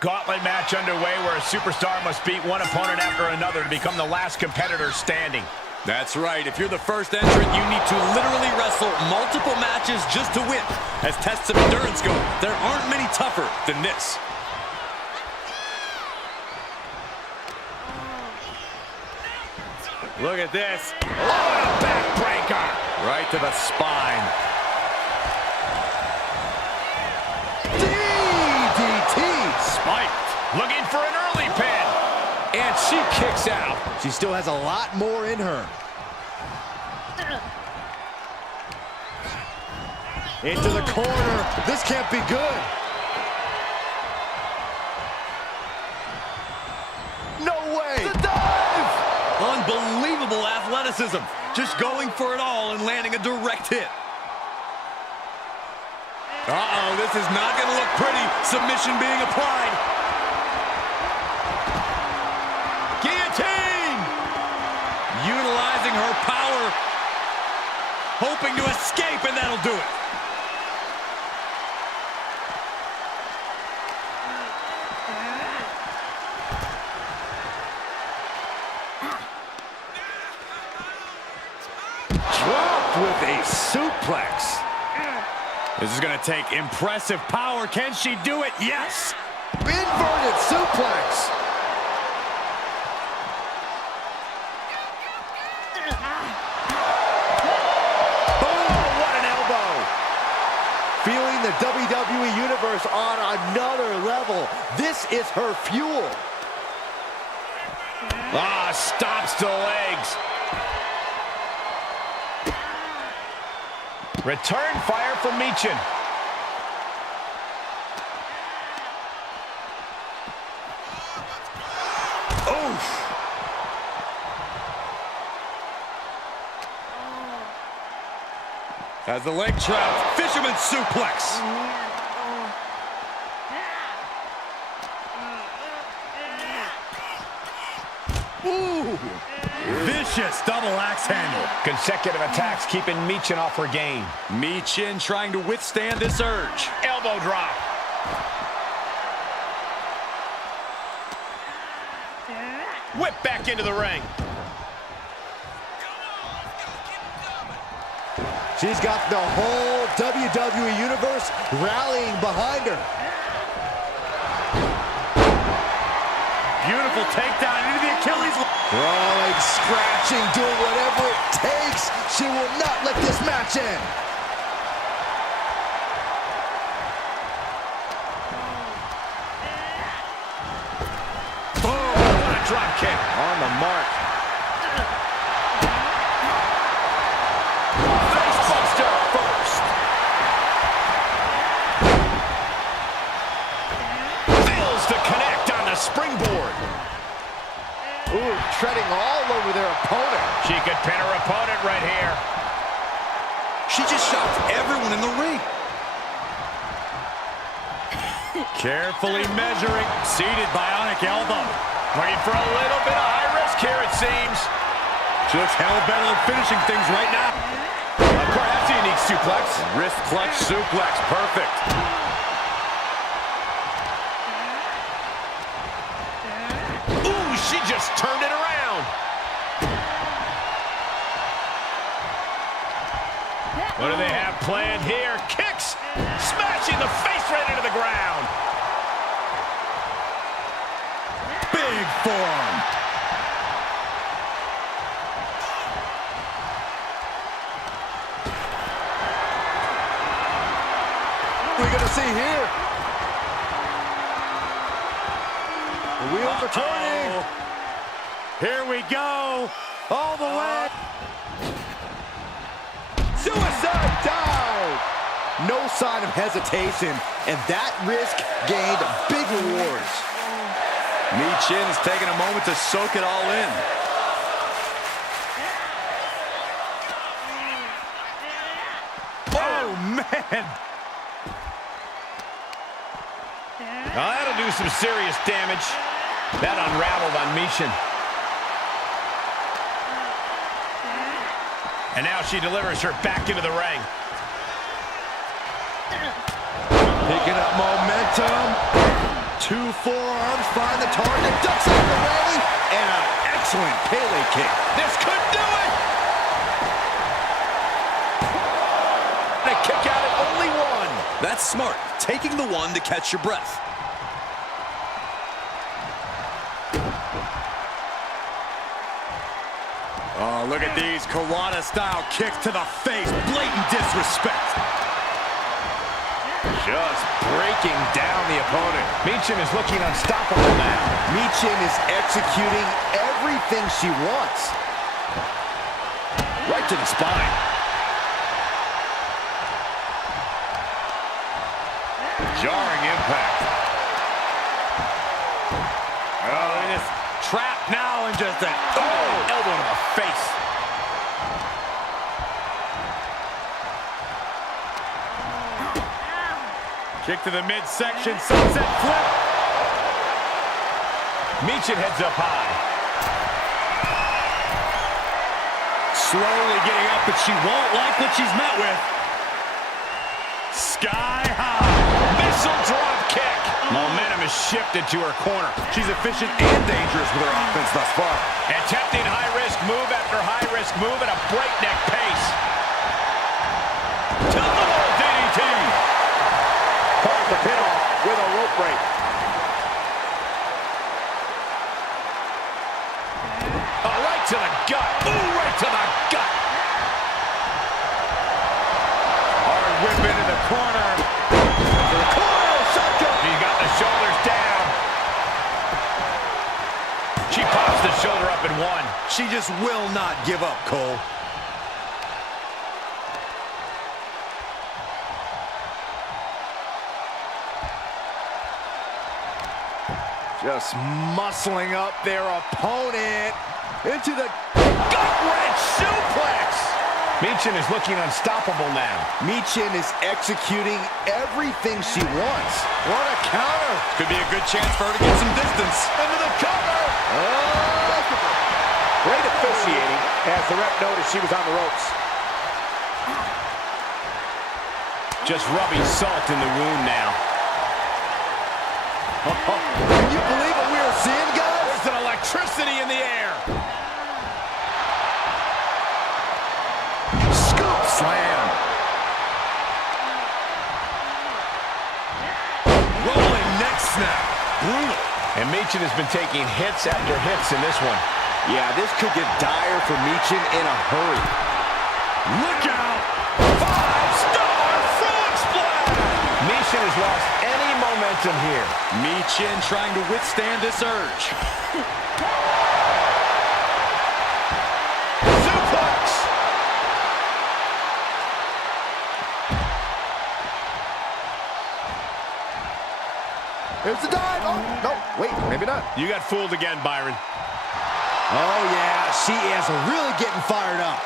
Gauntlet match underway where a superstar must beat one opponent after another to become the last competitor standing. That's right. If you're the first entrant, you need to literally wrestle multiple matches just to win. As tests of endurance go, there aren't many tougher than this. Look at this. Oh, a backbreaker. Right to the spine. DDT. Spiked. Looking for an early pin. And she kicks out. She still has a lot more in her. Into the corner. This can't be good. No way. The dive. Unbelievable athleticism. Just going for it all and landing a direct hit. Uh-oh, this is not going to look pretty. Submission being applied. Guillotine! Utilizing her power. Hoping to escape, and that'll do it. With a suplex. This is going to take impressive power. Can she do it? Yes. Inverted suplex. Oh, what an elbow. Feeling the WWE Universe on another level. This is her fuel. Ah, stops the legs. Return fire from Meechin. Oof. As the leg trap, fisherman suplex. Ooh. Vicious double axe handle. Consecutive attacks keeping Meechin off her game. Meechin trying to withstand this urge. Elbow drop. Whip back into the ring. She's got the whole WWE Universe rallying behind her. Beautiful takedown into the Achilles. Crawling, scratching, doing whatever it takes. She will not let this match end. Oh, what a drop kick. On the mark. Facebuster first. Fails to connect on the springboard. Ooh, treading all over their opponent. She could pin her opponent right here. She just shocked everyone in the ring. Carefully measuring. Seated bionic elbow. Looking for a little bit of high risk here, it seems. She looks hell-bent on finishing things right now. Of course, that's a unique suplex. Wrist clutch suplex, perfect. Ooh, she just turned it around. What do they have planned here? Kicks, smashing the face right into the ground. Big forearm. What are we going to see here? The wheels are turning. Here we go. All the way. Suicide dive. No sign of hesitation, and that risk gained big rewards. Meechin is taking a moment to soak it all in. Oh, man. Now, that'll do some serious damage. That unraveled on Meechin. And now she delivers her back into the ring. Picking up momentum. 2 forearms, find the target, ducks out of the way, and an excellent Pele kick. This could do it! And a kick out at only 1. That's smart, taking the one to catch your breath. Oh, look at these Kawada-style kicks to the face. Blatant disrespect. Just breaking down the opponent. Meechin is looking unstoppable now. Meechin is executing everything she wants. Right to the spine. Jarring impact. Oh, it is trapped now and just an elbow to the face. Kick to the midsection, sunset flip. Meechin heads up high. Slowly getting up, but she won't like what she's met with. Sky high. Missile drop kick. Momentum is shifted to her corner. She's efficient and dangerous with her offense thus far. Attempting high-risk move after high-risk move at a breakneck pace. Tilt-a-whirl DDT. Calls the pin off with a rope break. Oh, right to the gut. Ooh, right to the gut. Hard whip into the corner. To the corner, shotgun. He got the shoulders down. She pops the shoulder up in 1. She just will not give up, Cole. Just muscling up their opponent into the Gut-wrench suplex. Meechin is looking unstoppable now. Meechin is executing everything she wants. what a counter. Could be a good chance for her to get some distance. Into the cover. Great officiating as the ref noticed she was on the ropes. Just rubbing salt in the wound now. Can you believe what we are seeing, guys? There's an electricity in the air. Scoop slam. Rolling neck snap. Brutal. And Meechin has been taking hits after hits in this one. Yeah, this could get dire for Meechin in a hurry. Look out. 5-star frog splash. Meechin has lost any momentum here. Meechin trying to withstand this urge. Suplex. Here's the dive. Oh, no, wait, maybe not. You got fooled again, Byron. Oh, yeah, she is really getting fired up.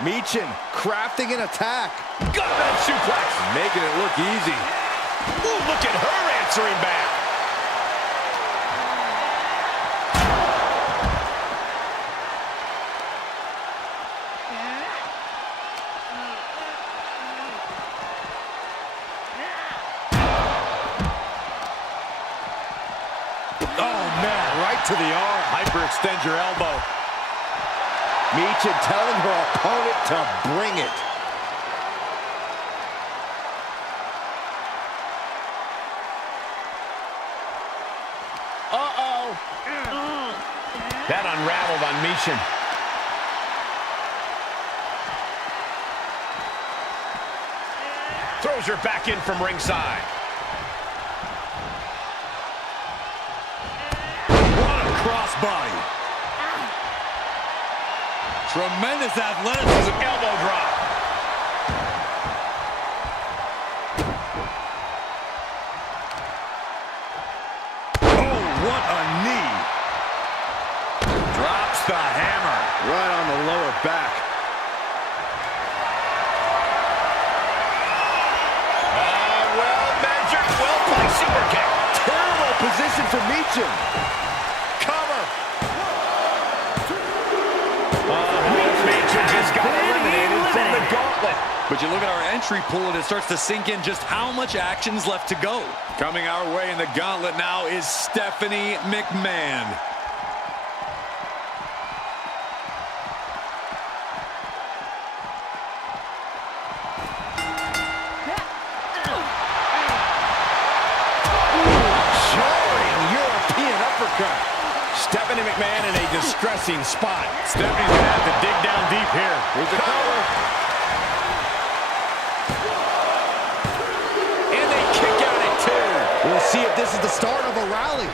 Meechin crafting an attack. Got that suplex. Making it look easy. Ooh, look at her answering back. Oh, man, right to the arm. Hyperextend your elbow. Meechin telling her opponent to bring it. Uh-oh. That unraveled on Meechin. Throws her back in from ringside. What a crossbody. Tremendous athleticism. Elbow drop. Oh, what a knee. Drops the hammer. Right on the lower back. Well measured, well placed super kick. Terrible position for Meechin. Cover. Meechin just got eliminated from the Gauntlet. But you look at our entry pool and it starts to sink in just how much action's left to go. Coming our way in the gauntlet now is Stephanie McMahon. Stephanie McMahon in a distressing spot. Stephanie's going to have to dig down deep here. Here's the cover. And they kick out at 2. We'll see if this is the start of a rally.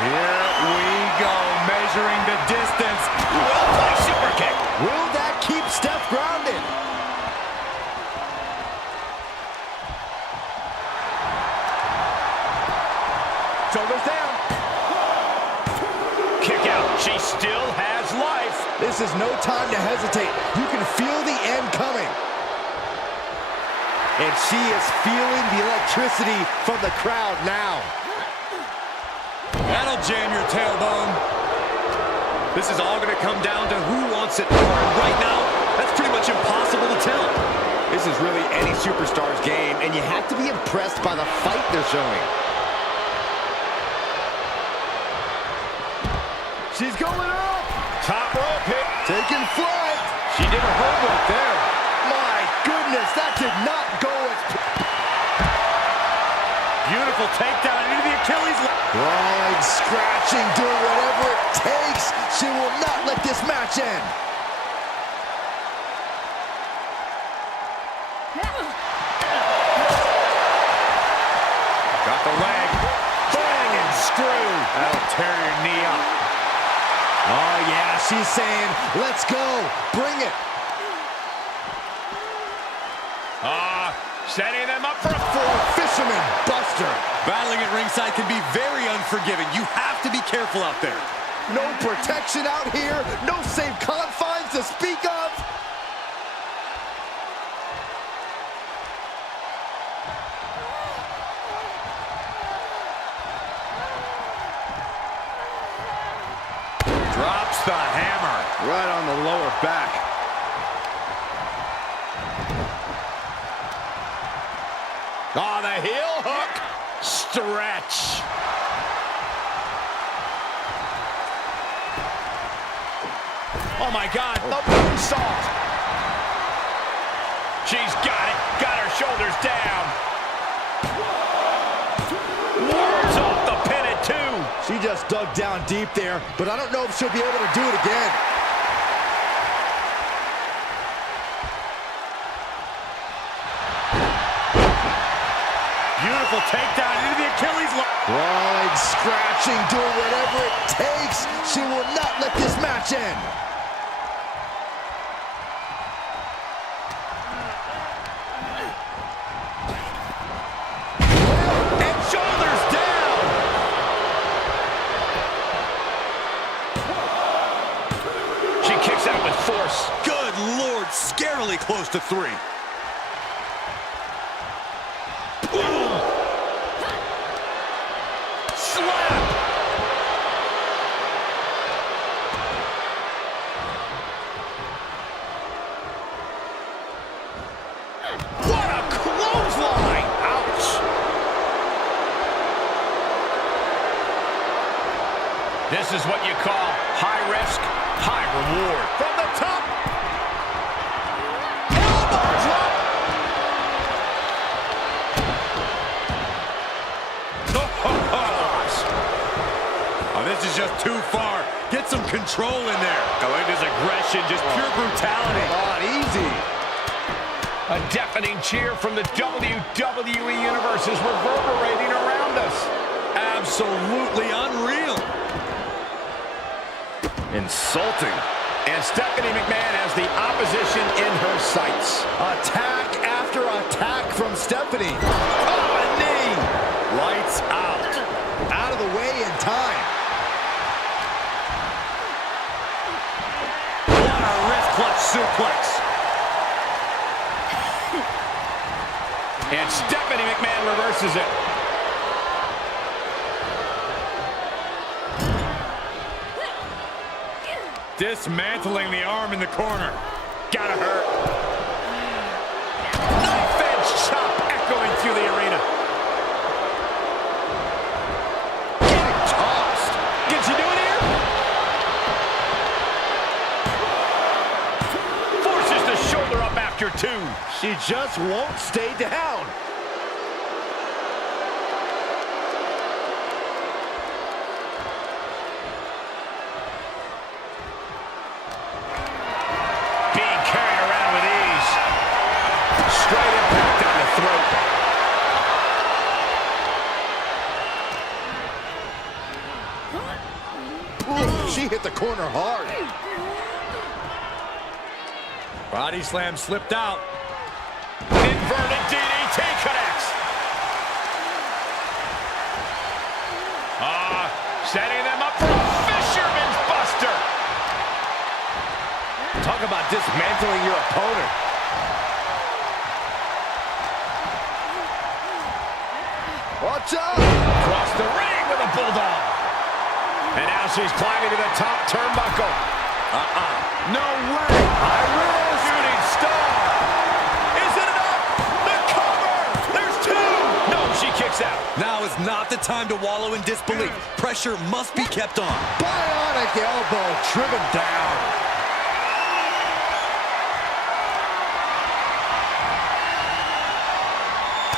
Here we go, measuring the distance. Well-placed super kick. Will that keep Steph grounded? Shoulders down. Kick out. She still has life. This is no time to hesitate. You can feel the end coming. And she is feeling the electricity from the crowd now. That'll jam your tailbone. This is all going to come down to who wants it more. And right now, that's pretty much impossible to tell. This is really any superstar's game, and you have to be impressed by the fight they're showing. She's going up. Top rope hit. Taking flight. She did her homework there. My goodness, that did not go as... Beautiful takedown into the Achilles. Crawling, scratching, doing whatever it takes. She will not let this match end. Got the leg. Bang and screw. That'll tear your knee up. Oh, yeah, she's saying, let's go, bring it. Setting them up for a Fisherman buster. Battling at ringside can be very unforgiving. You have to be careful out there. No protection out here, no safe confines to speak of. drops the hammer. Right on the lower back. Oh, the heel hook. Stretch. Oh, my God. The moonsault. She's got it. Got her shoulders down. Wards off the pin at 2. She just dug down deep there, but I don't know if she'll be able to do it again. Beautiful takedown into the Achilles. Crawling, scratching, doing whatever it takes. She will not let this match end. And shoulders down. She kicks out with force. Good Lord, scarily close to 3. This is what you call high risk, high reward. From the top. Elbow drop. Oh, this is just too far. Get some control in there. Oh, it is aggression, just pure brutality. Not easy. A deafening cheer from the WWE Universe is reverberating around us. Absolutely unreal. Insulting. And Stephanie McMahon has the opposition in her sights. Attack after attack from Stephanie. Oh, a knee. Lights out. Out of the way in time. What a wrist clutch suplex. And Stephanie McMahon reverses it. Dismantling the arm in the corner. Gotta hurt. Knife-edge chop echoing through the arena. Getting tossed. Can she do it here? Forces the shoulder up after two. She just won't stay down. Being carried around with ease. Straight impact down the throat. Ooh, she hit the corner hard. Body slam slipped out. Inverted DDT connects. Setting them up for a fisherman's buster. Talk about dismantling your opponent. Watch out! Across the ring with a bulldog. And now she's climbing to the top turnbuckle. No way. Shooting star. Is it enough? The cover. There's two. No, she kicks out. Now is not the time to wallow in disbelief. Pressure must be kept on. Bionic elbow driven down.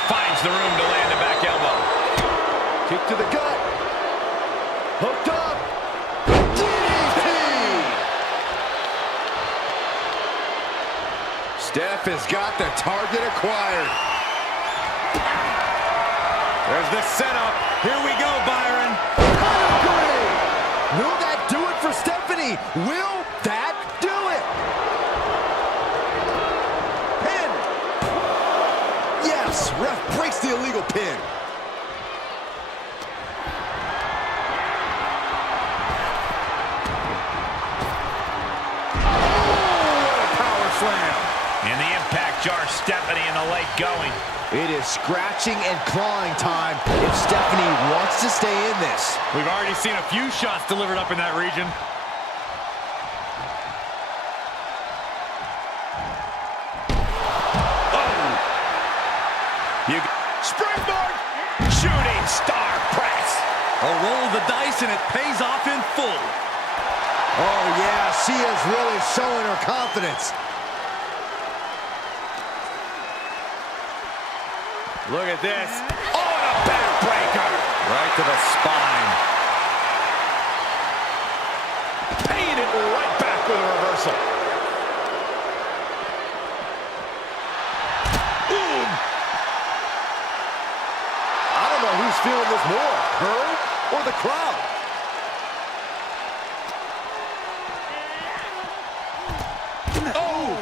Finds the room to land a back elbow. Kick to the gut. Hooked up. DDT. Steph has got the target acquired. There's the setup. Here we go, Byron. Pedigree. Will that do it for Stephanie? Will that do it? Pin. Yes, ref breaks the illegal pin. And the impact jars Stephanie in the leg going. It is scratching and clawing time if Stephanie wants to stay in this. We've already seen a few shots delivered up in that region. Springboard. Shooting star press. A roll of the dice and it pays off in full. Oh yeah, she is really showing her confidence. Look at this. Oh, and a backbreaker. Right to the spine. Paying it right back with a reversal. Boom. I don't know who's feeling this more, her or the crowd. Oh.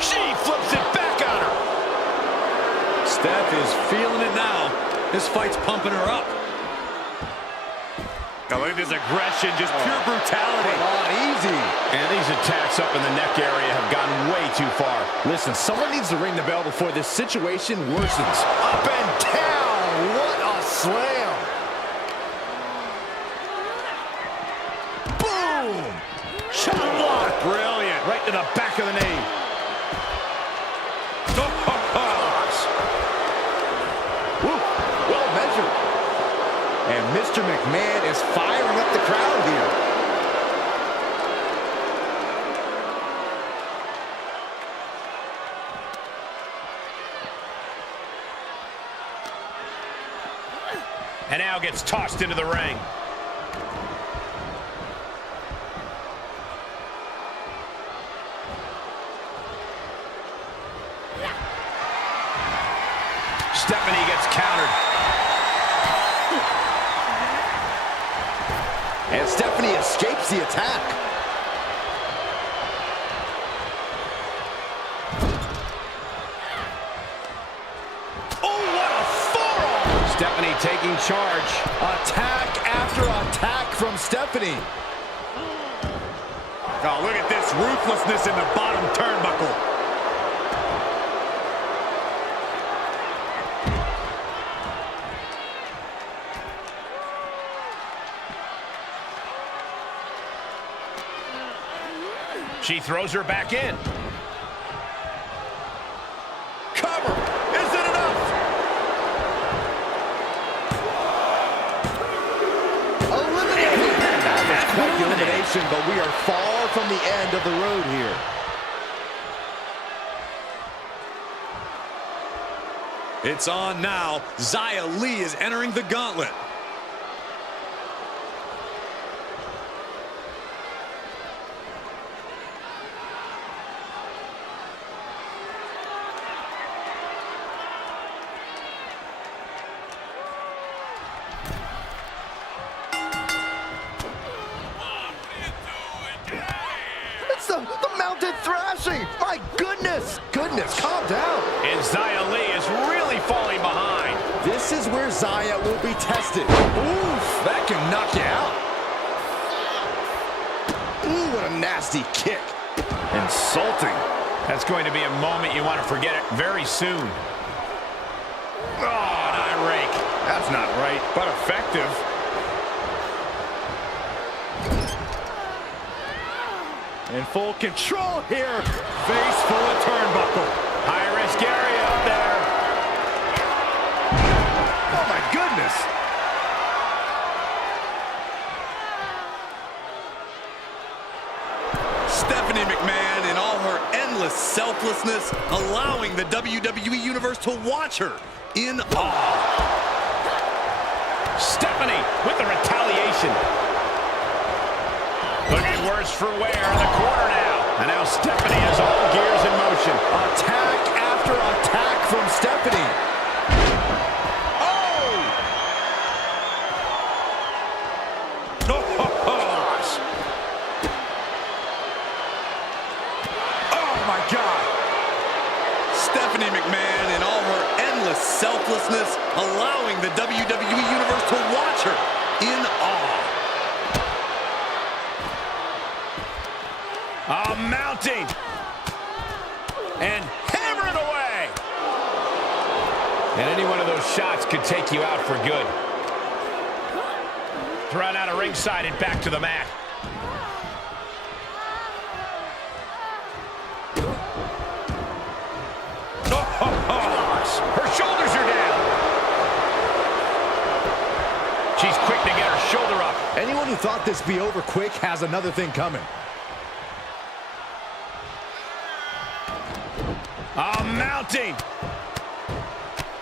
She flips it back on her. Steph is feeling it now. This fight's pumping her up. I look at this aggression, just pure brutality. Come on, easy. And these attacks up in the neck area have gone way too far. Listen, someone needs to ring the bell before this situation worsens. Up and down. What a slam. Boom. Shot block. Brilliant. Right to the back of the knee. Woo. Well measured. And Mr. McMahon is firing up the crowd here. And now gets tossed into the ring. Stephanie gets countered. And Stephanie escapes the attack. Oh, what a forearm! Stephanie taking charge. Attack after attack from Stephanie. Oh, look at this ruthlessness in the bottom turnbuckle. She throws her back in. Cover. Is it enough? Eliminated. That was quite the elimination, but we are far from the end of the road here. It's on now. Zia Lee is entering the gauntlet. It's the mounted thrashing. My goodness. Calm down. And Zia Lee is really falling behind. This is where Zia will be tested. Oof, that can knock you out. Ooh, what a nasty kick. Insulting. That's going to be a moment you want to forget it very soon. Oh, an eye rake. That's not right, but effective. In full control here. Face full of turnbuckle. High risk area up there. Oh my goodness. Stephanie McMahon, in all her endless selflessness, allowing the WWE Universe to watch her in awe. Stephanie with the retaliation. Looking worse for wear in the corner now. And now Stephanie has all gears in motion. Attack after attack from Stephanie. Oh! Gosh. Oh, my God. Stephanie McMahon, in all her endless selflessness, allowing the WWE Universe to watch her in awe. Mounting. And hammer it away. And any one of those shots could take you out for good. Thrown out of ringside and back to the mat. Her shoulders are down. She's quick to get her shoulder up. Anyone who thought this be over quick has another thing coming. Mounting.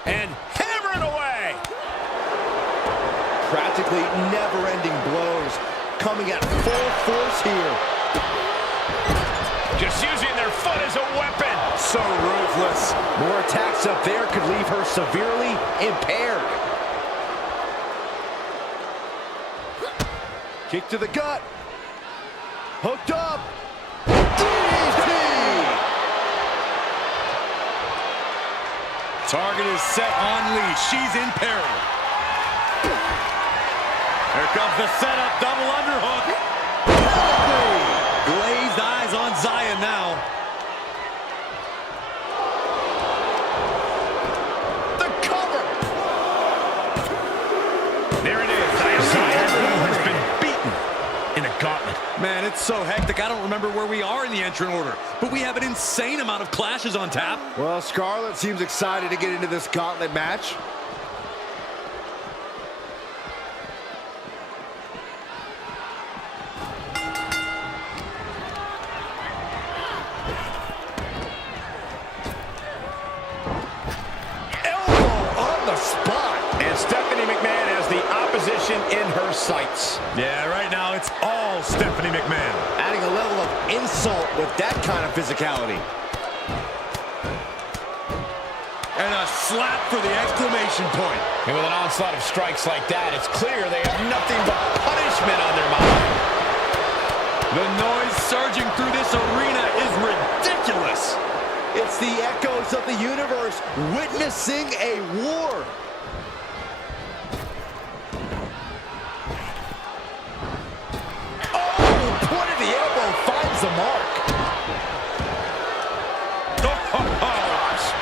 And hammer it away. Practically never-ending blows coming at full force here. Just using their foot as a weapon. So ruthless. More attacks up there could leave her severely impaired. Kick to the gut. Hooked up. DDT. Target is set on Lee. She's in peril. Here comes the setup, double underhook. Glazed eyes on Zia now. The cover. There it is. Zia has been beaten in a gauntlet. Man, it's so hectic. I don't remember where we are in the entrant order, but we have an insane amount of clashes on tap. Well, Scarlet seems excited to get into this gauntlet match. Elbow on the spot. And Stephanie McMahon has the opposition in her sights. Yeah, right now it's all Stephanie McMahon. Adding a level of insult with that kind of physicality. And a slap for the exclamation point. And with an onslaught of strikes like that, it's clear they have nothing but punishment on their mind. The noise surging through this arena is ridiculous. It's the echoes of the universe witnessing a war. Oh, point of the elbow finds the mark.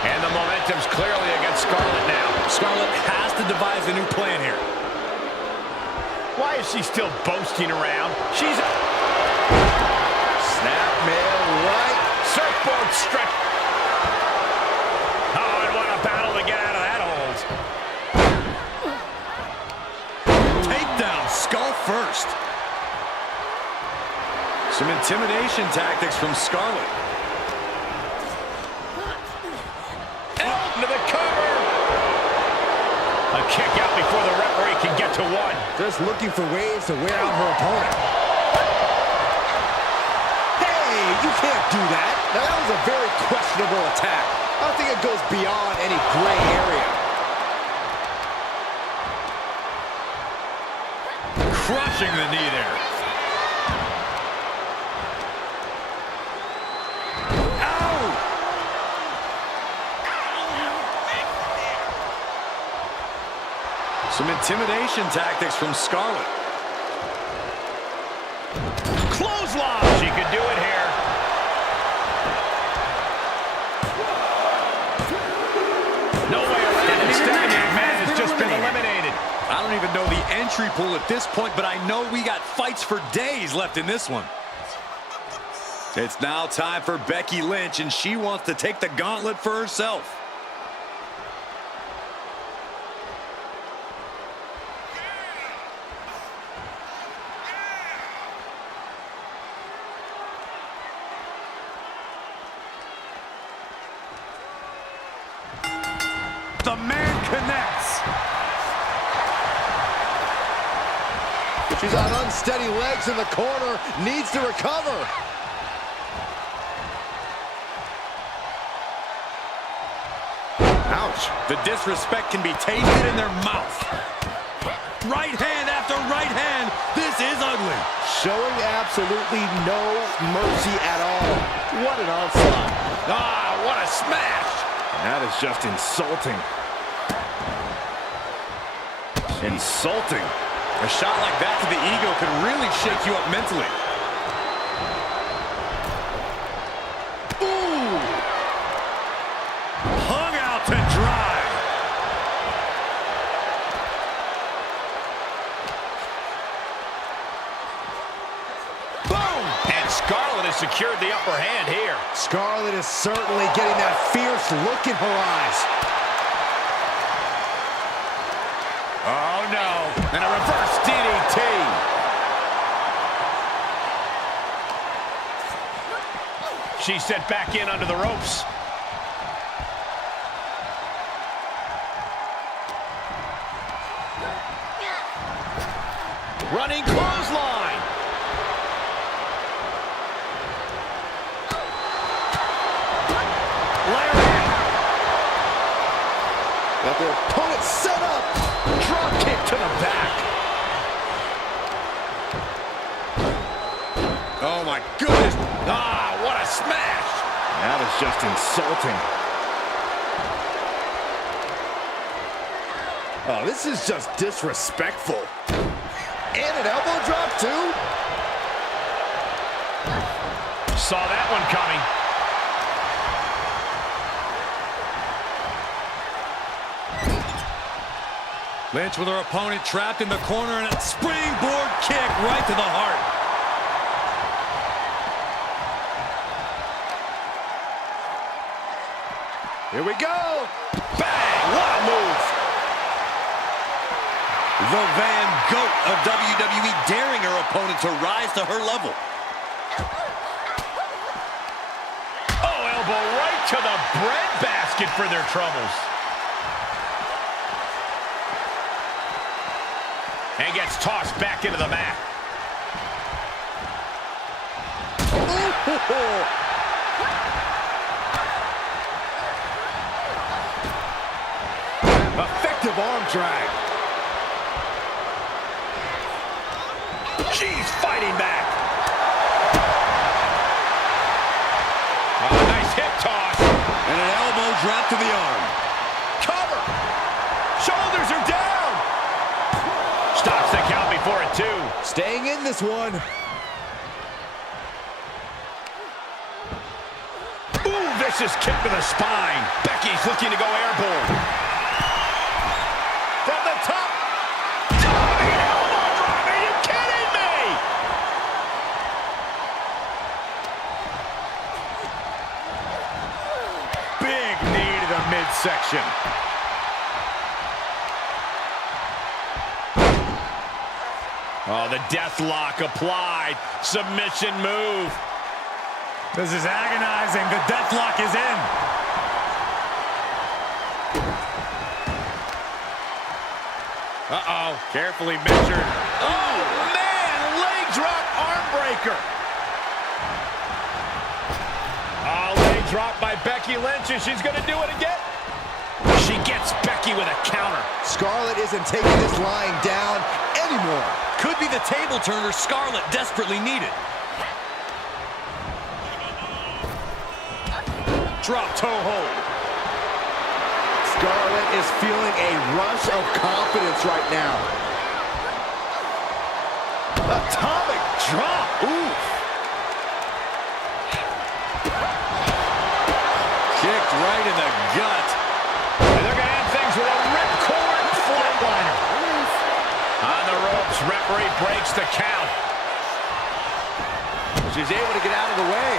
And the momentum's clearly against Scarlet now. Scarlet has to devise a new plan here. Why is she still boasting around? She's... Snapmare right. Surfboard stretch. Oh, and what a battle to get out of that hold. Takedown, skull first. Some intimidation tactics from Scarlet. Into the cover. A kick out before the referee can get to one. Just looking for ways to wear out her opponent. Hey, you can't do that. Now, that was a very questionable attack. I don't think it goes beyond any gray area. Crushing the knee there. Some intimidation tactics from Scarlet. Clothesline. She could do it here. No way around it. Stephanie McMahon has just been eliminated. I don't even know the entry pool at this point, but I know we got fights for days left in this one. It's now time for Becky Lynch, and she wants to take the gauntlet for herself. The man connects. She's on unsteady legs in the corner, needs to recover. Ouch. The disrespect can be tasted in their mouth. Right hand after right hand. This is ugly. Showing absolutely no mercy at all. What an onslaught. Ah, what a smash. That is just insulting. Insulting. A shot like that to the ego could really shake you up mentally. Ooh. Hung out to dry. Boom. And Scarlet has secured the upper hand here. Scarlet is certainly getting that fierce look in her eyes. Oh, no. And a reverse DDT. She's sent back in under the ropes. Running clothesline. Lariat. Got their opponent set up. Drop kick to the back. Oh, my goodness. Ah, what a smash. That is just insulting. Oh, this is just disrespectful. And an elbow drop, too? Saw that one coming. Lynch with her opponent trapped in the corner and a springboard kick right to the heart. Here we go. Bang! What a move. The Van Goat of WWE daring her opponent to rise to her level. Oh, elbow right to the breadbasket for their troubles. And gets tossed back into the mat. Effective arm drag. She's fighting back. Oh, nice hip toss. And an elbow drop to the arm. Cover. Shoulders are down. Stops the count before it, too. Staying in this one. Ooh, vicious kick to the spine. Becky's looking to go airborne. From the top. Diving elbow drop. Are you kidding me? midsection. Oh, the death lock applied. Submission move. This is agonizing. The death lock is in. Uh-oh. Carefully measured. Oh, man! Leg drop arm breaker. Oh, leg drop by Becky Lynch, and she's going to do it again. She gets Becky with a counter. Scarlet isn't taking this lying down anymore. Could be the table turner Scarlet desperately needed. Drop toe hold. Scarlet is feeling a rush of confidence right now. Atomic drop. Oof. Kicked right in the gut. And they're going to end things with a ripcord flatliner. On the ropes, referee breaks the count. She's able to get out of the way.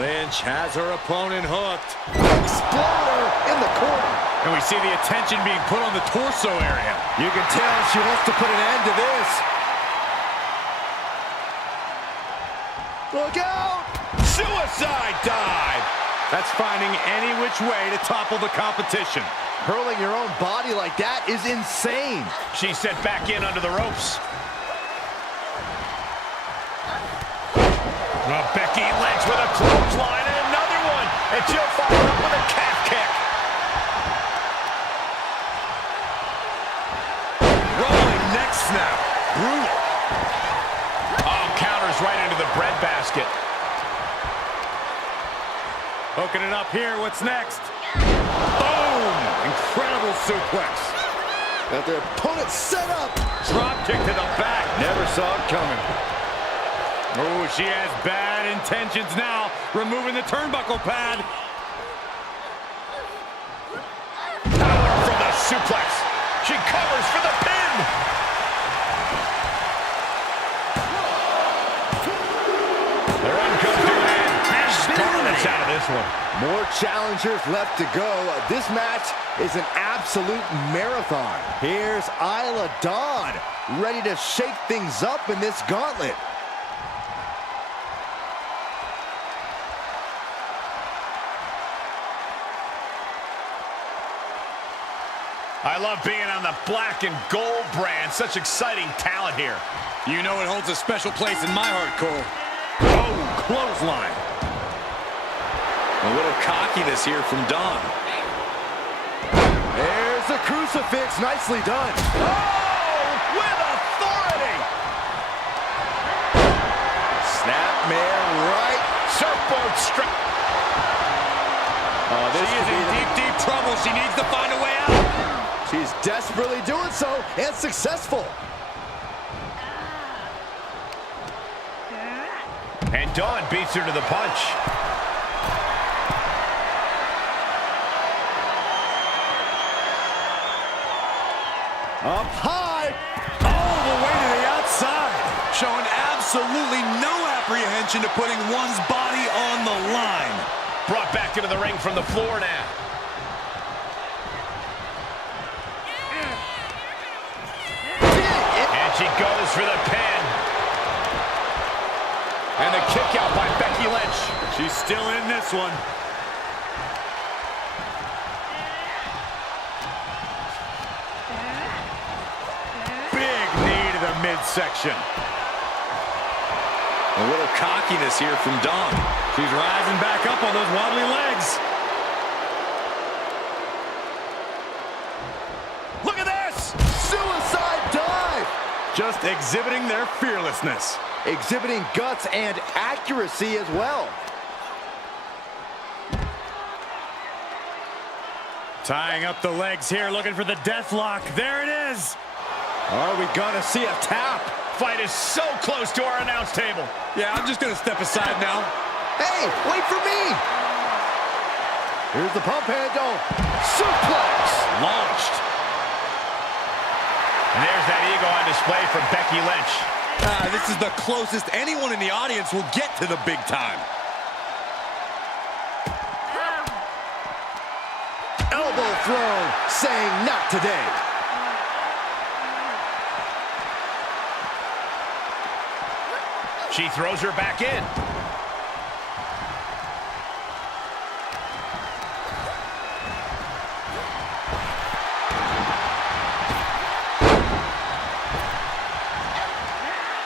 Lynch has her opponent hooked. Exploder in the corner. And we see the attention being put on the torso area. You can tell she wants to put an end to this. Look out! Suicide dive! That's finding any which way to topple the competition. Hurling your own body like that is insane. She's set back in under the ropes. Becky Lynch with a clothesline and another one. And she'll follow up with a calf kick. Rolling neck snap. Brutal. Oh, counters right into the breadbasket. Hooking it up here. What's next? Boom! Incredible suplex. Got their opponent set up. Drop kick to the back. Never saw it coming. Oh, she has bad intentions now. Removing the turnbuckle pad. Power from the suplex. She covers for the pin. The run comes to an end. Scarlet's out of this one. More challengers left to go. This match is an absolute marathon. Here's Isla Dawn, ready to shake things up in this gauntlet. I love being on the black and gold brand. Such exciting talent here. You know it holds a special place in my heart, Cole. Oh, clothesline. A little cockiness here from Dawn. There's the crucifix. Nicely done. Oh, with authority. Snapmare right. Surfboard strike. Oh, She is in deep, deep trouble. She needs to find a way out. She's desperately doing so, and successful. And Dawn beats her to the punch. Up high. All the way to the outside. Showing absolutely no apprehension to putting one's body on the line. Brought back into the ring from the floor now. And she goes for the pin. And the kick out by Becky Lynch. She's still in this one. Big knee to the midsection. A little cockiness here from Dawn. She's rising back up on those wobbly legs. Look at this! Suicide dive. Just exhibiting their fearlessness. Exhibiting guts and accuracy as well. Tying up the legs here, looking for the death lock. There it is. Are we gonna see a tap? Fight is so close to our announce table. Yeah, I'm just going to step aside now. Hey, wait for me. Here's the pump handle. Suplex. Launched. And there's that ego on display from Becky Lynch. This is the closest anyone in the audience will get to the big time. Elbow thrown, saying not today. She throws her back in.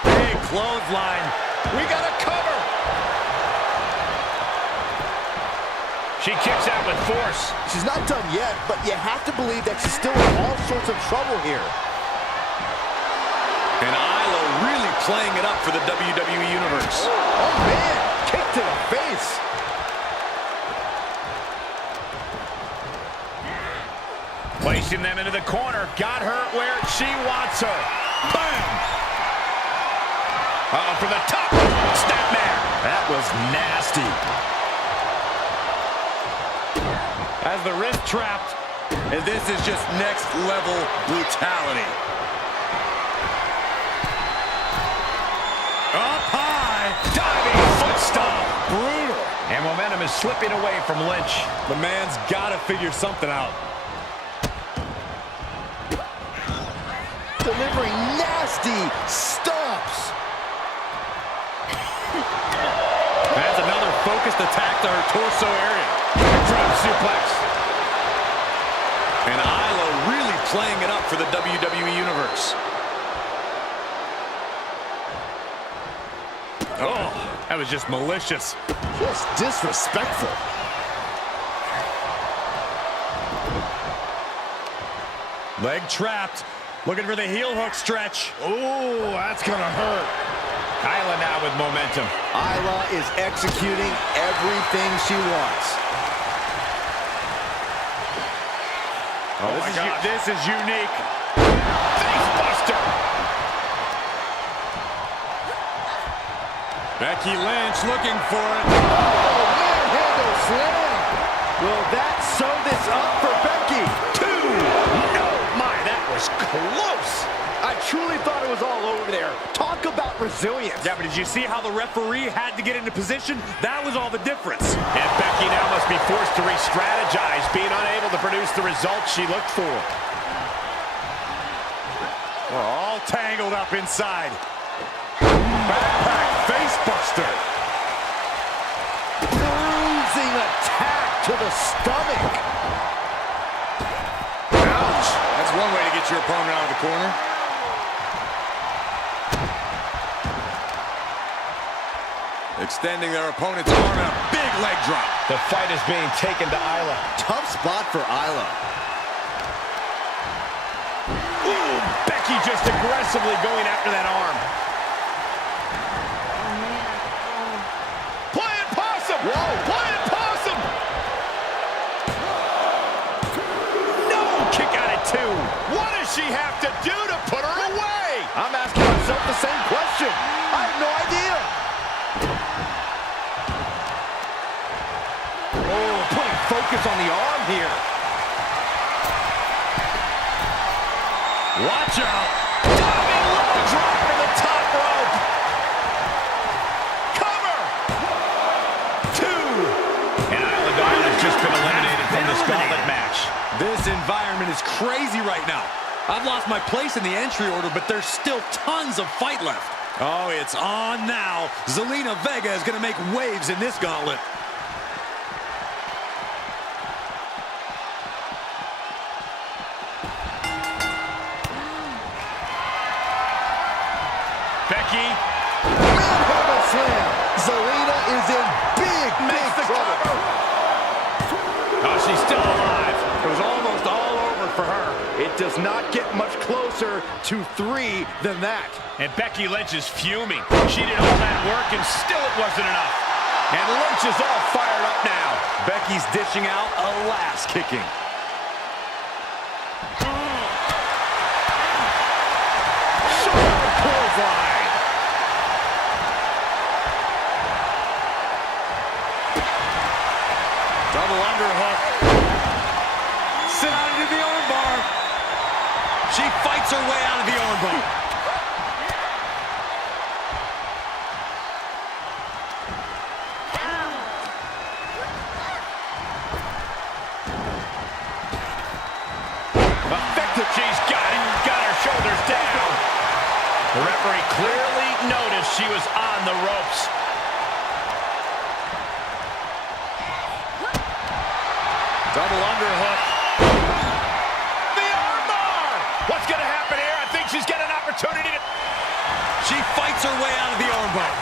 Big clothesline. We got a cover. She kicks out with force. She's not done yet, but you have to believe that she's still in all sorts of trouble here. And Isla really playing it up for the WWE Universe. Oh, man. Kick to the face. Placing them into the corner. Got her where she wants her. Bam! From the top. Snapmare. That was nasty. As the wrist trapped. And this is just next level brutality. Up high. Diving foot stomp. Brutal. And momentum is slipping away from Lynch. The man's got to figure something out. Delivering nasty stomps. That's another focused attack to her torso area. Drop suplex. And Isla really playing it up for the WWE Universe. Oh, that was just malicious. Just disrespectful. Leg trapped. Looking for the heel hook stretch. Oh, that's going to hurt. Isla now with momentum. Isla is executing everything she wants. Oh, my God. This is unique. Face buster. Becky Lynch looking for it. Oh, manhandle slam. Will that sew this up for Becky? Two. No, my, that was close. I truly thought it was all over there. Talk about resilience. Yeah, but did you see how the referee had to get into position? That was all the difference. And Becky now must be forced to re-strategize, being unable to produce the results she looked for. We're all tangled up inside. Backpack face buster. Bruising attack to the stomach. Ouch. That's one way to get your opponent out of the corner. Extending their opponent's arm and a big leg drop. The fight is being taken to Isla. Tough spot for Isla. Ooh, Becky just aggressively going after that arm. Playing possum! Whoa! Playing possum! No! Kick out at two. What does she have to do to put her away? I'm asking myself the same question. I have no idea. Oh, putting focus on the arm here. Watch out. Diving leg drop in the top rope. Cover. Two. And Isla Dawn has just been eliminated from this gauntlet match. This environment is crazy right now. I've lost my place in the entry order, but there's still tons of fight left. Oh, it's on now. Zelina Vega is going to make waves in this gauntlet. Becky. Manhandle slam. Zelina is in big trouble. Oh, she's still alive. It was almost all over for her. It does not get much closer to 3 than that. And Becky Lynch is fuming. She did all that work and still it wasn't enough. And Lynch is all fired up now. Becky's dishing out a last kicking. Clothesline. Double underhook. Sit out into the armbar. She fights her way out of the armbar. referee clearly noticed she was on the ropes. Double underhook. The armbar! What's going to happen here? I think she's got an opportunity to... She fights her way out of the armbar.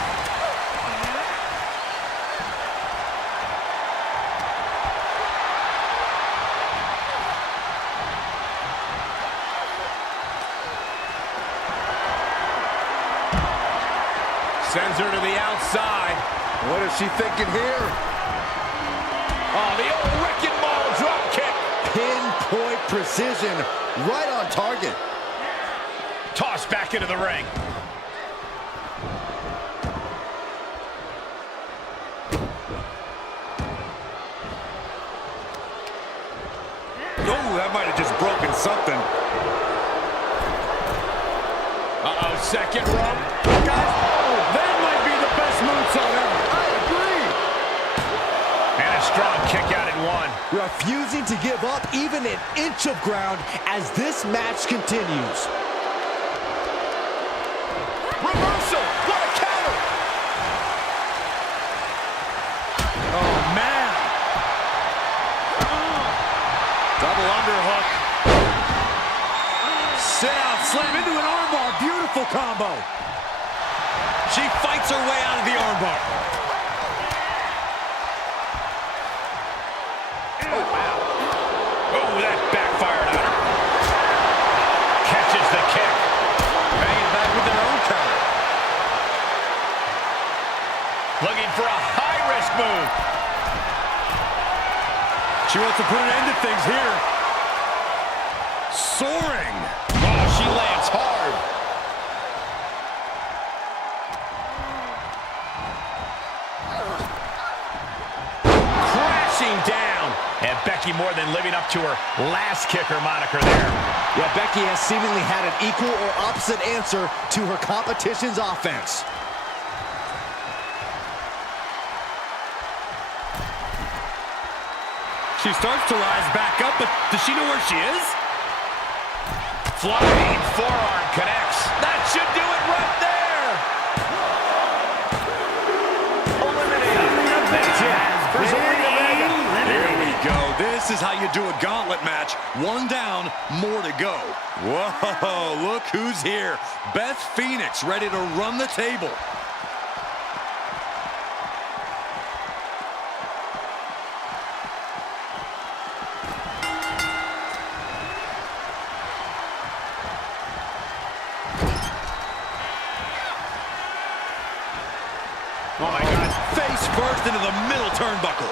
Sends her to the outside. What is she thinking here? Oh, the old wrecking ball drop kick. Pinpoint precision, right on target. Tossed back into the ring. Oh, that might have just broken something. Uh-oh, second rope. Guys, that might be the best moonsault ever. I agree. And a strong kick out at one. Refusing to give up even an inch of ground as this match continues. Reversal! What a counter! Oh, man. Double underhook. Sit out, slam into an armbar. Beautiful combo. She fights her way out of the armbar. Oh, wow. Oh, that backfired on her. Catches the kick. Banging back with their own counter. Looking for a high-risk move. She wants to put an end to things here. Soaring. Oh, she lands hard. Crashing down. And Becky more than living up to her last kicker moniker there. Yeah, Becky has seemingly had an equal or opposite answer to her competition's offense. She starts to rise back up, but does she know where she is? Flying forearm connects. That should do it right there. Eliminated. That's it. For Zelina Vega. Here we go. This is how you do a gauntlet match. One down, more to go. Whoa, look who's here. Beth Phoenix ready to run the table. Oh, my God. Face first into the middle turnbuckle.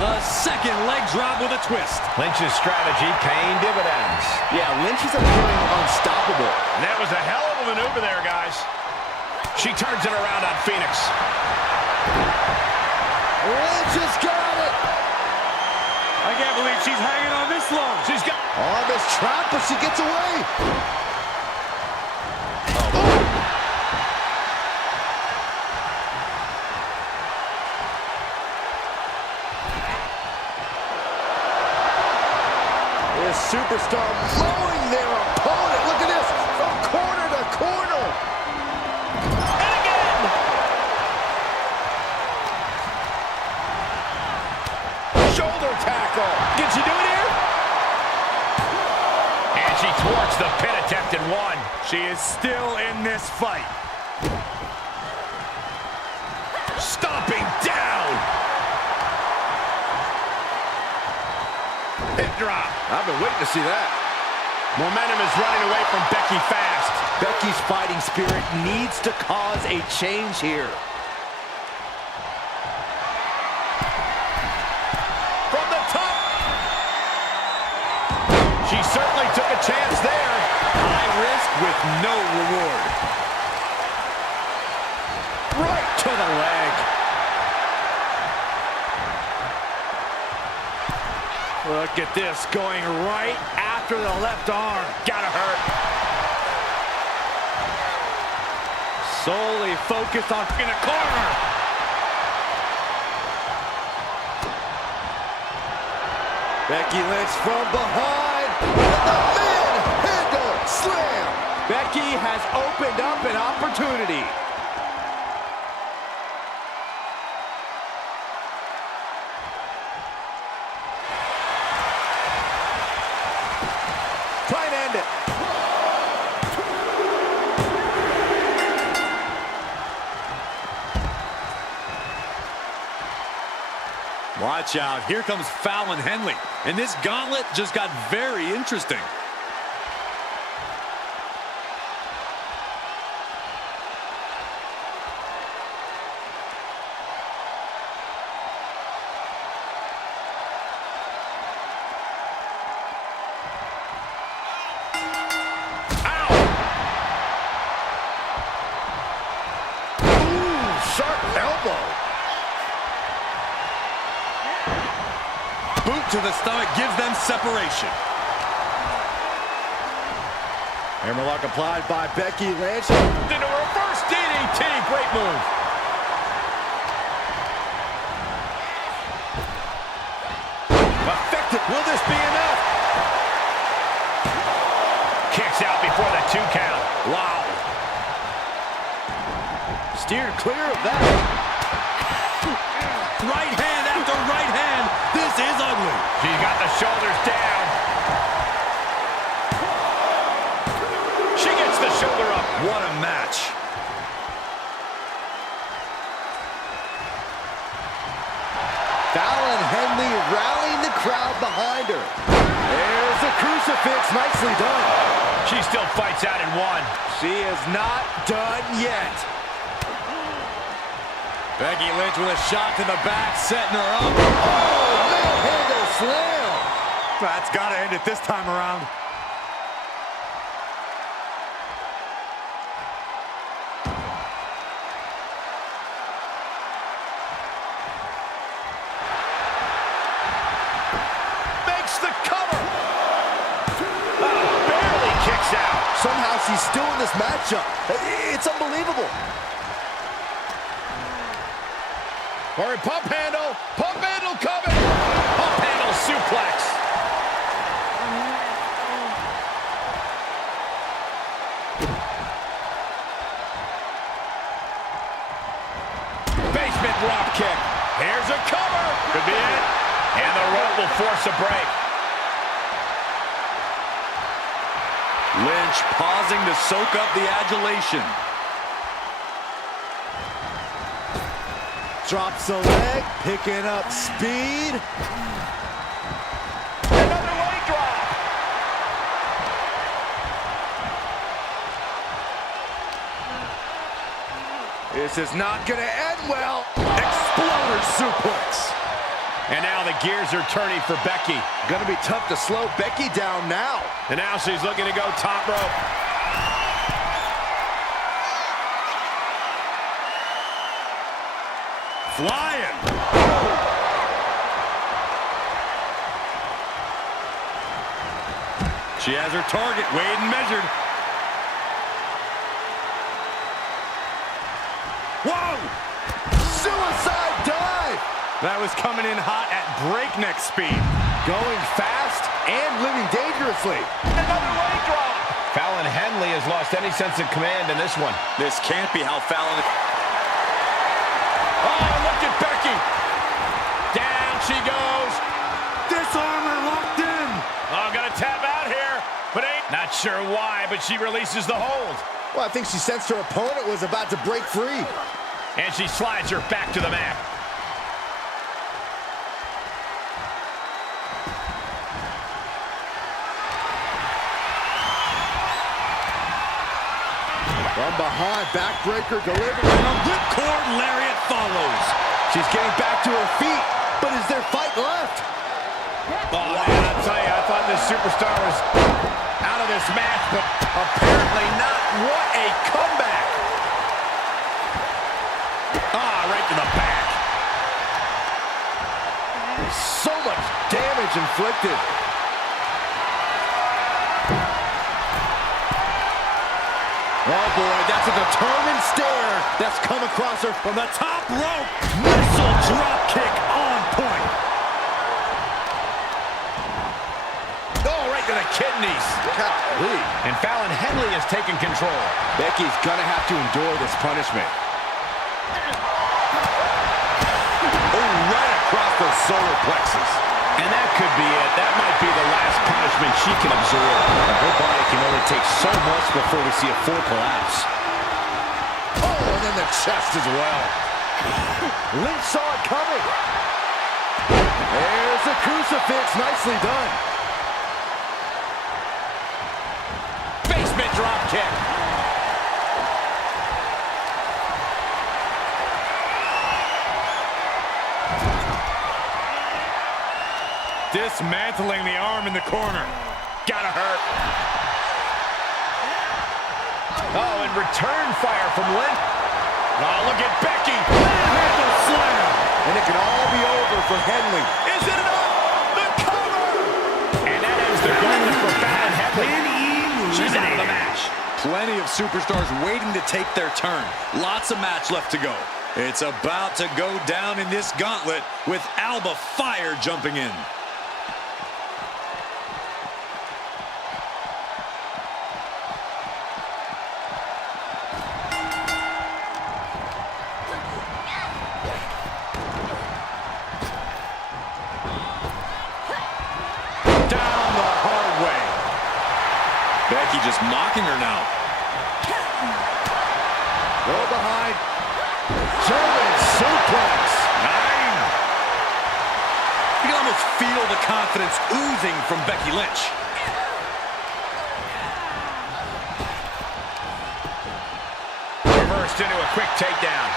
A second leg drop with a twist. Lynch's strategy paying dividends. Yeah, Lynch is appearing unstoppable. That was a hell of a maneuver there, guys. She turns it around on Phoenix. Lynch has got it. I can't believe she's hanging on this long. She's got... Arm is trapped, but she gets away. This superstar mowing their opponent. Look at this, from corner to corner. And again! Shoulder tackle. Did she do it here? And she thwarts the pin attempt in one. She is still in this fight. Stomping down. Hip drop. I've been waiting to see that. Momentum is running away from Becky fast. Becky's fighting spirit needs to cause a change here. From the top. She certainly took a chance there. High risk with no reward. Right to the leg. Look at this, going right after the left arm. Gotta hurt. Solely focused on in the corner. Becky Lynch from behind. And the manhandle slam. Becky has opened up an opportunity. Try and end it. Watch out. Here comes Fallon Henley. And this gauntlet just got very interesting. Boot to the stomach gives them separation. Hammerlock applied by Becky Lynch. Into a reverse DDT. Great move. Effective. Will this be enough? Kicks out before the 2 count. Wow. Steered clear of that. Right hand after right hand. This is ugly. She's got the shoulders down. She gets the shoulder up. What a match. Fallon Henley rallying the crowd behind her. There's a crucifix. Nicely done. She still fights out in 1. She is not done yet. Becky Lynch with a shot to the back, setting her up. Oh, manhandle slam. That's got to end it this time around. Makes the cover. Barely kicks out. Somehow she's still in this matchup. It's unbelievable. Or a pump handle coming. Pump handle suplex. Basement drop kick. Here's a cover. Could be it. And the rope will force a break. Lynch pausing to soak up the adulation. Drops a leg, picking up speed. Another leg drop. This is not going to end well. Exploder suplex. And now the gears are turning for Becky. Gonna be tough to slow Becky down now. And now she's looking to go top rope. Flying. She has her target weighed and measured. Whoa! Suicide dive! That was coming in hot at breakneck speed. Going fast and living dangerously. Another leg drop. Fallon Henley has lost any sense of command in this one. This can't be how Fallon... Oh, look at Becky. Down she goes. Disarmer locked in. Oh, gonna tap out here, but ain't not sure why, but she releases the hold. Well, I think she sensed her opponent was about to break free. And she slides her back to the mat. From behind, backbreaker delivered. And a ripcord lariat follows. She's getting back to her feet, but is there fight left? Oh, man, I'll tell you, I thought this superstar was out of this match, but apparently not. What a comeback. Ah, right to the back. So much damage inflicted. Oh boy, that's a determined stare that's come across her From the top rope, missile drop kick on point. kidneys. Golly. And Fallon Henley has taken control. Becky's gonna have to endure this punishment. Oh, right across the solar plexus. And that could be it. That might be the last punishment she can absorb. Her body can only take so much before we see a full collapse. Oh, and then the chest as well. Lynch saw it coming. There's the crucifix. Nicely done. Basement drop kick. Dismantling the arm in the corner. Gotta hurt. Oh, and return fire from Lynch. Oh, look at Becky. Manhandle slam. And it can all be over for Henley. Is it enough? The cover. And that ends the Gauntlet for Fallon Henley. She's out of the match. Plenty of superstars waiting to take their turn. Lots of match left to go. It's about to go down in this gauntlet with Alba Fire jumping in. Down the hard way. Becky just mocking her now. Go behind. German suplex. 9. You can almost feel the confidence oozing from Becky Lynch. Reversed into a quick takedown.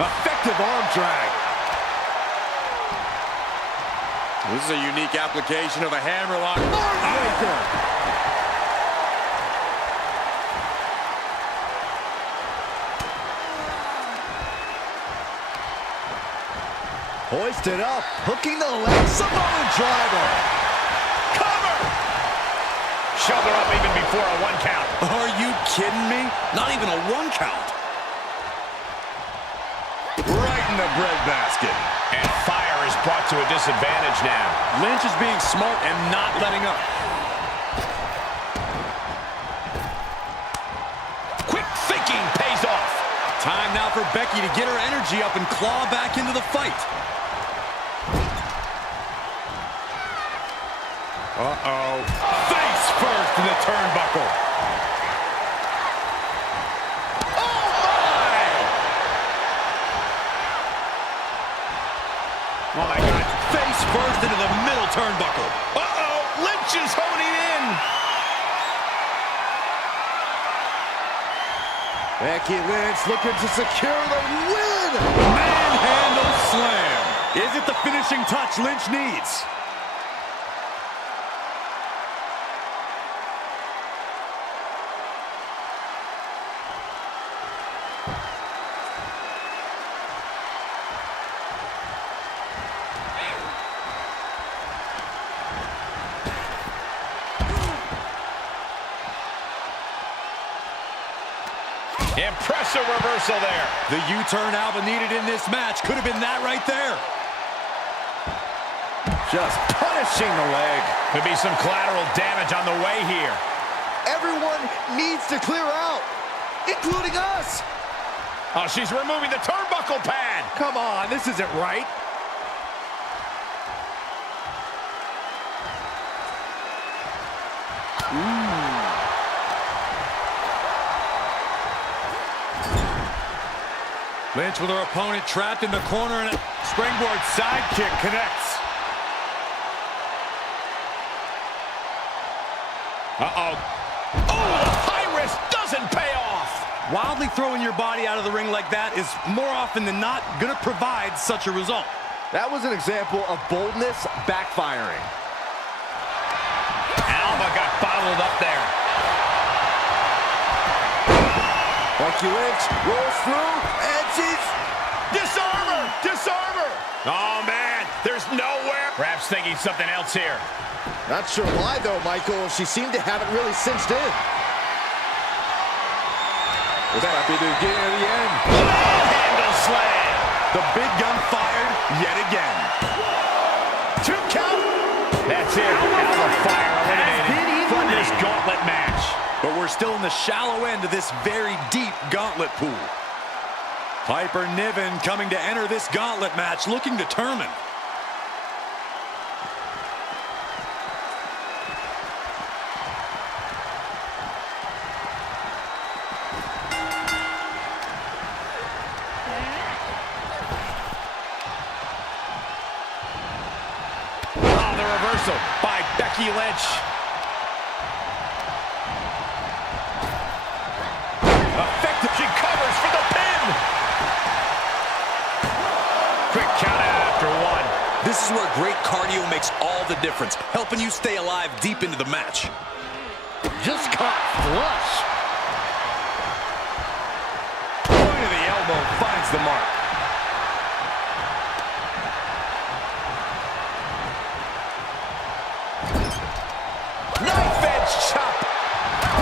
Effective arm drag. This is a unique application of a hammerlock. Hoisted up, hooking the leg. Samoan driver. Cover. Shoulder up even before a 1 count. Are you kidding me? Not even a 1 count. Right in the breadbasket. And Fire is brought to a disadvantage now. Lynch is being smart and not letting up. Quick thinking pays off. Time now for Becky to get her energy up and claw back into the fight. Uh-oh. Face first in the turnbuckle. Oh, my! Oh, my God. Face first into the middle turnbuckle. Uh-oh. Lynch is honing in. Becky Lynch looking to secure the win. Manhandle slam. Is it the finishing touch Lynch needs? Impressive reversal there. The U-turn Alba needed in this match could have been that right there. Just punishing the leg. Could be some collateral damage on the way here. Everyone needs to clear out, including us. Oh, she's removing the turnbuckle pad. Come on, this isn't right. Lynch with her opponent trapped in the corner and a Springboard sidekick connects. Uh-oh. Oh, the high risk doesn't pay off. wildly throwing your body out of the ring like that is more often than not going to provide such a result. That was an example of boldness backfiring. Alba got bottled up there. Becky Lynch rolls through, and she's... Disarm her! Disarm her! Oh, man, there's nowhere. Perhaps thinking something else here. Not sure why, though, Michael. She seemed to have it really cinched in. This might be the beginning of the end. Angle slam. The big gun fired yet again. 2 count. That's it. Alba Fire eliminated from this gauntlet match. But we're still in the shallow end of this very deep gauntlet pool. Piper Niven coming to enter this gauntlet match looking determined. Oh, the reversal by Becky Lynch. Effective. She covers for the pin. Quick count out after 1. This is where great cardio makes all the difference, helping you stay alive deep into the match. Just caught flush. Point of the elbow finds the mark. Knife edge chop.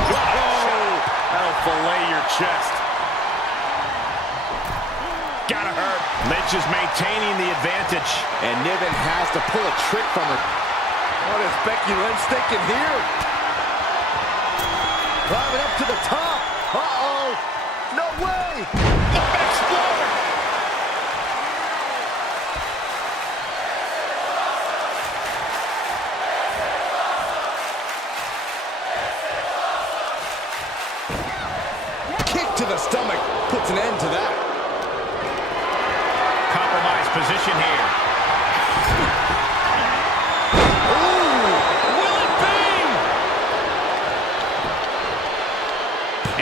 Whoa! That'll fillet your chest. Gotta hurt. Lynch is maintaining the advantage. And Niven has to pull a trick from her. What is Becky Lynch thinking here? Climbing up to the top. Uh-oh. No way. The Explorer. Kick to the stomach puts an end to that. Compromised position here. Ooh. Will it be?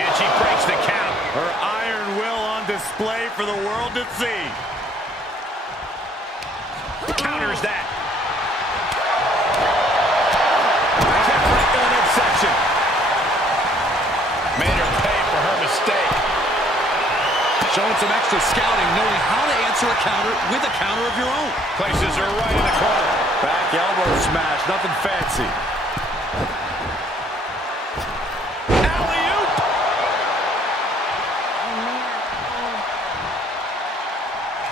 And she breaks the count. Her iron will on display for the world to see. Counters that. Kept right to the midsection. Made her pay for her mistake. Showing some extra scouting, knowing how to answer a counter with a counter of your own. Places her right in the corner. Back elbow smash, nothing fancy. Alley-oop.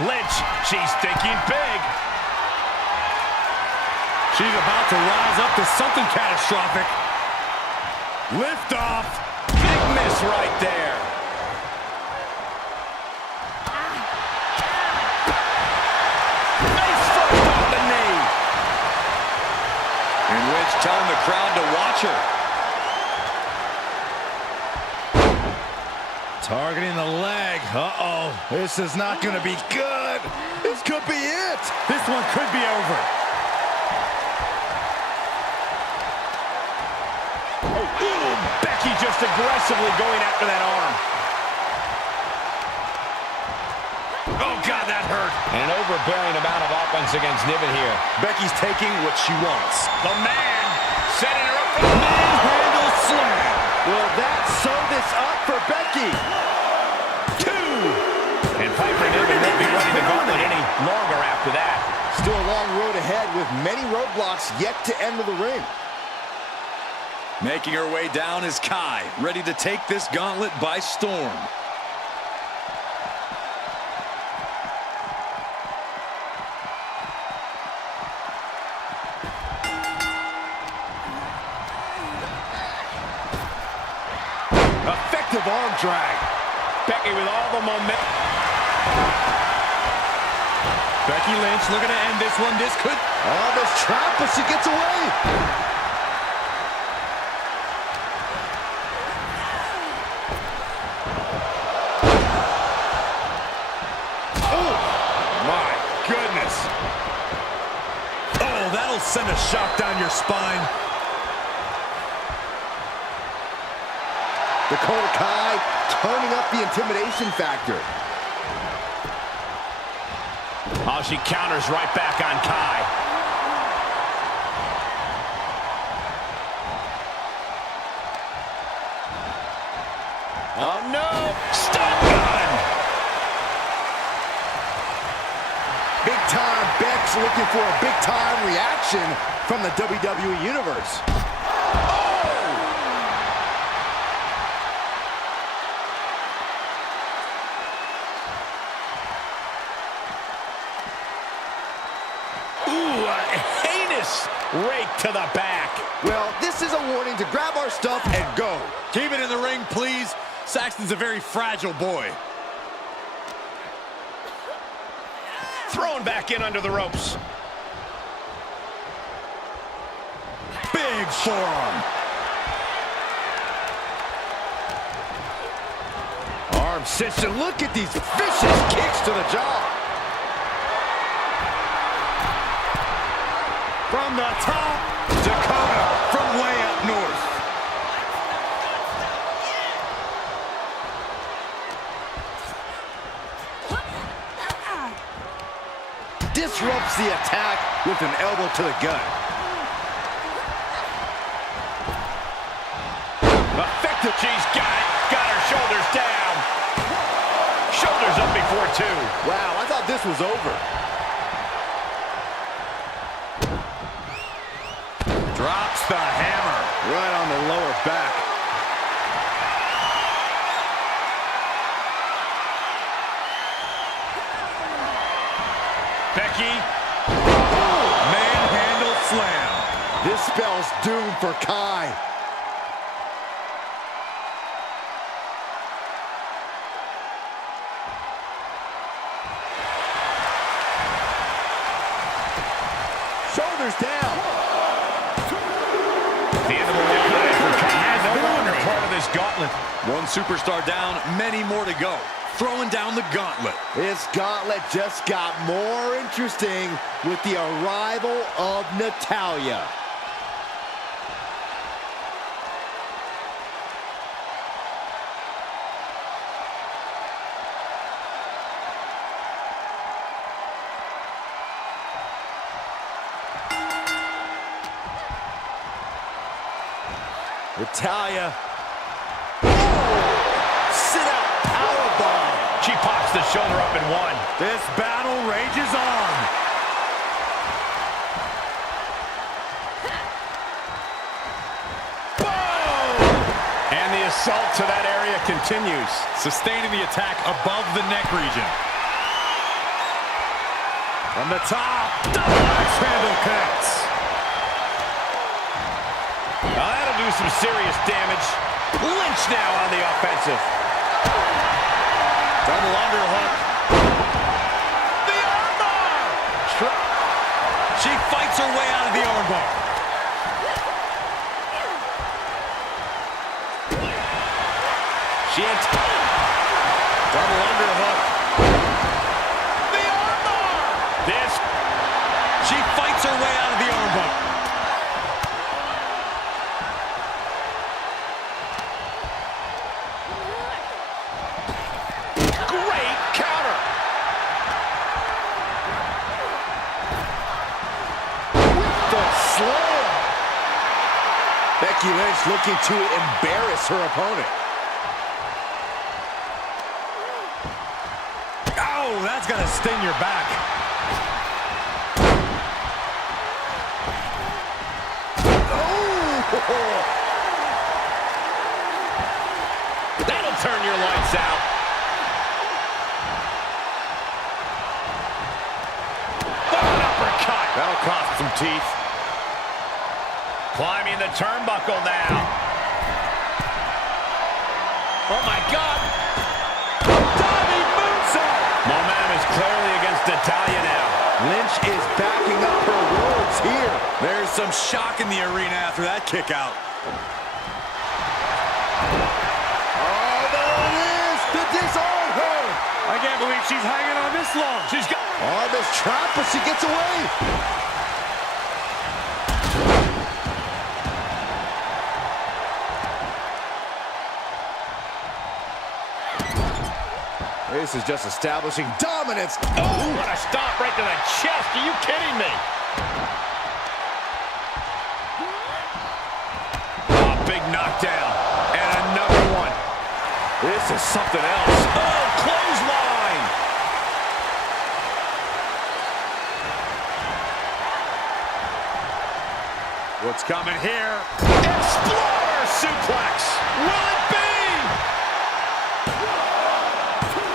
Lynch, she's thinking big. She's about to rise up to something catastrophic. Lift off. Big miss right there. Nice first off the knee. And Lynch telling the crowd to watch her. Targeting the leg. Uh-oh. This is not going to be good. This could be it. This one could be over. Ooh, Becky just aggressively going after that arm. Oh, God, that hurt. And an overbearing amount of offense against Niven here. Becky's taking what she wants. The man setting her up for the manhandle slam. Will that sew this up for Becky? 2. And Piper Niven won't be running the gauntlet any longer after that. Still a long road ahead with many roadblocks yet to enter the ring. Making her way down is Kai, ready to take this gauntlet by storm. Effective arm drag. Becky with all the momentum. Becky Lynch looking to end this one. This could... Almost trapped, but she gets away. That'll send a shock down your spine. Dakota Kai turning up the intimidation factor. Oh, she counters right back on Kai. Oh, no. Stun gun. Big time Beck's looking for a big time reaction from the WWE Universe. the back. Well, this is a warning to grab our stuff and go. Keep it in the ring, please. Saxton's a very fragile boy. Thrown back in under the ropes. Big forearm. Arm cinched, and look at these vicious kicks to the jaw. From the top, Dakota from way up north. Disrupts the attack with an elbow to the gut. Effective. She's got it. Got her shoulders down. Shoulders up before two. Wow, I thought this was over. Drops the hammer. Right on the lower back. Becky. Manhandle slam. This spells doom for Kai. Shoulders down. The end of the line for Kai. No longer part of this gauntlet. One superstar down, many more to go. Throwing down the gauntlet. This gauntlet just got more interesting with the arrival of Natalya. Natalya. Sit out powerbomb. She pops the shoulder up in one. This battle rages on. Boom! And the assault to that area continues. Sustaining the attack above the neck region. From the top, double axe handle connects. Now that'll do some serious damage. Lynch now on the offensive. Double underhook. The armbar! She fights her way out of the armbar. Double underhook. The armbar! She fights her way out of the armbar. Becky Lynch looking to embarrass her opponent. Oh, that's gonna sting your back. Oh! That'll turn your lights out. An uppercut. That'll cost some teeth. Climbing the turnbuckle now. Oh, my God. Diving moonsault. Momentum is clearly against Natalya now. Lynch is backing up her words here. There's some shock in the arena after that kick out. Oh, there it is to disarm her. I can't believe she's hanging on this long. She's got... Arm is trapped, but she gets away. This is just establishing dominance. Oh, what a stomp right to the chest. Are you kidding me? Oh, big knockdown. And another one. This is something else. Oh, clothesline. What's coming here? Explorer suplex. Will it be?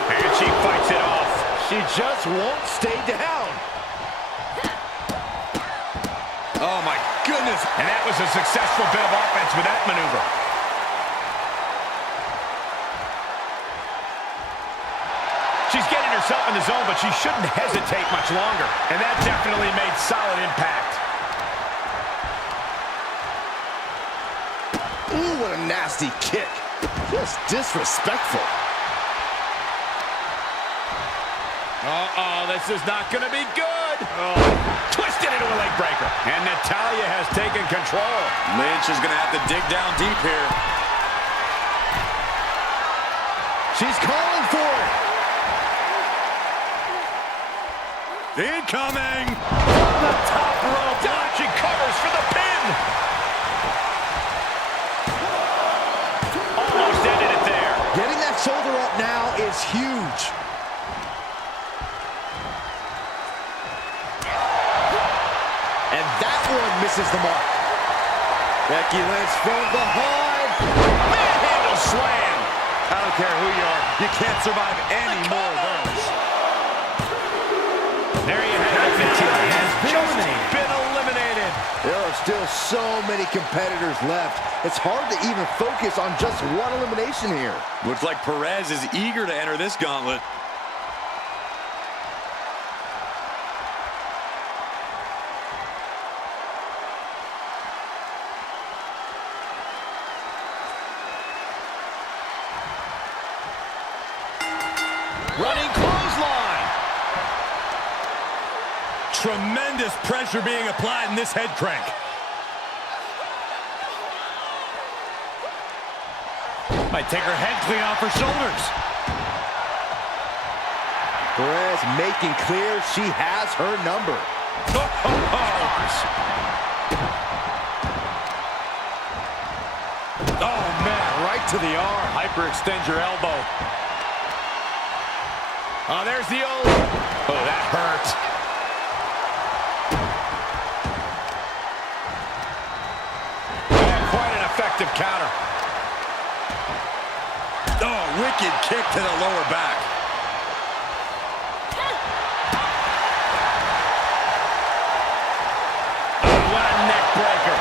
And she fights it off. She just won't stay down. Oh, my goodness. a successful bit of offense with that maneuver. She's getting herself in the zone, but she shouldn't hesitate much longer. And that definitely made solid impact. Ooh, what a nasty kick. Just disrespectful. Uh-oh, this is not going to be good. Oh. Twisted into a leg breaker. And Natalya has taken control. Lynch is going to have to dig down deep here. She's calling for it. Incoming! From the top rope. She covers for the pin. Almost ended it there. Getting that shoulder up now is huge. And that one misses the mark. Becky Lynch from behind. Manhandle slam. I don't care who you are, you can't survive any more of those. There you have it. Natalya has been eliminated. There are still so many competitors left. It's hard to even focus on just one elimination here. Looks like Perez is eager to enter this gauntlet. Running clothesline. Tremendous pressure being applied in this head crank. Might take her head clean off her shoulders. Perez making clear she has her number. Oh, man, right to the arm. Hyperextend your elbow. Oh, there's the old... Oh, that hurt. Oh, quite an effective counter. Oh, wicked kick to the lower back. Oh, what a neck breaker.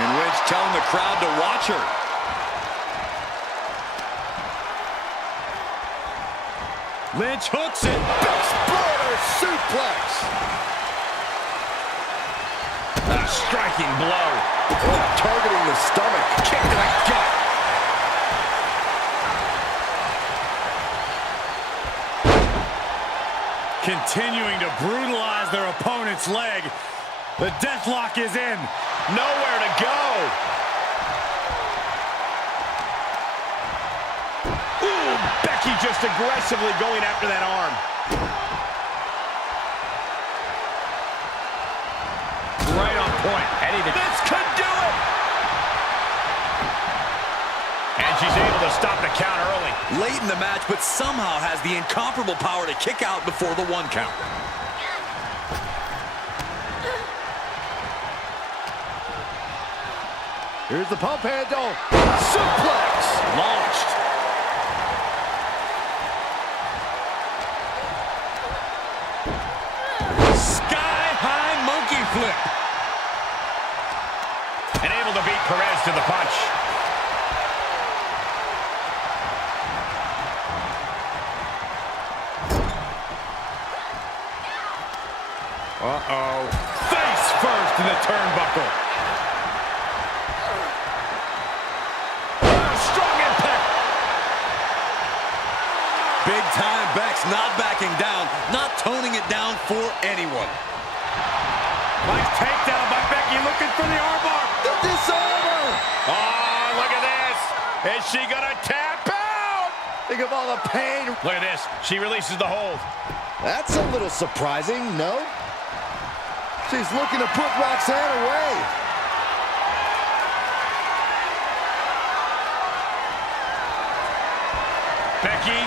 And Lynch telling the crowd to watch her. Lynch hooks it. Exploder suplex. A striking blow. Oh, targeting the stomach. Kick to the gut. Continuing to brutalize their opponent's leg. The deathlock is in. Nowhere to go. Ooh, Becky just aggressively going after that arm. Right on point. This could do it. And she's able to stop the count early. Late in the match, but somehow has the incomparable power to kick out before the 1 count. Here's the pump handle. Suplex. Launched. Sky-high monkey flip. And able to beat Perez to the punch. Uh-oh. Face first in the turnbuckle. Strong impact. Big time Beck's not backing down, not toning it down for anyone. Nice takedown by Becky, looking for the armbar. The disarmer. Oh, look at this. Is she gonna tap out? Think of all the pain. Look at this. She releases the hold. That's a little surprising, no? She's looking to put Roxanne away. Becky.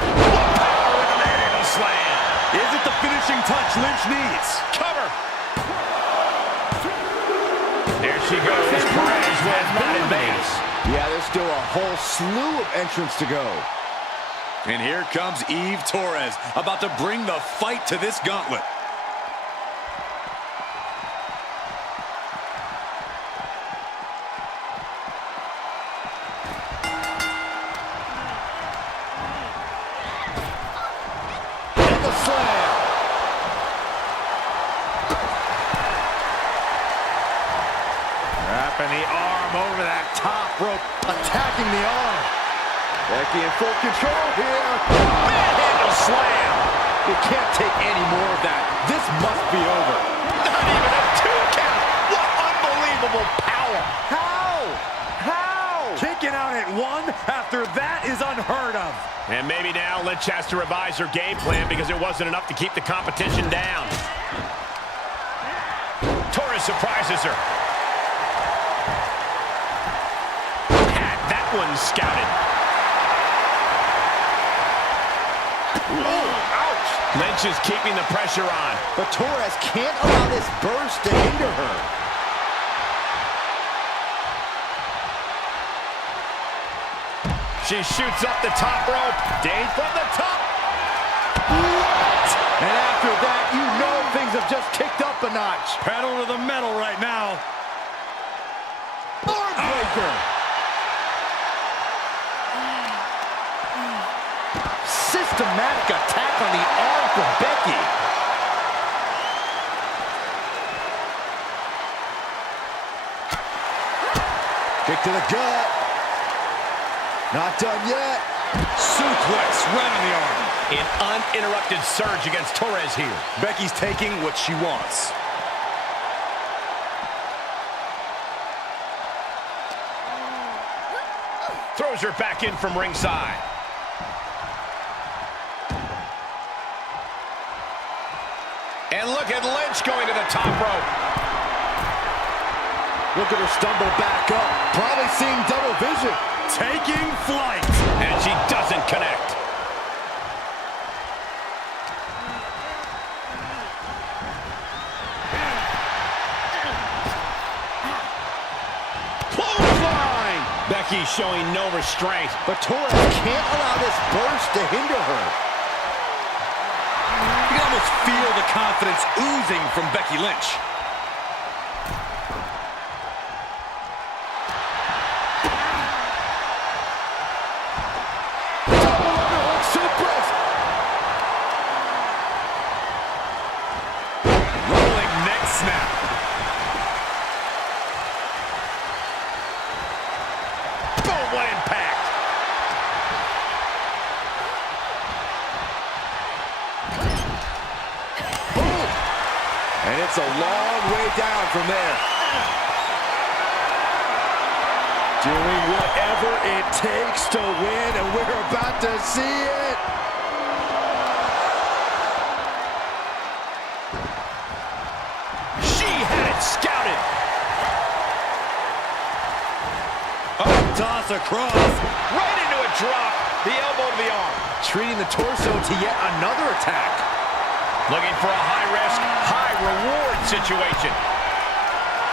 Power with a manhandle slam. Is it the finishing touch Lynch needs? Cover. There she goes. Perez was not in Vegas. Yeah, there's still a whole slew of entrants to go. And here comes Eve Torres, about to bring the fight to this gauntlet. Wrapping the arm over that top rope, attacking the arm. Becky in full control here. Manhandle slam. You can't take any more of that. This must be over. Not even a 2 count. What unbelievable power. How? Kicking out at 1 after that is unheard of. And maybe now Lynch has to revise her game plan because it wasn't enough to keep the competition down. Torres surprises her. Had that one scouted. Oh, ouch. Lynch is keeping the pressure on. But Torres can't allow this burst to hinder her. She shoots up the top rope. Dane from the top. What? And after that, you know things have just kicked up a notch. Pedal to the metal right now. Arm breaker. Systematic attack on the arm from Becky. Kick to the gut. Not done yet. Suplex right on the arm. An uninterrupted surge against Torres here. Becky's taking what she wants. Throws her back in from ringside. And look at Lynch going to the top rope. Look at her stumble back up. Probably seeing double vision. Taking flight. And she doesn't connect. Clothesline. Becky showing no restraint. But Torres can't allow this burst to hinder her. You can almost feel the confidence oozing from Becky Lynch. Double underhook suplex. Rolling neck snap. Boom, what impact. And it's a long way down from there. Doing whatever it takes to win, and we're about to see it. She had it scouted. Up toss across. Right into a drop. The elbow to the arm. Treating the torso to yet another attack. Looking for a high-risk, high-reward situation.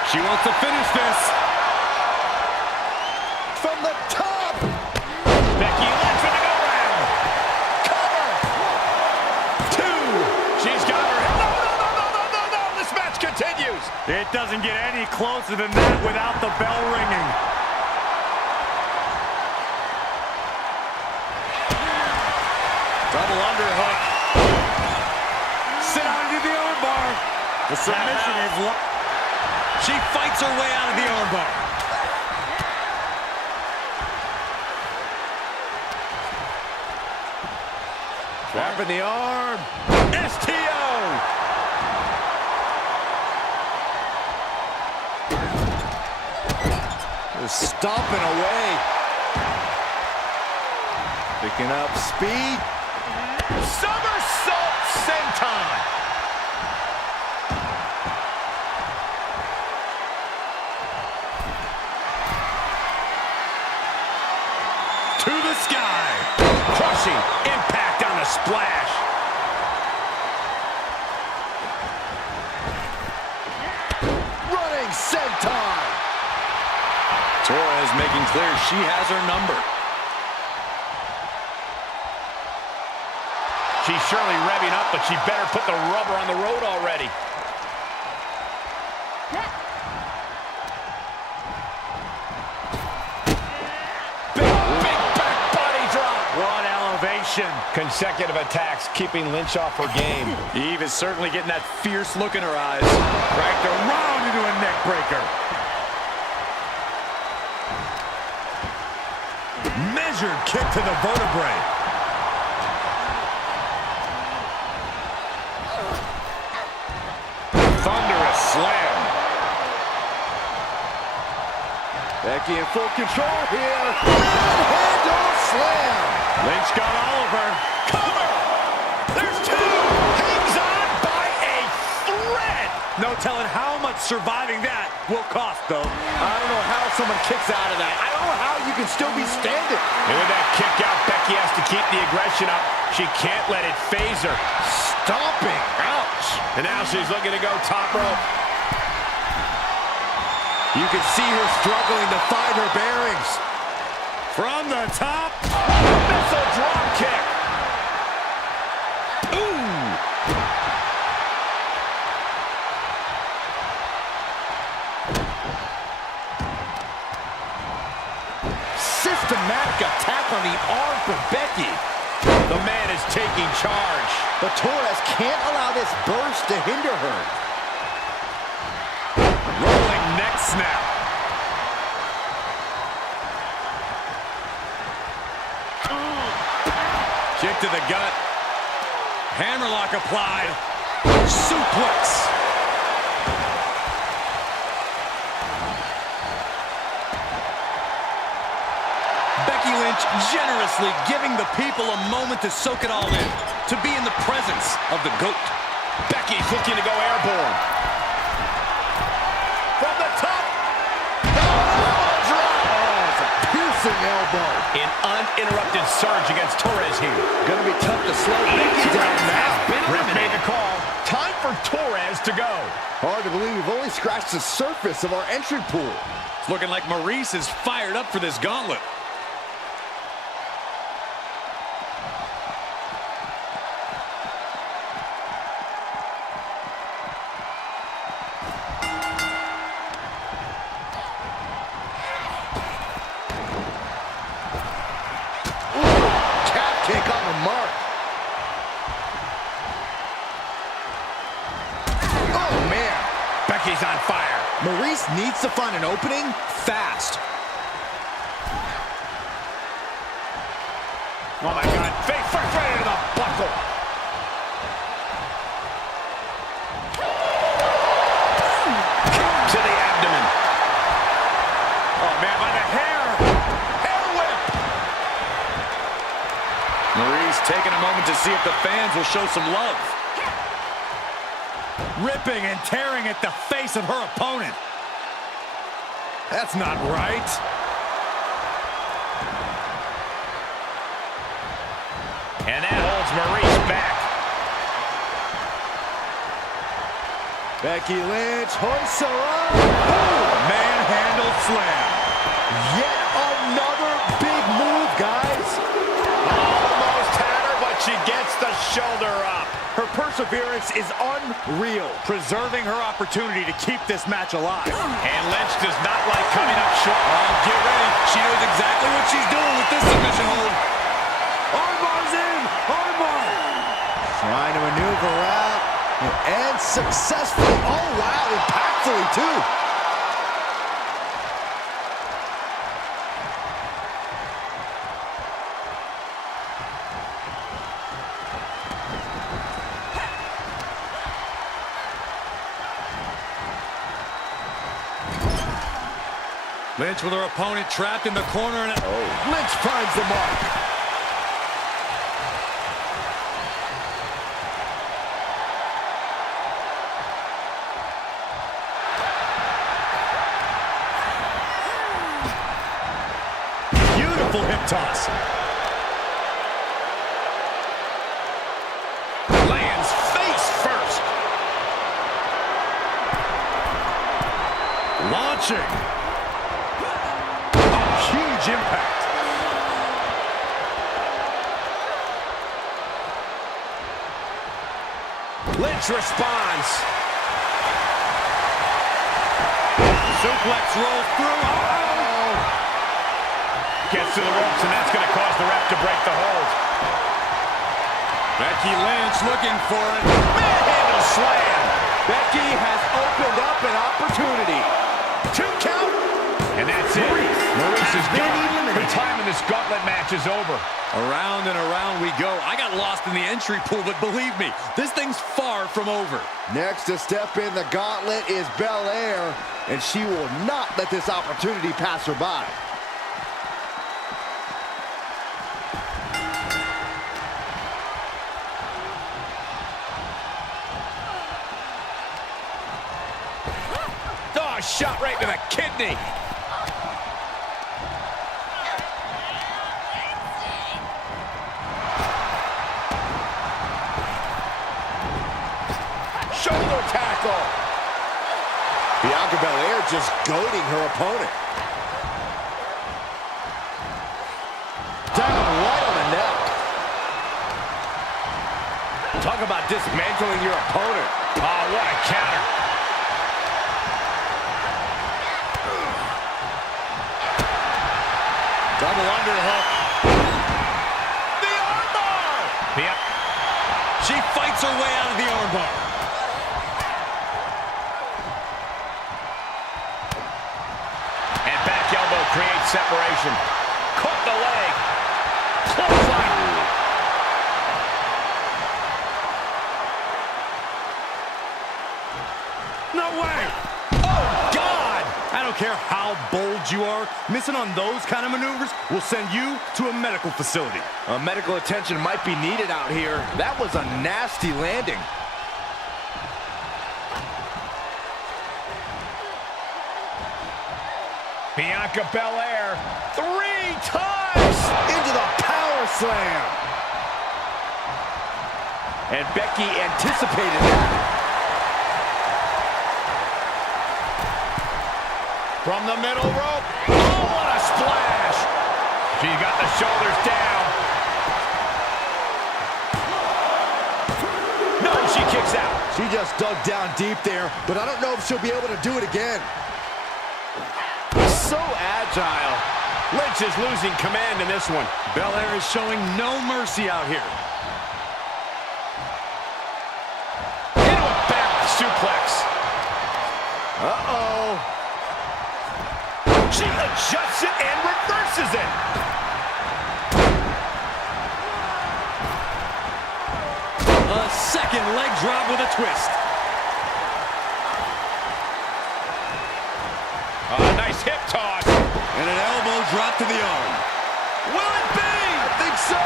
She wants to finish this. From the top. Becky Lynch with the go-round. Cover. 2. She's got her. No. This match continues. It doesn't get any closer than that without the bell ringing. Double underhook. Sit out into the armbar. The submission is locked. She fights her way out of the armbar. Trapping the arm. STO. Just stomping away. Picking up speed. Somersault senton. To the sky. Crushing impact on the splash. Running senton. Torres making clear she has her number. She's surely revving up, but she better put the rubber on the road already. Big back body drop. What elevation. Consecutive attacks, keeping Lynch off her game. Eve is certainly getting that fierce look in her eyes. Dragged around into a neck breaker. Measured kick to the vertebrae. Thunderous slam. Becky in full control here. Handle slam. Lynch got all of her. Cover! There's two! Hangs on by a thread! No telling how much surviving that will cost, though. I don't know how someone kicks out of that. I don't know how you can still be standing. And with that kick out, Becky has to keep the aggression up. She can't let it phase her. Stomping. Ouch. And now she's looking to go top rope. You can see her struggling to find her bearings. From the top. Missile drop kick. Ooh! Systematic attack on the arm from Becky. The man is taking charge. But Torres can't allow this burst to hinder her. Rolling neck snap. Kick to the gut. Hammerlock applied. Suplex. Becky Lynch generously giving the people a moment to soak it all in, to be in the presence of the GOAT. Becky's looking to go airborne. From the top. Piercing elbow. An uninterrupted surge against Torres here. Gonna be tough to slow Becky down now. Ref made the call. Time for Torres to go. Hard to believe we've only scratched the surface of our entry pool. It's looking like Maurice is fired up for this gauntlet. Kick on the mark. Oh, man. Becky's on fire. Maurice needs to find an opening fast. Oh, my God. Face first right into the buckle. Kick to the abdomen. Oh, man, by the hair. Hair whip. Maurice taking a moment to see if the fans will show some love. Ripping and tearing at the face of her opponent. That's not right. And that holds Maurice back. Becky Lynch hoists her up. Manhandle slam. Yet another big move, guys. Almost had her, but she gets the shoulder up. Her perseverance is unreal, preserving her opportunity to keep this match alive. And Lynch does not like coming up short. Oh, get ready. She knows exactly what she's doing with this submission hold. Armbar's in! Armbar! Trying to maneuver out and successfully. Oh, wow, impactfully, too. Lynch with her opponent trapped in the corner. And Lynch finds the mark. Beautiful hip toss. Lands face first. Launching. Huge impact. Lynch responds. Suplex rolls through. Oh! Gets to the ropes, and that's going to cause the ref to break the hold. Becky Lynch looking for it. Manhandle slam. Becky has opened up an opportunity. 2 count. And that's it. Maurice is gone. The time in this gauntlet match is over. Around and around we go. I got lost in the entry pool, but believe me, this thing's far from over. Next to step in the gauntlet is Belair, and she will not let this opportunity pass her by. Oh, shot right to the kidney. Shoulder tackle. Bianca Belair just goading her opponent. Down right on the neck. Talk about dismantling your opponent. Oh, what a counter. Double underhook. The armbar! Yeah. She fights her way out of the armbar. And back elbow creates separation. Caught the leg. Clothesline. No way! Oh, God! I don't care how bold you are, missing on those kind of maneuvers will send you to a medical facility. Medical attention might be needed out here. That was a nasty landing. Bianca Belair. 3 times. Into the power slam. And Becky anticipated that. From the middle rope. Oh, what a splash. She got the shoulders down. No, she kicks out. She just dug down deep there, but I don't know if she'll be able to do it again. So agile. Lynch is losing command in this one. Belair is showing no mercy out here. Into a back suplex. Uh-oh. She adjusts it and reverses it. A second leg drop with a twist. Nice hip toss. And an elbow drop to the arm. Will it be? I think so.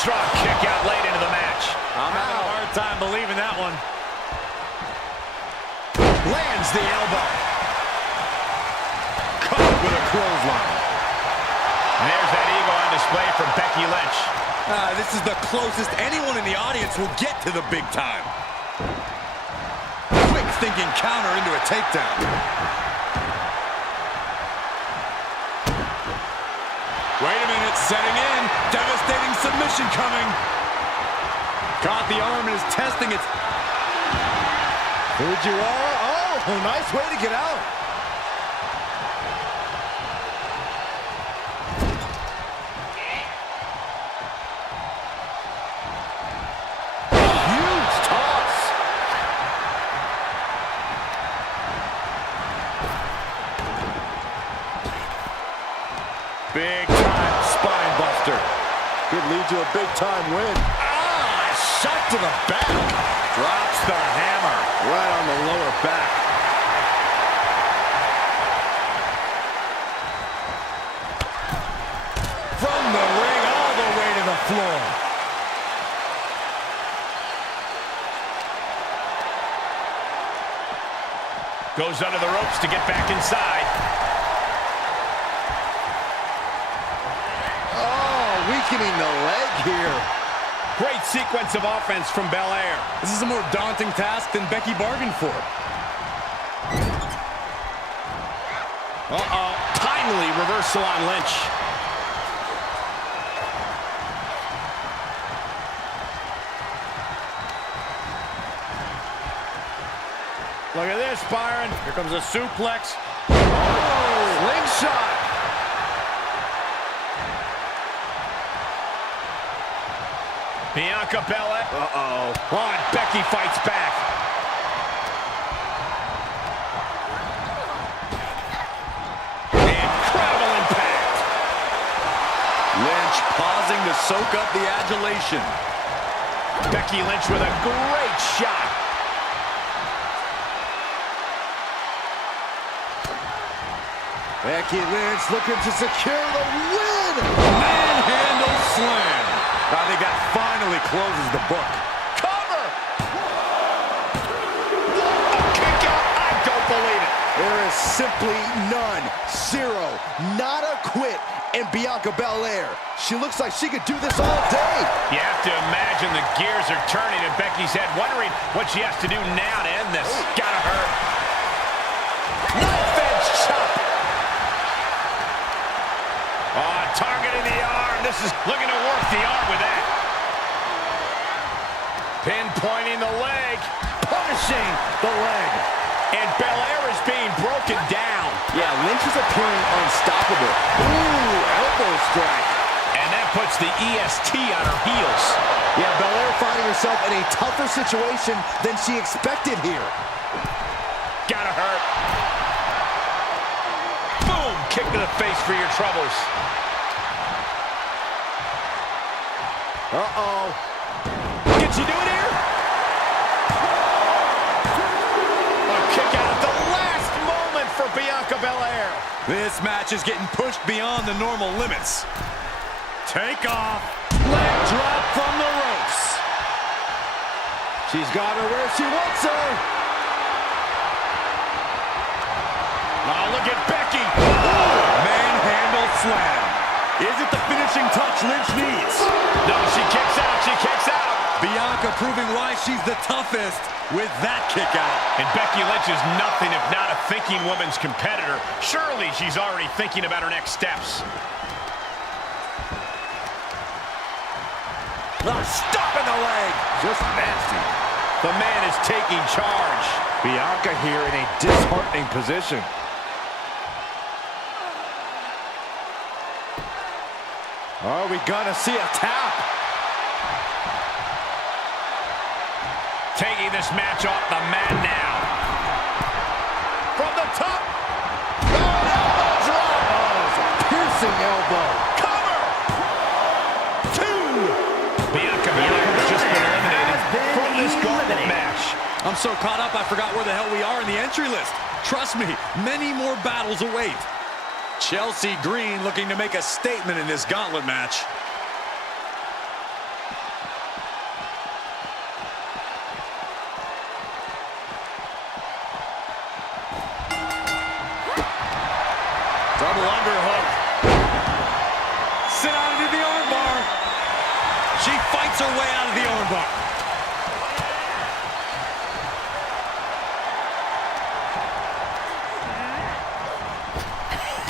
Strong kick out late into the match. I'm having a hard time believing that one. Lands the elbow. Caught with a clothesline. And there's that ego on display from Becky Lynch. This is the closest anyone in the audience will get to the big time. Quick thinking counter into a takedown. Wait a minute, setting in. Devastating submission coming. Caught the arm and is testing it. Fujiwara. Oh, nice way to get out. Huge toss. Big time spine buster. Could lead to a big time win. Shot to the back. Drops the hammer. Right on the lower back. From the ring all the way to the floor. Goes under the ropes to get back inside. Oh, weakening the leg here. Great sequence of offense from Belair. This is a more daunting task than Becky bargained for. Uh-oh. Timely reversal on Lynch. Look at this, Byron. Here comes a suplex. Oh, slingshot. Bianca Belair. Oh, and Becky fights back. Incredible impact. Lynch pausing to soak up the adulation. Becky Lynch with a great shot. Becky Lynch looking to secure the win. Manhandle slam. I think that finally closes the book. Cover. A kick out. I don't believe it. There is simply none, zero, not a quit in Bianca Belair. She looks like she could do this all day. You have to imagine the gears are turning in Becky's head, wondering what she has to do now to end this. Gotta hurt. Knife edge chop. Oh, target in the arm. This is looking to work the arm with that. Pinpointing the leg. Punishing the leg. And Belair is being broken down. Yeah, Lynch is appearing unstoppable. Ooh, elbow strike. And that puts the EST on her heels. Yeah, Belair finding herself in a tougher situation than she expected here. Gotta hurt. Boom! Kick to the face for your troubles. Uh-oh. Can she do it here? A kick out at the last moment for Bianca Belair. This match is getting pushed beyond the normal limits. Take off. Leg drop from the ropes. She's got her where she wants her. Oh, look at Becky. Manhandle slam. Is it the finishing touch Lynch needs? No, she kicks out. She kicks out. Bianca proving why she's the toughest with that kick out. And Becky Lynch is nothing if not a thinking woman's competitor. Surely she's already thinking about her next steps. Stopping the leg. Just nasty. The man is taking charge. Bianca here in a disheartening position. Are we gonna see a tap? Taking this match off the mat now. From the top. Oh, elbow drop. Oh, it's a piercing elbow. Cover. Two. Bianca Belair has just been eliminated from this Gauntlet match. I'm so caught up, I forgot where the hell we are in the entry list. Trust me, many more battles await. Chelsea Green looking to make a statement in this Gauntlet match. Double underhook. Sit out into the armbar. She fights her way out of the armbar.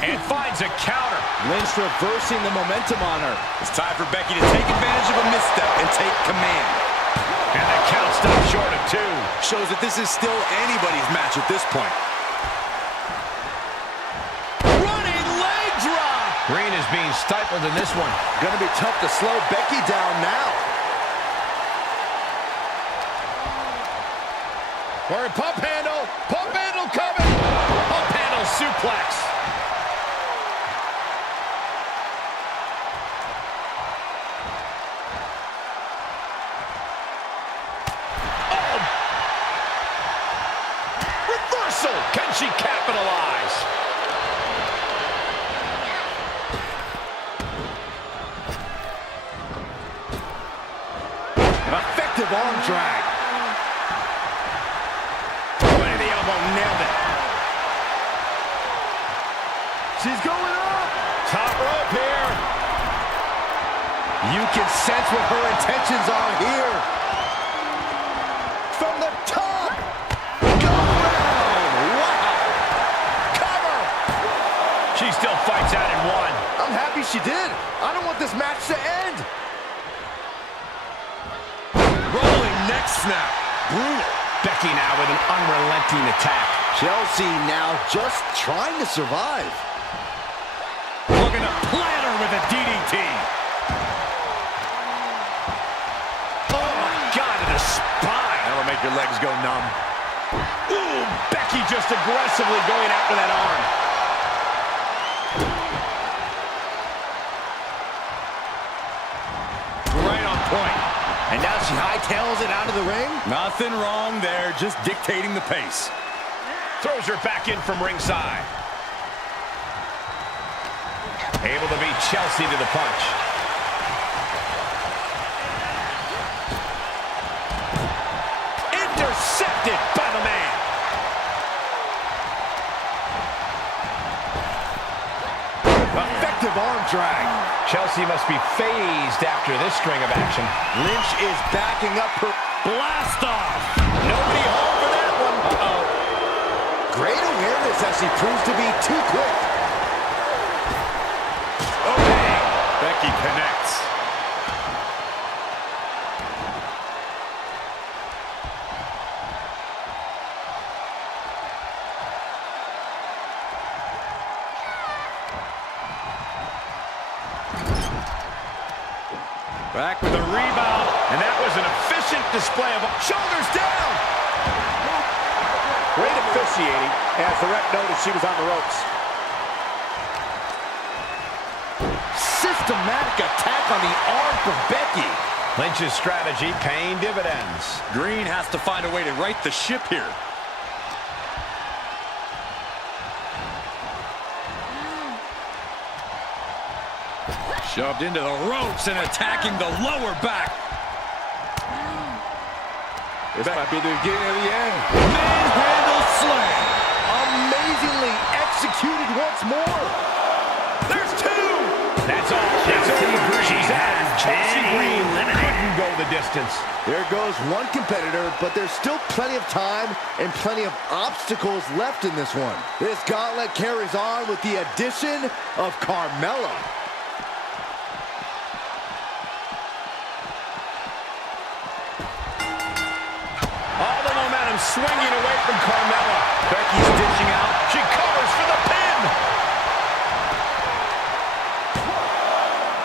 And finds a counter. Lynch reversing the momentum on her. It's time for Becky to take advantage of a misstep and take command. And the count stops short of two. Shows that this is still anybody's match at this point. Running leg drop. Green is being stifled in this one. Gonna be tough to slow Becky down now. Or a pump handle. Pump handle coming. Pump handle suplex. Can she capitalize? Effective arm drag. Right, the elbow nailed it. She's going up. Top rope here. You can sense what her intentions are here. From the top. She still fights out in one. I'm happy she did. I don't want this match to end. Rolling neck snap. Brutal. Becky now with an unrelenting attack. Chelsea now just trying to survive. Looking to plant her with a DDT. Oh my God, to the spine. That'll make your legs go numb. Ooh, Becky just aggressively going after that arm. Right on point. And now she hightails it out of the ring. Nothing wrong there, just dictating the pace. Throws her back in from ringside. Able to beat Chelsea to the punch. Intercepted by the man. Effective arm drag. Chelsea must be phased after this string of action. Lynch is backing up her. Blast off. Nobody home for that one. Uh-oh. Great awareness as she proves to be too quick. Okay, Becky connects. Back with a rebound. And that was an efficient display of Shoulders down. Great officiating as the ref noticed she was on the ropes. Systematic attack on the arm from Becky. Lynch's strategy paying dividends. Green has to find a way to right the ship here. Shoved into the ropes and attacking the lower back. This might be the beginning of the end. Manhandle slam. Amazingly executed once more. There's two. That's all. She's out. Chelsea Green couldn't go the distance. There goes one competitor, but there's still plenty of time and plenty of obstacles left in this one. This gauntlet carries on with the addition of Carmela. All the momentum swinging away from Carmela. Becky's dishing out. She covers for the pin.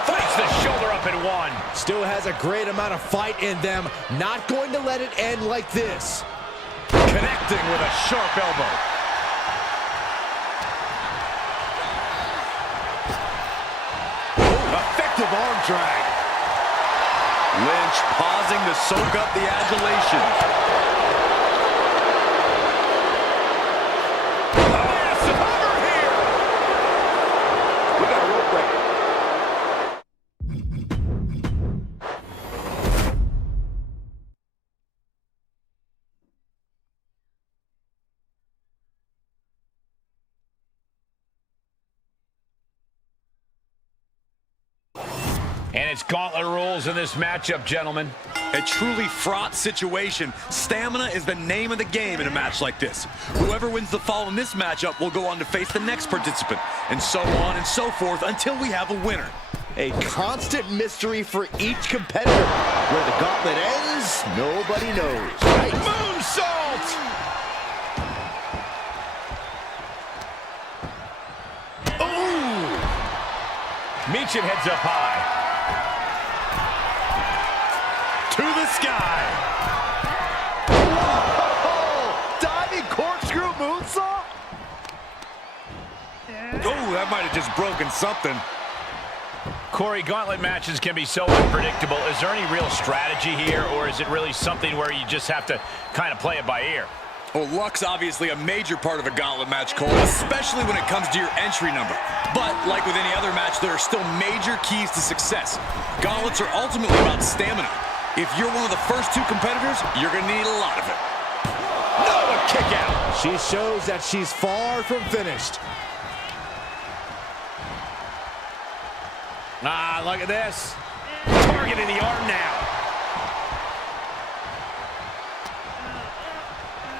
Fights the shoulder up in one. Still has a great amount of fight in them. Not going to let it end like this. Connecting with a sharp elbow. Effective arm drag. Lynch pausing to soak up the adulation. Massive cover here. We got a rope break. And it's gauntlet rules in this matchup, gentlemen. A truly fraught situation. Stamina is the name of the game in a match like this. Whoever wins the fall in this matchup will go on to face the next participant, and so on and so forth until we have a winner. A constant mystery for each competitor. Where the gauntlet ends, nobody knows. Right? Moonsault! Ooh! Meechin heads up high. To the sky. Whoa! Diving corkscrew moonsault? Oh, that might have just broken something. Corey, gauntlet matches can be so unpredictable. Is there any real strategy here, or is it really something where you just have to kind of play it by ear? Well, luck's obviously a major part of a gauntlet match, Cole, especially when it comes to your entry number. But, like with any other match, there are still major keys to success. Gauntlets are ultimately about stamina. If you're one of the first two competitors, you're going to need a lot of it. No, a kick out. She shows that she's far from finished. Ah, look at this. Targeting the arm now.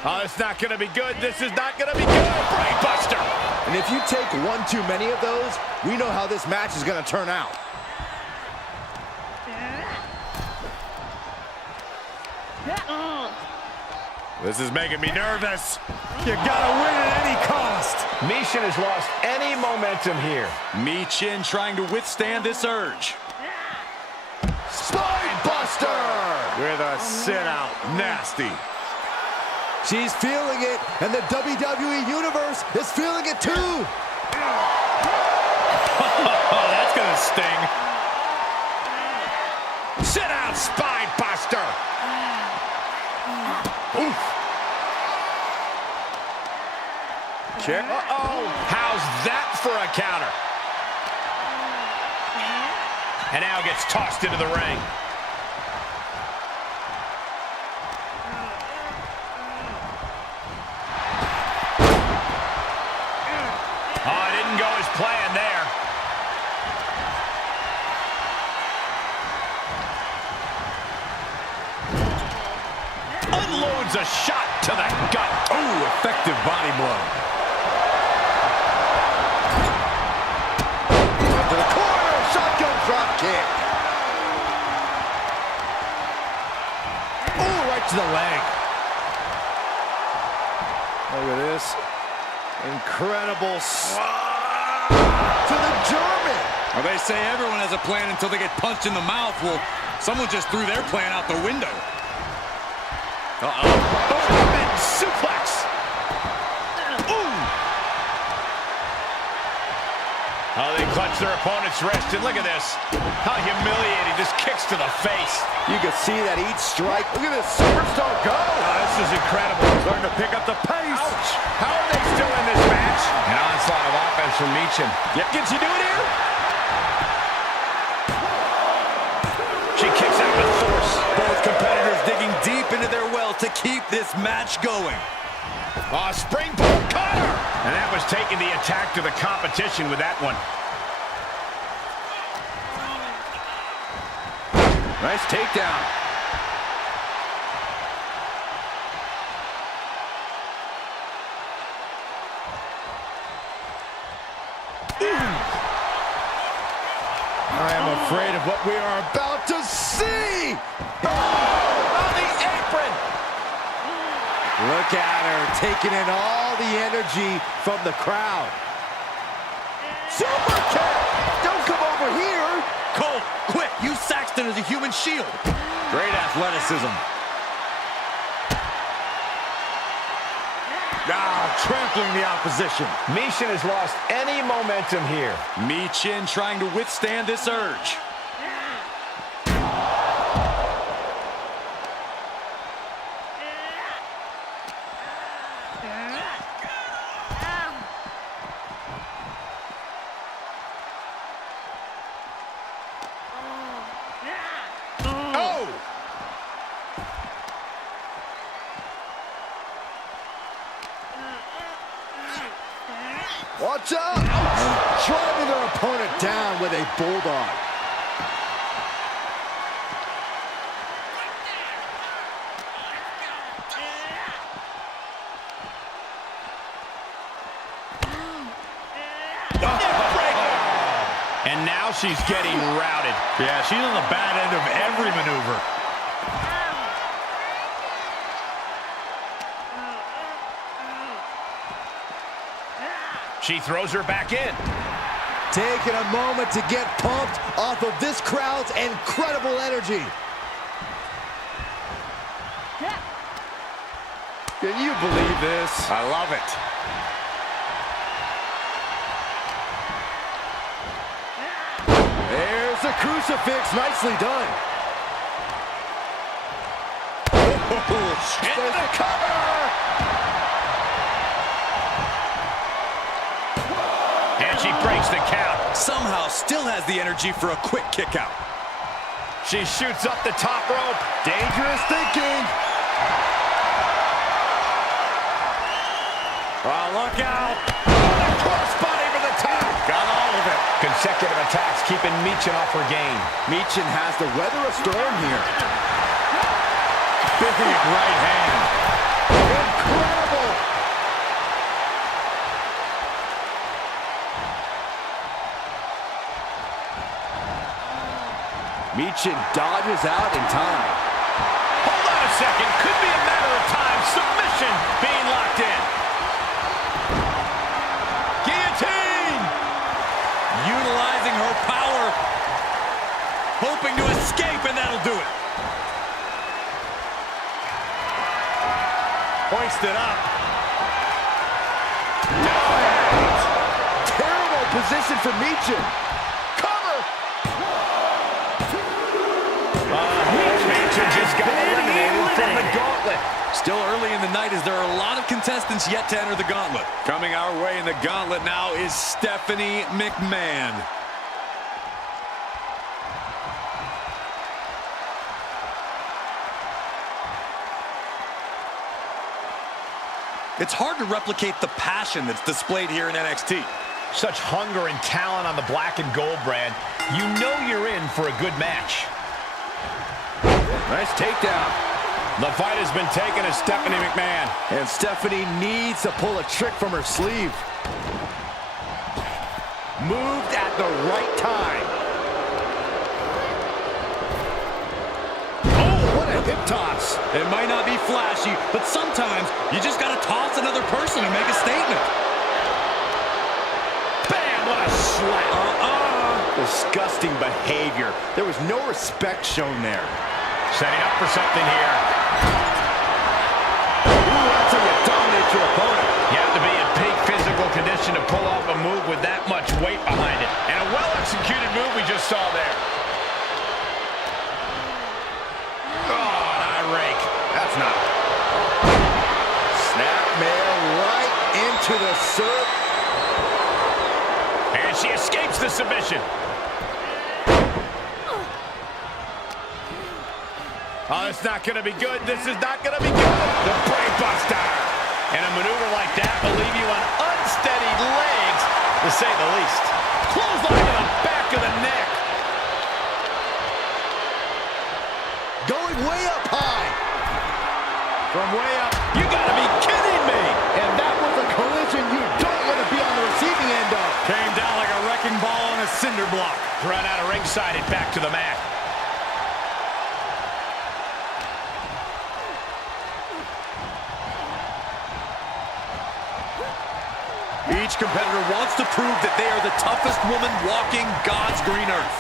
Oh, it's not going to be good. This is not going to be good. Brainbuster. And if you take one too many of those, we know how this match is going to turn out. This is making me nervous. You gotta win at any cost. Meechin has lost any momentum here. Meechin trying to withstand this urge. Spine buster! With a sit-out. Nasty. She's feeling it, and the WWE Universe is feeling it too. Oh, that's gonna sting. Sit-out spine buster. Oof. Kick. Uh-oh. How's that for a counter? And now gets tossed into the ring. Oh, it didn't go as planned there. Unloads a shot to the gut. Ooh, effective body blow. To the corner, shotgun drop kick. Ooh, right to the leg. Look at this. Incredible. To the German. Well, they say everyone has a plan until they get punched in the mouth. Well, someone just threw their plan out the window. German suplex. Ooh. Oh, they clutch their opponent's wrist, and look at this. How humiliating. Just kicks to the face. You can see that each strike. Look at this superstar go. Oh, this is incredible. Starting to pick up the pace. Ouch. How are they still in this match? An onslaught of offense from Meechin. Yep. Can she do it here? She kicks out with force. Both competitors digging deep into their well to keep this match going. Oh, springboard cutter. And that was taking the attack to the competition with that one. Nice takedown. I am afraid of what we are about to see. On the apron. Look at her taking in all the energy from the crowd. Super kick! Don't come over here! Cole, quick, use Saxton as a human shield. Great athleticism. Trampling the opposition. Meechin has lost any momentum here. Meechin trying to withstand this urge. Watch out! And driving their opponent down with a bulldog. And now she's getting routed. Yeah, she's on the bad end of every maneuver. She throws her back in. Taking a moment to get pumped off of this crowd's incredible energy. Can you believe this? I love it. There's the crucifix, nicely done. There's the cover! And she breaks the count. Somehow still has the energy for a quick kick out. She shoots up the top rope. Dangerous thinking. Oh, look out. Crossbody for the top. Got all of it. Consecutive attacks keeping Meechin off her game. Meechin has to weather a storm here. Big right hand. Incredible. Meechin dodges out in time. Hold on a second. Could be a matter of time. Submission being locked in. Guillotine! Utilizing her power. Hoping to escape, and that'll do it. Hoisted up. Terrible position for Meechin. Cover! Meechin just got eliminated from the Gauntlet. Still early in the night as there are a lot of contestants yet to enter the Gauntlet. Coming our way in the Gauntlet now is Stephanie McMahon. It's hard to replicate the passion that's displayed here in NXT. Such hunger and talent on the black and gold brand. You know you're in for a good match. Nice takedown. The fight has been taken to Stephanie McMahon. And Stephanie needs to pull a trick from her sleeve. Moved at the right time. Hip toss. It might not be flashy, but sometimes you just got to toss another person and make a statement. Bam! What a slap. Disgusting behavior. There was no respect shown there. Setting up for something here. Ooh, that's how you dominate your opponent. You have to be in peak physical condition to pull off a move with that much weight behind it. And a well-executed move we just saw there. That's not. Snapmare right into the syrup. And she escapes the submission. Oh, it's not going to be good. This is not going to be good. The brain buster. And a maneuver like that will leave you on unsteady legs, to say the least. Clothesline to the back of the neck. Going way up high. From way up. You gotta be kidding me! And that was a collision you don't want to be on the receiving end of. Came down like a wrecking ball on a cinder block. Thrown out of ringside and back to the mat. Each competitor wants to prove that they are the toughest woman walking God's green earth.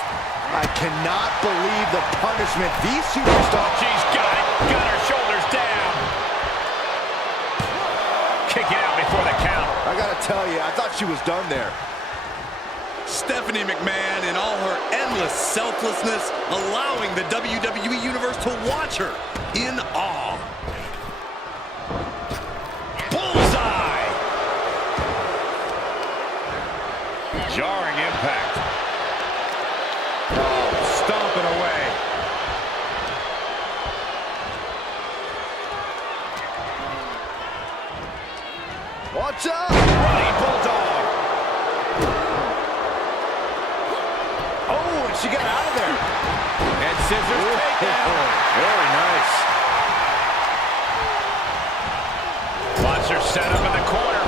I cannot believe the punishment these superstars. She's got it. Got her shoulders down. Kicking out before the count. I gotta tell you, I thought she was done there. Stephanie McMahon, in all her endless selflessness, allowing the WWE Universe to watch her in awe. Bullseye! Jarring impact. Stomping away. Watch out! Running bulldog. Oh, and she got out of there. And scissors takedown. Very nice. Monster set up in the corner.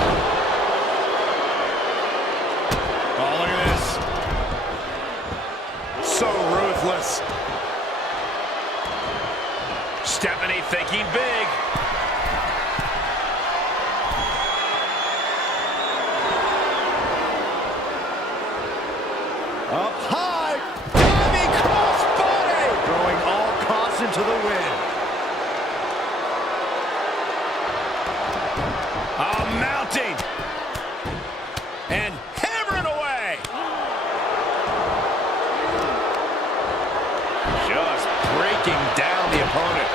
Oh, look at this. So ruthless. Stephanie thinking big. Up high. Diving crossbody. Throwing all caution to the wind. Mounting. And hammering away. Just breaking down the opponent.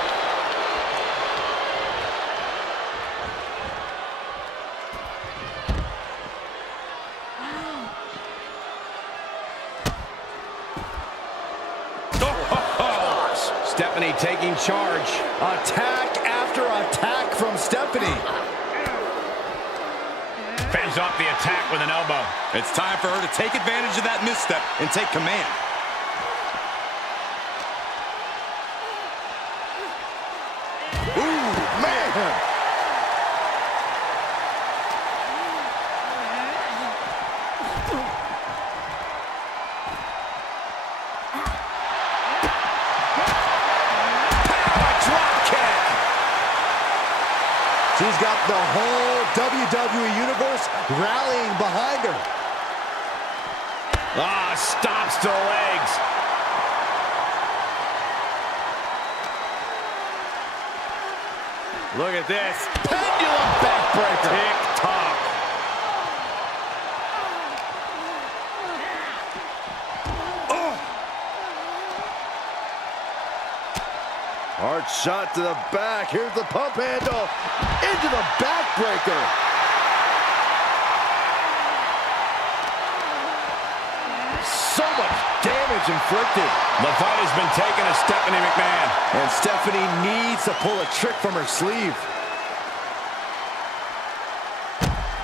Stephanie taking charge. Attack after attack from Stephanie. Fends off the attack with an elbow. It's time for her to take advantage of that misstep and take command. Ooh, man. Power drop kick. The whole WWE Universe rallying behind her. Ah, stops to the legs. Look at this. Pendulum backbreaker. Tick-tock. Hard shot to the back. Here's the pump handle. Into the backbreaker. So much damage inflicted. The fight has been taken to Stephanie McMahon. And Stephanie needs to pull a trick from her sleeve.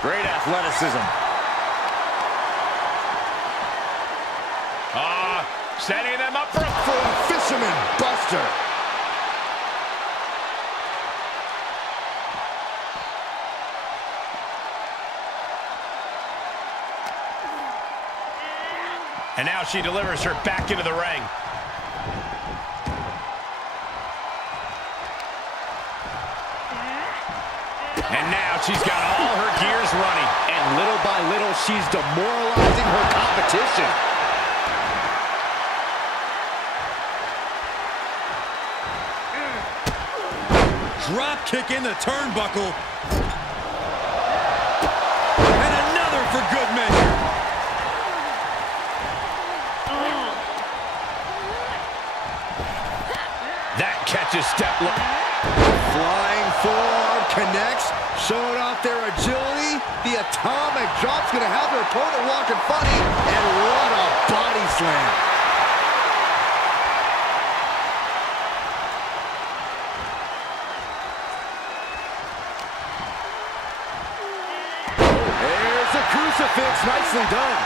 Great athleticism. Setting them up for a Fisherman Buster. And now she delivers her back into the ring. And now she's got all her gears running. And little by little, she's demoralizing her competition. Drop kick in the turnbuckle. And another for good measure. That catches Steph. Flying forearm connects, showing off their agility. The atomic drop's gonna have her opponent walking funny, and what a body slam. There's a crucifix, nicely done.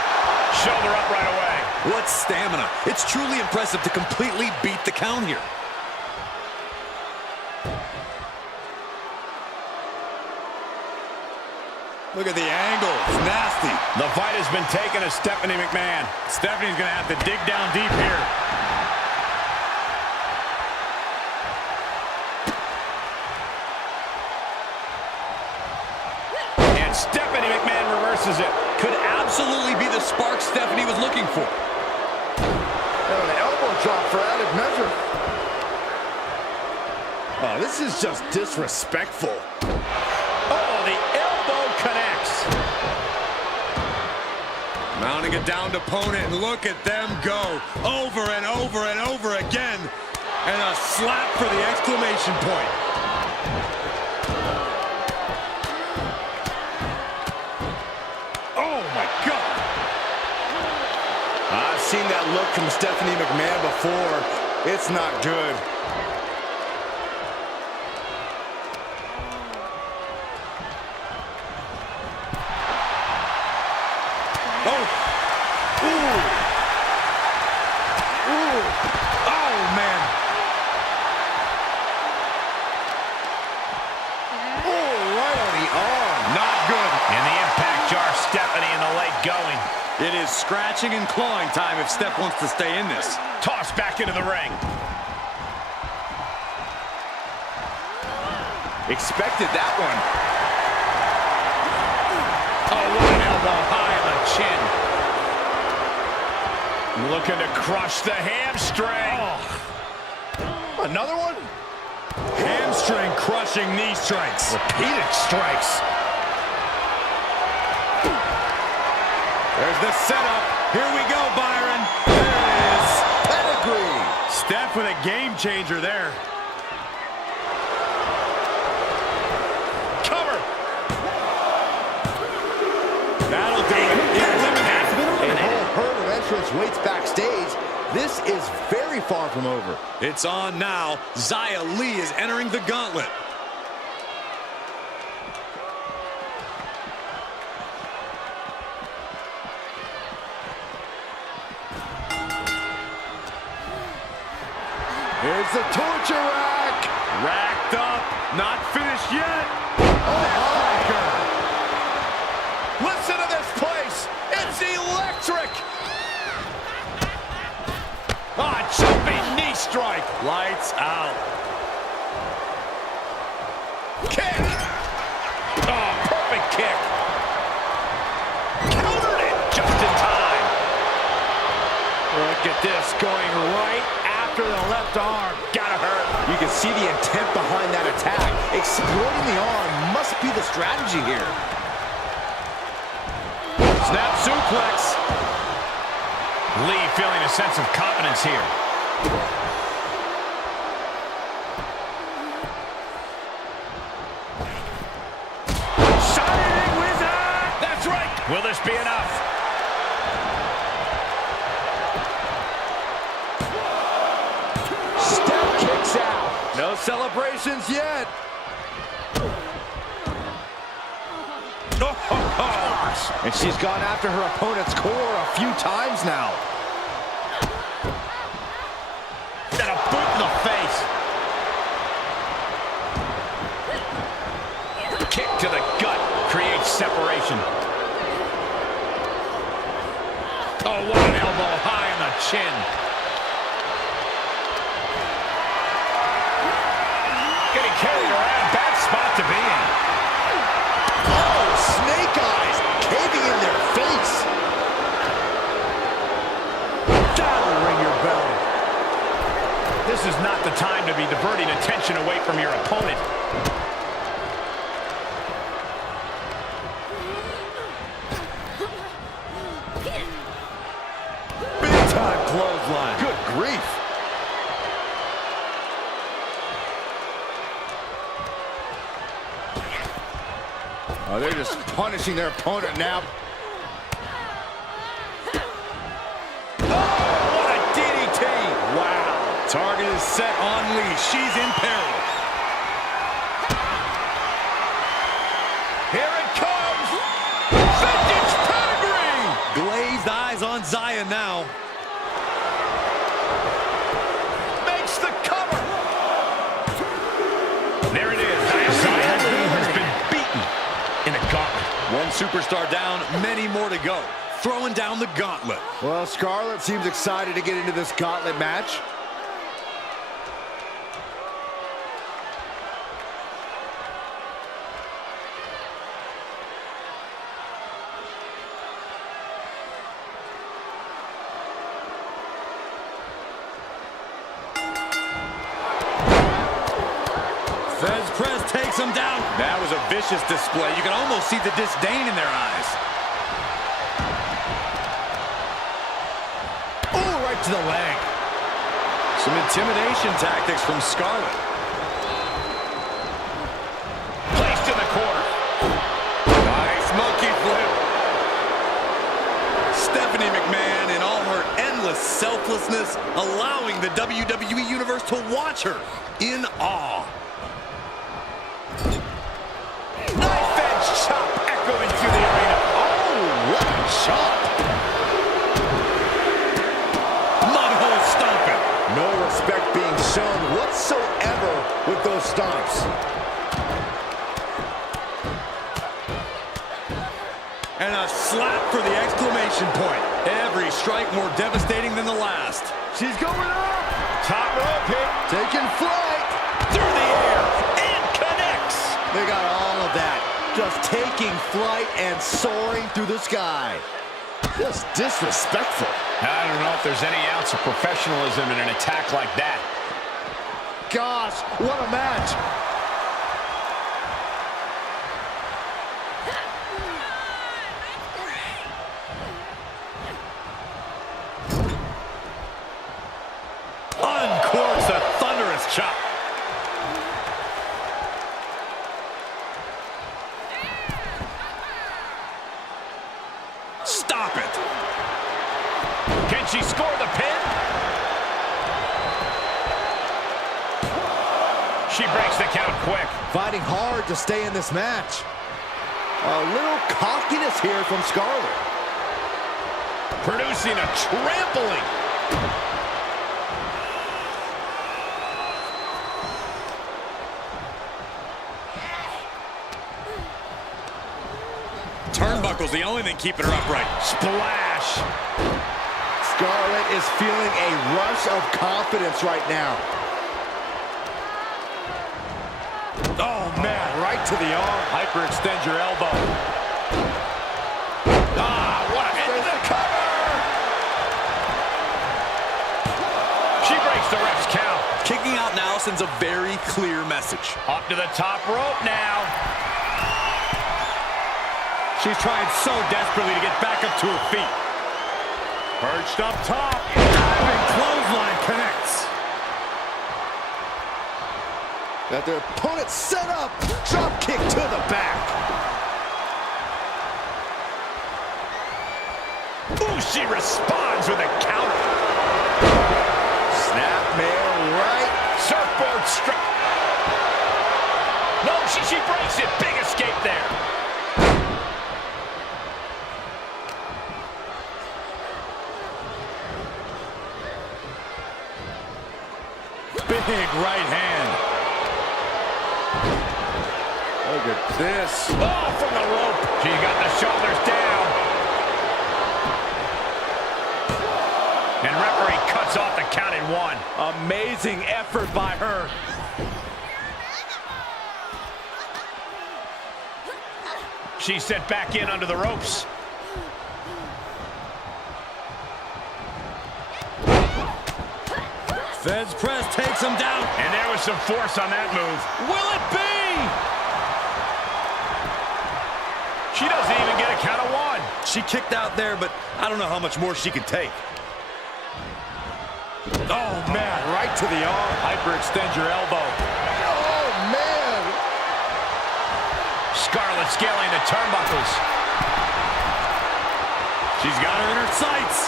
Shoulder up right away. What stamina. It's truly impressive to completely beat the count here. Look at the angle. It's nasty. The fight has been taken to Stephanie McMahon. Stephanie's going to have to dig down deep here. And Stephanie McMahon reverses it. Could absolutely be the spark Stephanie was looking for. And an elbow drop for added measure. Oh, this is just disrespectful. Oh, the elbow connects. Mounting a downed opponent, and look at them go. Over and over and over again. And a slap for the exclamation point. Oh, my God. I've seen that look from Stephanie McMahon before. It's not good. It is scratching and clawing time if Steph wants to stay in this. Toss back into the ring. Expected that one. Oh, what an elbow high on the chin. Looking to crush the hamstring. Oh. Another one? Hamstring crushing knee strikes. Repeated strikes. There's the setup. Here we go, Byron. There it is. Pedigree. Steph with a game changer there. Cover. That'll do it. A whole herd of entrants waits backstage. This is very far from over. It's on now. Zia Lee is entering the gauntlet. Here's the torture rack. Racked up. Not finished yet. Oh, Listen to this place. It's electric. Jumping knee strike. Lights out. Kick. quick kick. Countered it just in time. Look at this, going right after the left arm. Gotta hurt. You can see the intent behind that attack. Exploiting the arm must be the strategy here. Snap suplex. Lee feeling a sense of confidence here. Shining Wizard! That's right. Will this be enough? Step kicks out. No celebrations yet. And she's gone after her opponent's core a few times now. And a boot in the face. Kick to the gut creates separation. Oh, what an elbow high on the chin. Getting carried around. Bad spot to be in. Oh, snake eyes caving in their face. That'll ring your bell. This is not the time to be diverting attention away from your opponent. Big time clothesline. Good grief. Oh, they're just punishing their opponent now. What a DDT! Wow. Target is set on Lee. She's in peril. Here it comes! Vintage pedigree! Glazed eyes on Zia now. Makes the cover! There it is. Zia Lee has been beaten in a gauntlet. One superstar down, many more to go. Throwing down the gauntlet. Well, Scarlet seems excited to get into this gauntlet match. Perez takes him down. That was a vicious display. You can almost see the disdain in their eyes. Oh, right to the leg. Some intimidation tactics from Scarlet. Placed in the corner. Nice monkey flip. Stephanie McMahon in all her endless selflessness, allowing the WWE Universe to watch her in awe. Knife edge chop echoing through the arena. Oh, what a chop. Mudhole stomping. No respect being shown whatsoever with those stomps. And a slap for the exclamation point. Every strike more devastating than the last. She's going up. Top rope hit. Taking flight. Through the air. And connects. They got all of that. Just taking flight and soaring through the sky. Just disrespectful. I don't know if there's any ounce of professionalism in an attack like that. Gosh, what a match. Uncorks a thunderous chop. Stop it. Can she score the pin? She breaks the count quick. Fighting hard to stay in this match. A little cockiness here from Scarlet. Producing a trampling. Turnbuckle's the only thing keeping her upright. Splash. Scarlet is feeling a rush of confidence right now. Oh, man. Right to the arm. Hyperextend your elbow. Ah, what a hit to the cover! She breaks the ref's count. Kicking out now sends a very clear message. Up to the top rope now. She's trying so desperately to get back up to her feet. Perched up top. Diving clothesline connects. Got their opponent set up. Drop kick to the back. Ooh, she responds with a counter. Snapmare right. Surfboard strike. No, she breaks it. Big escape there. Big right hand. Look at this. Oh, from the rope. She got the shoulders down. And referee cuts off the count in 1. Amazing effort by her. She's sent back in under the ropes. Feds press takes him down. And there was some force on that move. Will it be? She doesn't even get a count of 1. She kicked out there, but I don't know how much more she could take. Oh, man. Right to the arm. Hyperextend your elbow. Oh, man. Scarlet scaling the turnbuckles. She's got her in her sights.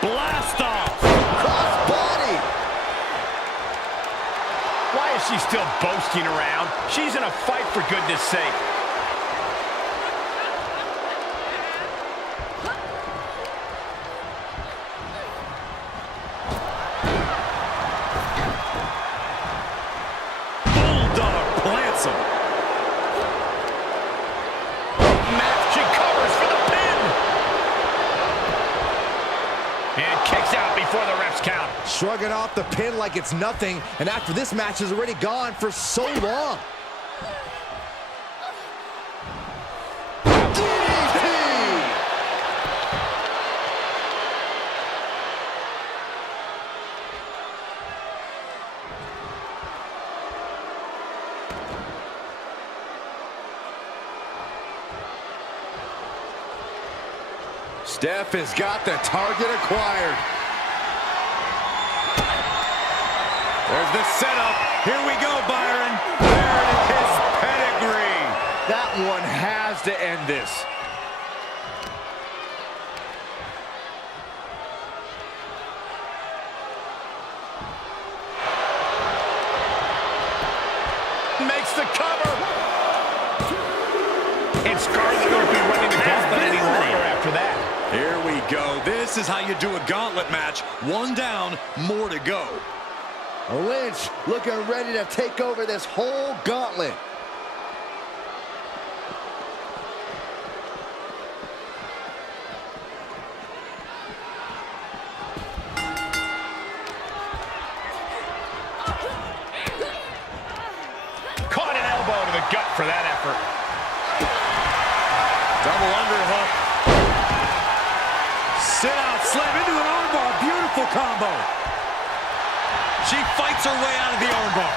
Blast off. Cross body. Why is she still boasting around? She's in a fight, for goodness sake. Bulldog plants him. She covers for the pin. And kicks out before the ref's count. Shrugging off the pin like it's nothing, and after this match is already gone for so long. DDT! Steph has got the target acquired. There's the setup. Here we go, Byron. There is pedigree. That one has to end this. Makes the cover. And Scarlet won't be running the gauntlet any longer after that. Here we go. This is how you do a gauntlet match. 1 down, more to go. Lynch looking ready to take over this whole gauntlet. Caught an elbow to the gut for that effort. Double underhook. Sit out, slam into an armbar. Beautiful combo. She fights her way out of the armbar.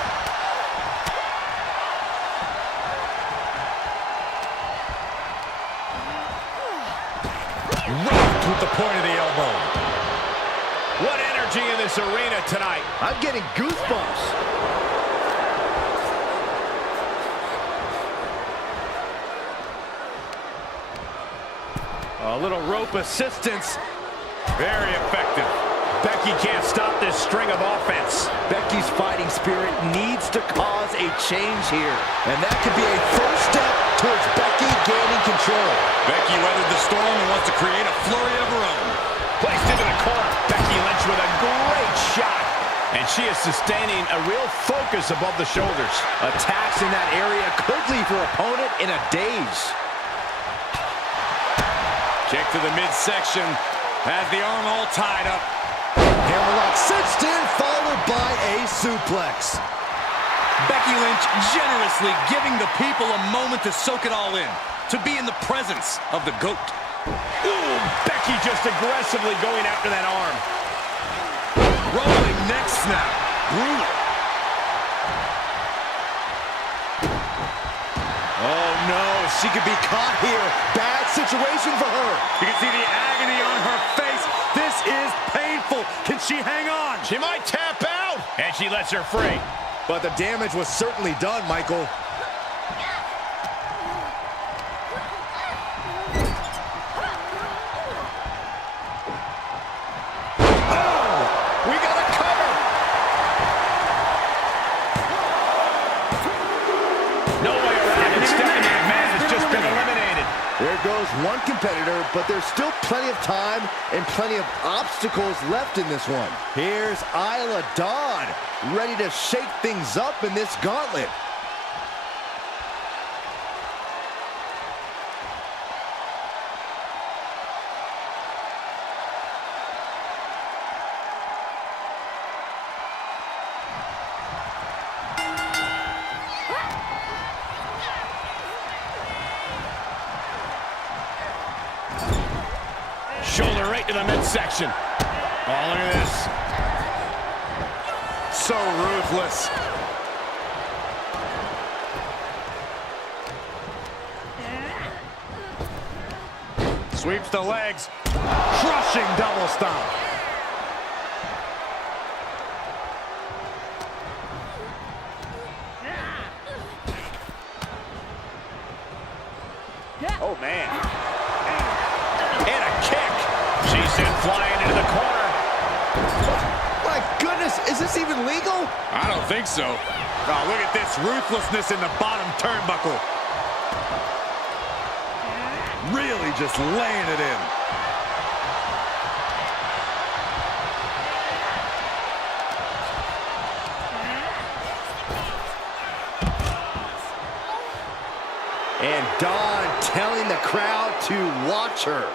Rocked with the point of the elbow. What energy in this arena tonight. I'm getting goosebumps. A little rope assistance. Very effective. Becky can't stop this string of offense. Becky's fighting spirit needs to cause a change here. And that could be a first step towards Becky gaining control. Becky weathered the storm and wants to create a flurry of her own. Placed into the corner. Becky Lynch with a great shot. And she is sustaining a real focus above the shoulders. Attacks in that area could leave her opponent in a daze. Kick to the midsection. Has the arm all tied up. Hammerlock cinched in, followed by a suplex. Becky Lynch generously giving the people a moment to soak it all in, to be in the presence of the GOAT. Ooh, Becky just aggressively going after that arm. Rolling neck snap. Brutal. Oh, no. She could be caught here. Bad situation for her. You can see the agony on her face. This is painful. Can she hang on? She might tap out. And she lets her free. But the damage was certainly done, Michael. We got a cover. No way around it. Stephanie McMahon has just been eliminated. There goes one competitor, but there's still plenty of time and plenty of obstacles left in this one. Here's Isla Dawn, ready to shake things up in this gauntlet. Shoulder right to the midsection. Oh, look at this. So ruthless. Sweeps the legs. Crushing double stomp. Oh, man. And a kick. She sent flying into the corner. My goodness, is this even legal? I don't think so. Oh, look at this ruthlessness in the bottom turnbuckle. Really just laying it in. And Dawn telling the crowd to watch her.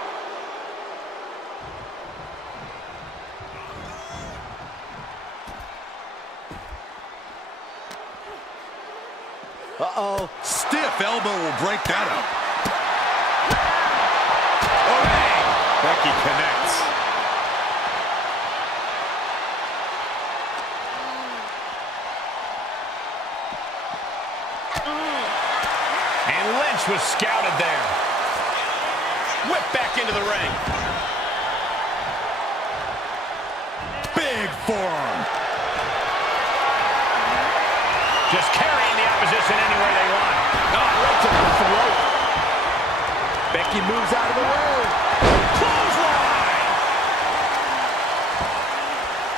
Uh-oh. Stiff elbow will break that up. Oh, bang! Becky connects. And Lynch was scouted there. Whip back into the ring. Big forearm. Just carrying the opposition anywhere they want. Oh, right to the throat. Becky moves out of the way. Clothesline!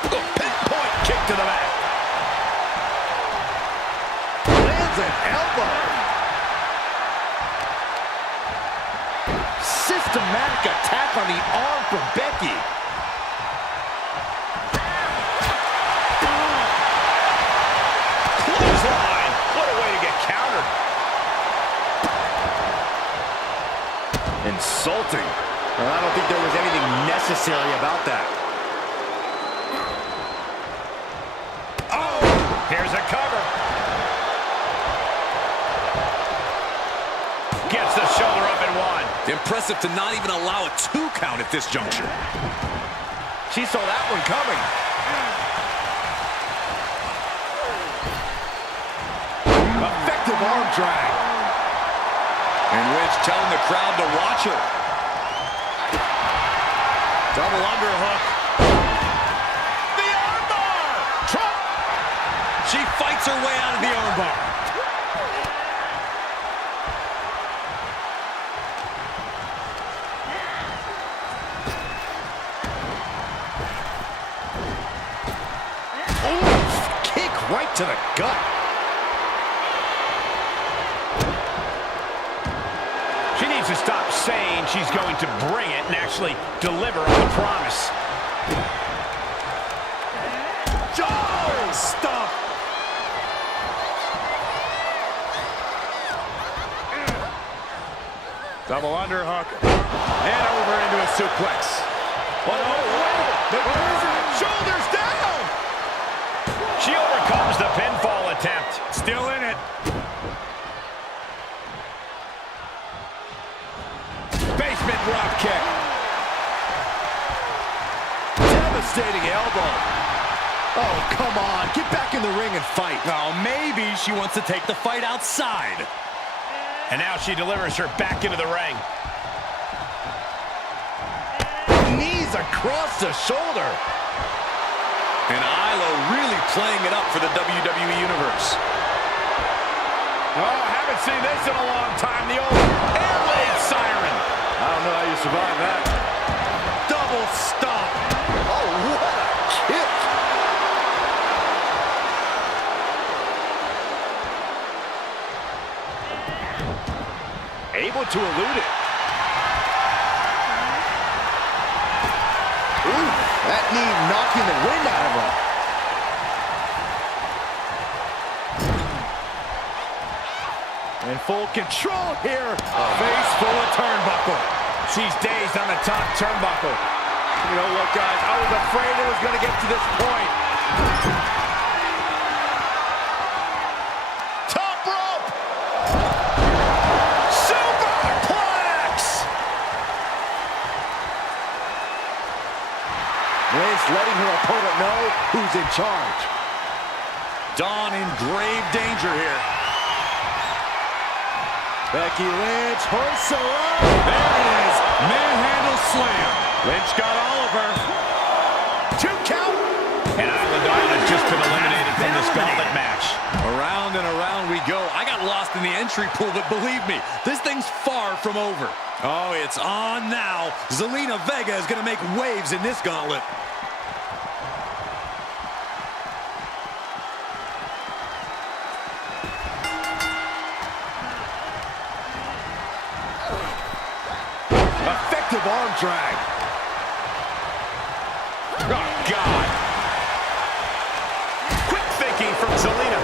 A pinpoint kick to the back. Lands an elbow. Systematic attack on the arm from Becky. Clothesline! What a way to get countered. Insulting. Well, I don't think there was anything necessary about that. Oh! Here's a cover. Gets the shoulder up and one. Impressive to not even allow a 2 count at this juncture. She saw that one coming. Effective arm drag. And Lynch telling the crowd to watch her. Double underhook. The armbar! Trump! She fights her way out of the armbar. Kick right to the gut. She needs to stop saying she's going to bring it and actually deliver on the promise. Oh, stomp. Double underhook. And over into a suplex. Shoulders down! She overcomes the pinfall attempt. devastating elbow. Oh, come on. Get back in the ring and fight. Oh, maybe she wants to take the fight outside. And now she delivers her back into the ring. Knees across the shoulder. And Isla really playing it up for the WWE Universe. Oh, haven't seen this in a long time. The old air raid siren. I don't know how you survive that. Double stomp. Oh, what a kick. Able to elude it. Ooh, that knee knocking the wind out of him. In full control here. Face full of turnbuckle. She's dazed on the top turnbuckle. You know what, guys? I was afraid it was going to get to this point. Top rope. Superplex. Lynch letting her opponent know who's in charge. Dawn in grave danger here. Becky Lynch hoists her up. There it is. Manhandle slam. Lynch got all of her. 2 count. And Isla Dawn has just been eliminated from this Gauntlet match. Around and around we go. I got lost in the entry pool, but believe me, this thing's far from over. Oh, it's on now. Zelina Vega is going to make waves in this Gauntlet. Effective arm drag. Oh, God. Quick thinking from Zelina.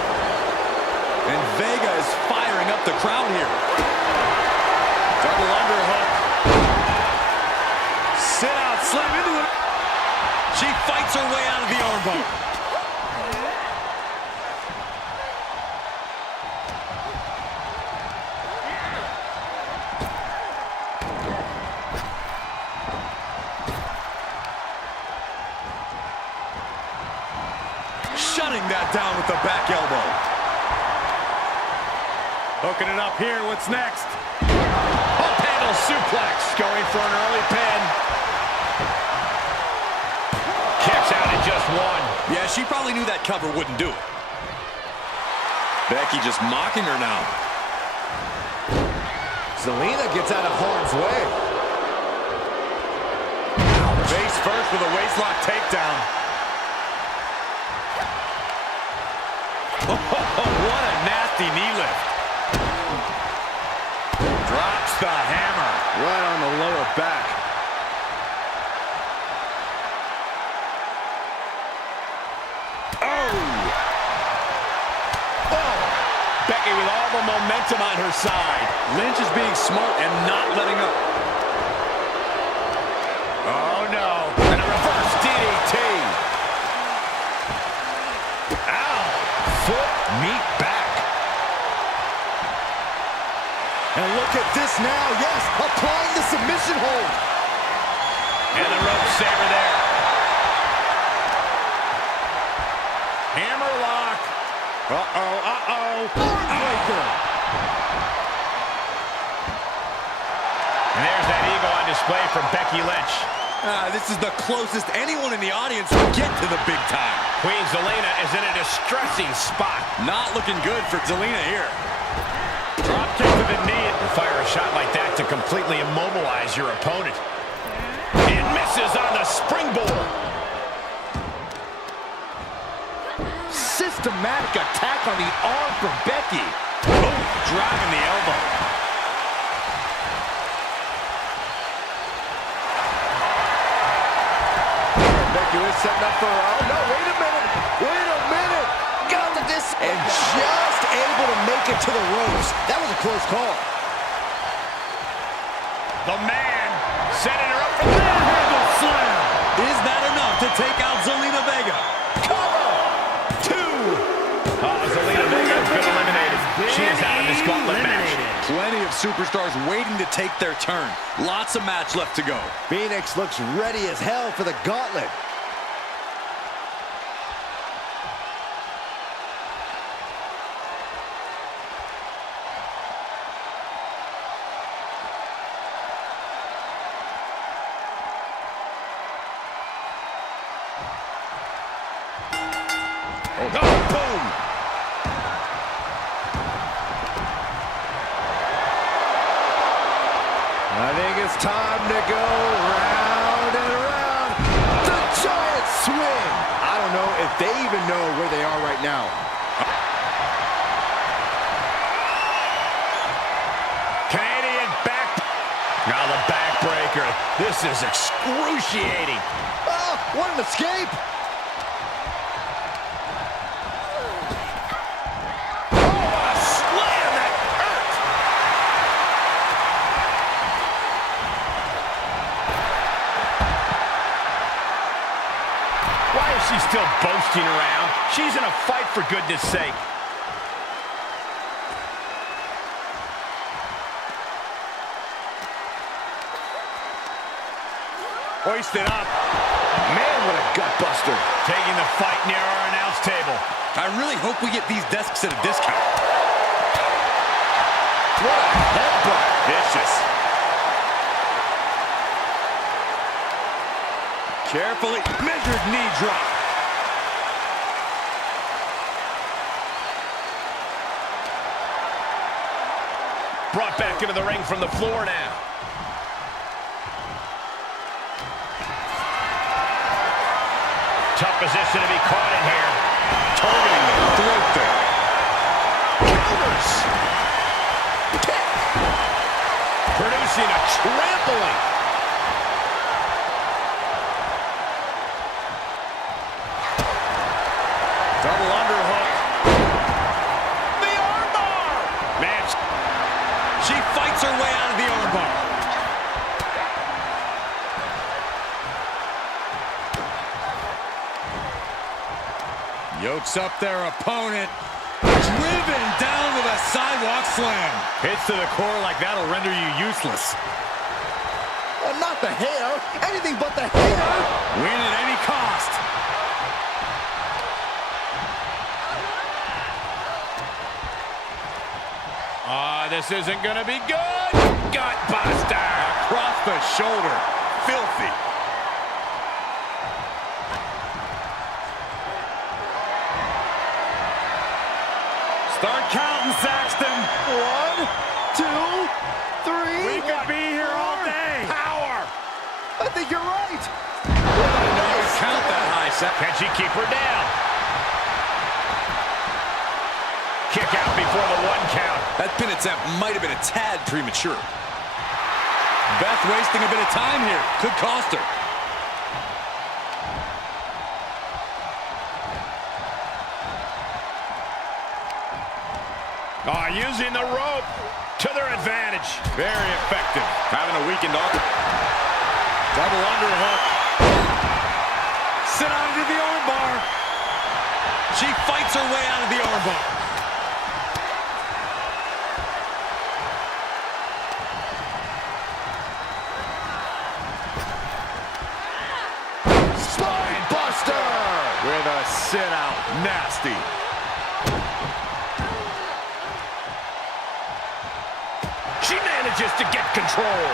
And Vega is firing up the crowd here. Double underhook. Sit out, slam into it. She fights her way out of the armbar. Shutting that down with the back elbow. Hooking it up here. What's next? Up handle suplex. Going for an early pin. Kicks out at just 1. Yeah, she probably knew that cover wouldn't do it. Becky just mocking her now. Zelina gets out of harm's way. Face first with a waistlock takedown. Oh, what a nasty knee lift. Drops the hammer. Right on the lower back. Oh! Becky with all the momentum on her side. Lynch is being smart and not letting up. Oh, no. And a reverse DDT. Ow. Foot, meat back. And look at this now. Yes, applying the submission hold. And the rope saver there. Hammer lock. Uh-oh, uh-oh. Breaker. And there's that ego on display from Becky Lynch. This is the closest anyone in the audience will get to the big time. Queen Zelina is in a distressing spot. Not looking good for Zelina here. Drop kick to the knee. You fire a shot like that to completely immobilize your opponent. It misses on the springboard. Systematic attack on the arm from Becky. Oh, driving the elbow. Becky was setting up for her. Oh, no, wait a minute. Wait a minute. Got to this. And just able to make it to the ropes. That was a close call. The man setting her up for the Manhandle slam. Is that enough to take out Zelina Vega? cover. 2. Zelina Vega has been eliminated. She is out of this Gauntlet match. Plenty of superstars waiting to take their turn. Lots of match left to go. Phoenix looks ready as hell for the Gauntlet. Oh, boom! I think it's time to go round and around. The giant swing. I don't know if they even know where they are right now. Canadian back. Now the backbreaker. This is excruciating. Oh, what an escape. She's still boasting around. She's in a fight, for goodness sake. Hoisted up. Man, what a gut buster. Taking the fight near our announce table. I really hope we get these desks at a discount. What a headbutt. Vicious. Carefully measured knee drop. Brought back into the ring from the floor now. Tough position to be caught in here. Targeting the throat there. Counters. Kick. Producing a trampling. Double underhook. The armbar. Man, she fights her way out of the armbar. Yokes up their opponent. Driven down with a sidewalk slam. Hits to the core like that'll render you useless. Not the hair. Anything but the hair. Win at any cost. This isn't going to be good. Gut buster. Across the shoulder. Filthy. Start counting, Saxton. 1, 2, 3. We could be here all day. Power. I think you're right. Don't count that high, Saxton. Can she keep her down? Kick out before the 1 count. That pin attempt might have been a tad premature. Beth wasting a bit of time here. Could cost her. Using the rope to their advantage. Very effective. Having a weakened arm. Double underhook. Sit on into the armbar. She fights her way out of the armbar. Spine buster. With a sit out. Nasty. She manages to get control.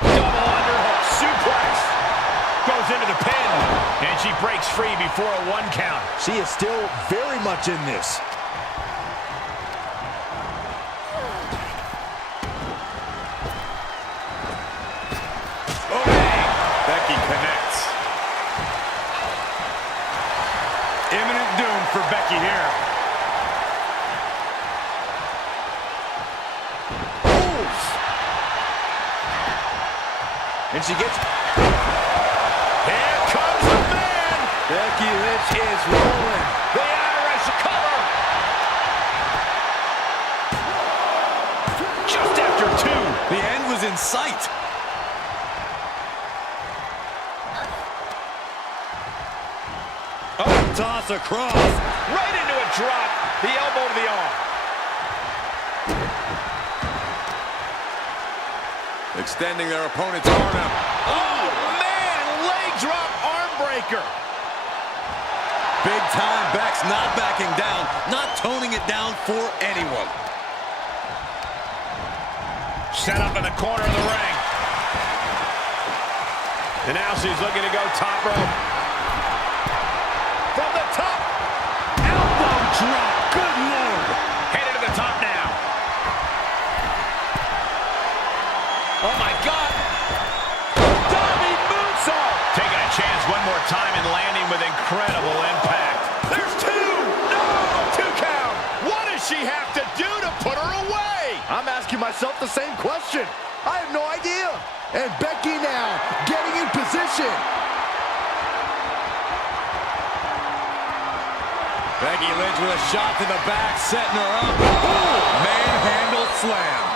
Double underhook suplex. Goes into the pin. And she breaks free before a 1 count. She is still very much in this. Oh, dang. Becky connects. Imminent doom for Becky here. And she gets... Here comes the man. Becky Lynch is rolling. The Irish cover. Just after 2. The end was in sight. Oh, toss across. Right into a drop. The elbow to the arm. Extending their opponent's arm out. Oh, man. Leg drop arm breaker. Big time. Beck's not backing down. Not toning it down for anyone. Set up in the corner of the ring. And now she's looking to go top rope. she have to do to put her away? I'm asking myself the same question. I have no idea. And Becky now getting in position. Becky Lynch with a shot to the back, setting her up. Ooh, manhandle slam.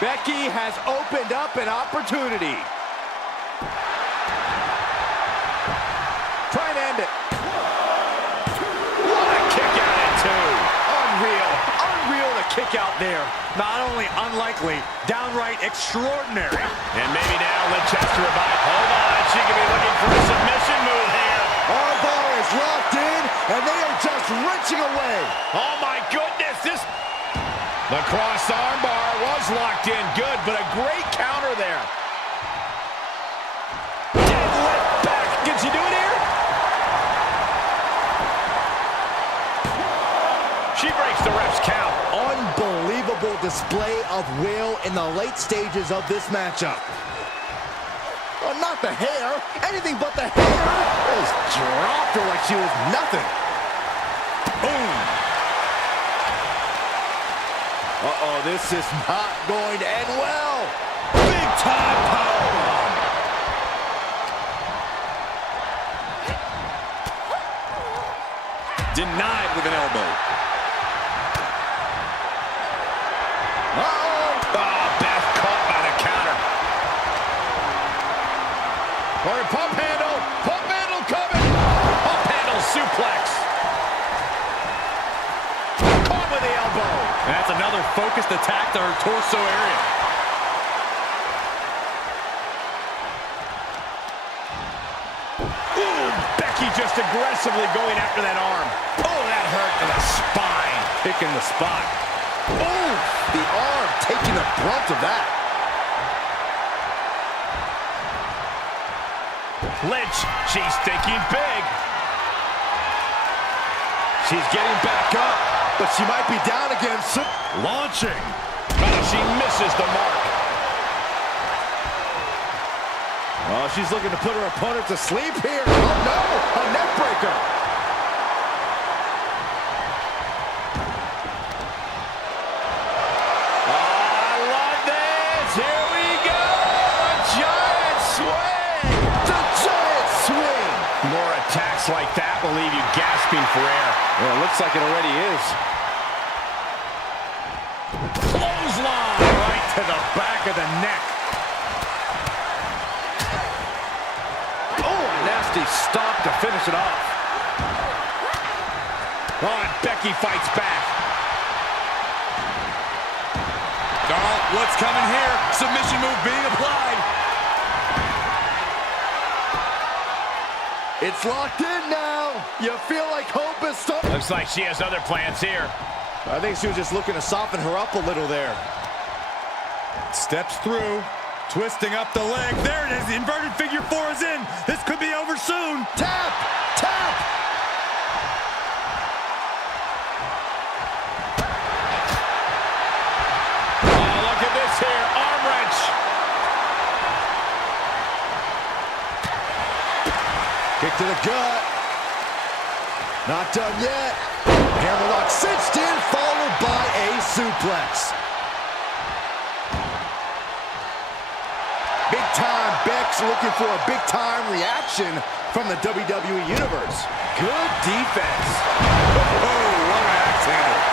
Becky has opened up an opportunity. Try and end it. What a kick out at two. Unreal. Unreal to kick out there. Not only unlikely, downright extraordinary. And maybe now Lynch has to revive. Hold on, she could be looking for a submission move here. Alba is locked in, and they are just wrenching away. Oh my goodness, the cross armbar was locked in good, but a great counter there. Deadlift back. Can she do it here? She breaks the ref's count. Unbelievable display of will in the late stages of this matchup. Oh, not the hair. Anything but the hair. Just dropped her like she was nothing. Boom. Uh-oh, this is not going to end well. Big time powerbomb. Denied with an elbow. Beth caught by the counter. Or pump handle coming. Pump handle suplex. Caught with the elbow. That's another focused attack to her torso area. Ooh, Becky just aggressively going after that arm. Oh, that hurt to the spine. Picking the spot. Oh, the arm taking the brunt of that. Lynch, she's thinking big. She's getting back up, but she might be down again soon. Launching. Oh, she misses the mark. Oh, she's looking to put her opponent to sleep here. Oh, no, a neck breaker. I love this. Here we go. A giant swing. The giant swing. More attacks like that will leave you gasping for air. Well, it looks like it already is. Clothesline right to the back of the neck. Oh, a nasty stop to finish it off. Oh, and Becky fights back. Oh, what's coming here? Submission move being applied. It's locked in now. You feel like hope is starting. Looks like she has other plans here. I think she was just looking to soften her up a little there. Steps through. Twisting up the leg. There it is. The inverted figure four is in. This could be over soon. Tap! Tap! Oh, look at this here. Arm wrench. Kick to the gut. Not done yet. Hammerlock cinched in, followed by a suplex. Big time Beck's looking for a big time reaction from the WWE Universe. Good defense. Oh, what an axe handle.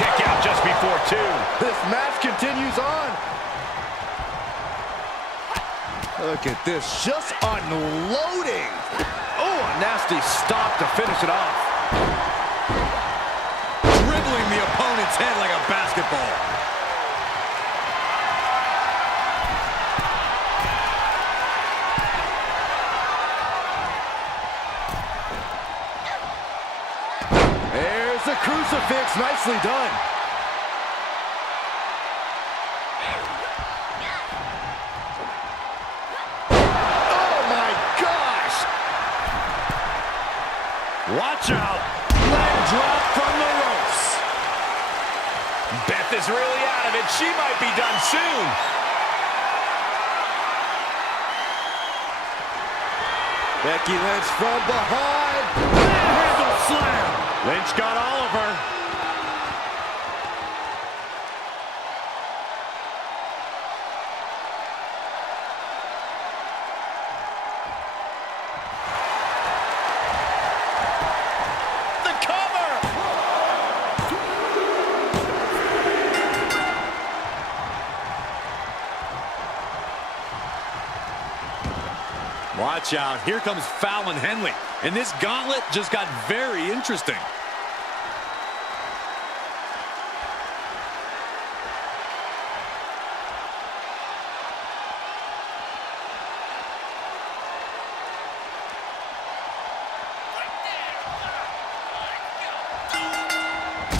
Kick out just before two. This match continues on. Look at this, just unloading. Oh, a nasty stop to finish it off. Dribbling the opponent's head like a basketball. There's the crucifix, nicely done. Watch out. Leg drop from the ropes. Beth is really out of it. She might be done soon. Becky Lynch from behind. Handle slam. Lynch got all of her. Watch out, here comes Fallon Henley, and this gauntlet just got very interesting.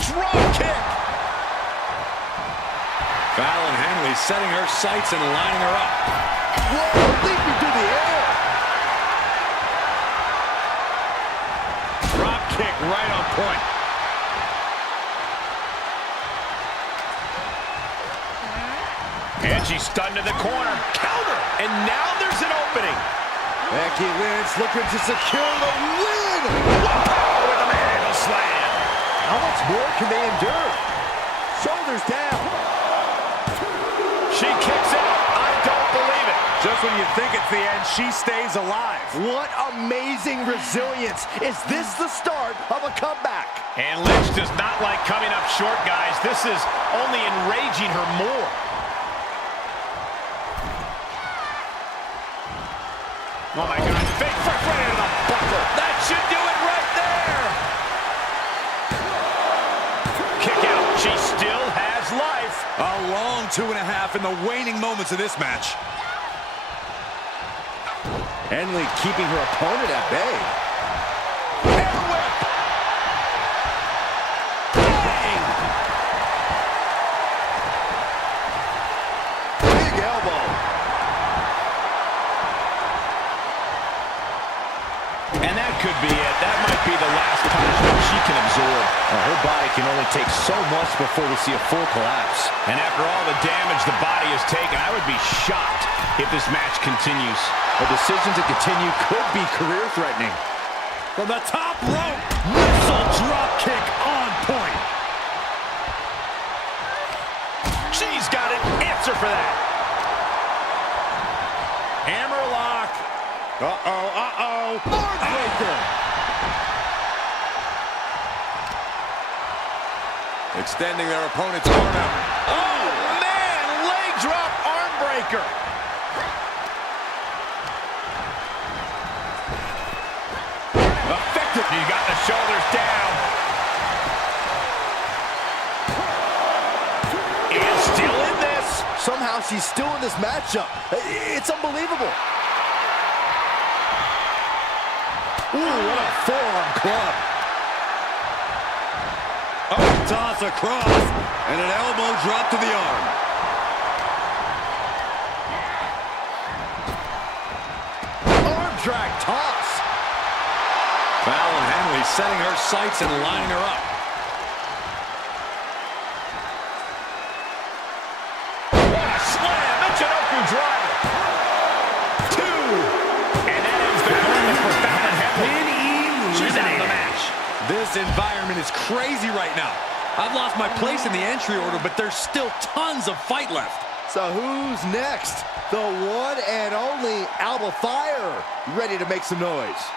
Drop kick! Fallon Henley setting her sights and lining her up. Whoa, leaping through the air. Kick right on point. And she's stunned in the corner. Counter! And now there's an opening. Becky Lynch looking to secure the win. Wow, with a manhandle slam. How much more can they endure? Shoulders down. She kicks out. I don't believe it. Just when you think it's the end, she stays alive. What amazing resilience. Is this the start of a comeback? And Lynch does not like coming up short, guys. This is only enraging her more. Oh, my God. Fake front right into the buckle. That should do it right there. Kick out. She still has life. A long 2.5 in the waning moments of this match. Henley keeping her opponent at bay. Air whip. Bang. Big elbow. And that could be it. That might be the last punishment she can absorb. Her body can only take so much before we see a full collapse. And after all the damage the body has taken, I would be shocked if this match continues. A decision to continue could be career-threatening. From the top rope, missile drop kick on point. She's got an answer for that. Hammerlock. Uh-oh, uh-oh. Heartbreaker. Extending their opponent's arm out. Oh, man! Leg drop arm breaker. Effective. You got the shoulders down. And still in this. Somehow she's still in this matchup. It's unbelievable. Ooh, what a forearm club. Oh, toss across, and an elbow drop to the arm. Arm drag toss. Fallon Henley setting her sights and lining her up. What a slam! Michinoku driver. 2. And that ends the gauntlet for Fallon Henley. She's out of the match. This environment is crazy right now. I've lost my place in the entry order, but there's still tons of fight left. So who's next? The one and only Alba Fire, ready to make some noise.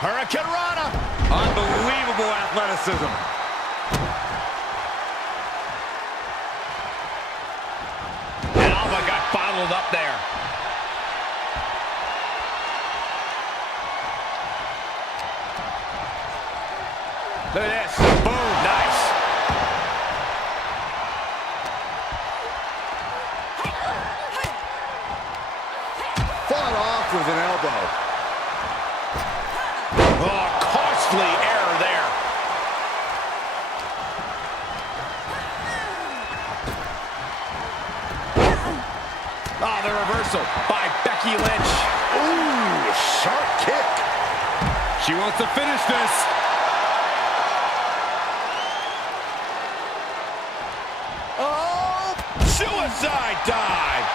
Hurricane Rana. Unbelievable athleticism. And Alba got bottled up there. Look at this. Boom. Nice. Fought off with an elbow. Oh, costly error there. Oh, the reversal by Becky Lynch. Ooh, sharp kick. She wants to finish this. Suicide dive.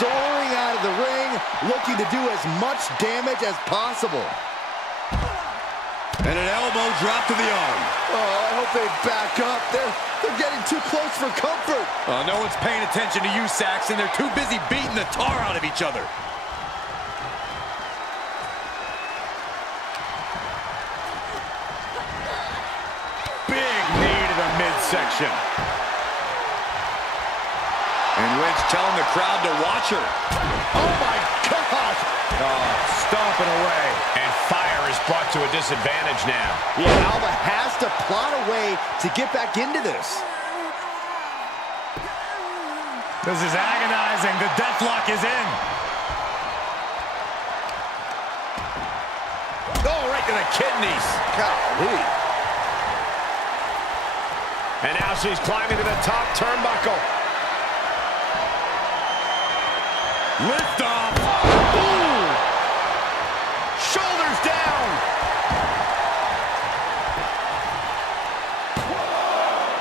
Soaring out of the ring, looking to do as much damage as possible. And an elbow drop to the arm. Oh, I hope they back up. They're getting too close for comfort. Oh, no one's paying attention to you, Saxton. They're too busy beating the tar out of each other. Big knee to the midsection. And Lynch telling the crowd to watch her. Oh, my gosh. Oh, stomping away. And Fire is brought to a disadvantage now. Yeah, Alba has to plot a way to get back into this. This is agonizing. The deathlock is in. Oh, right to the kidneys. Golly. And now she's climbing to the top turnbuckle. Lift off. Ooh. Shoulders down.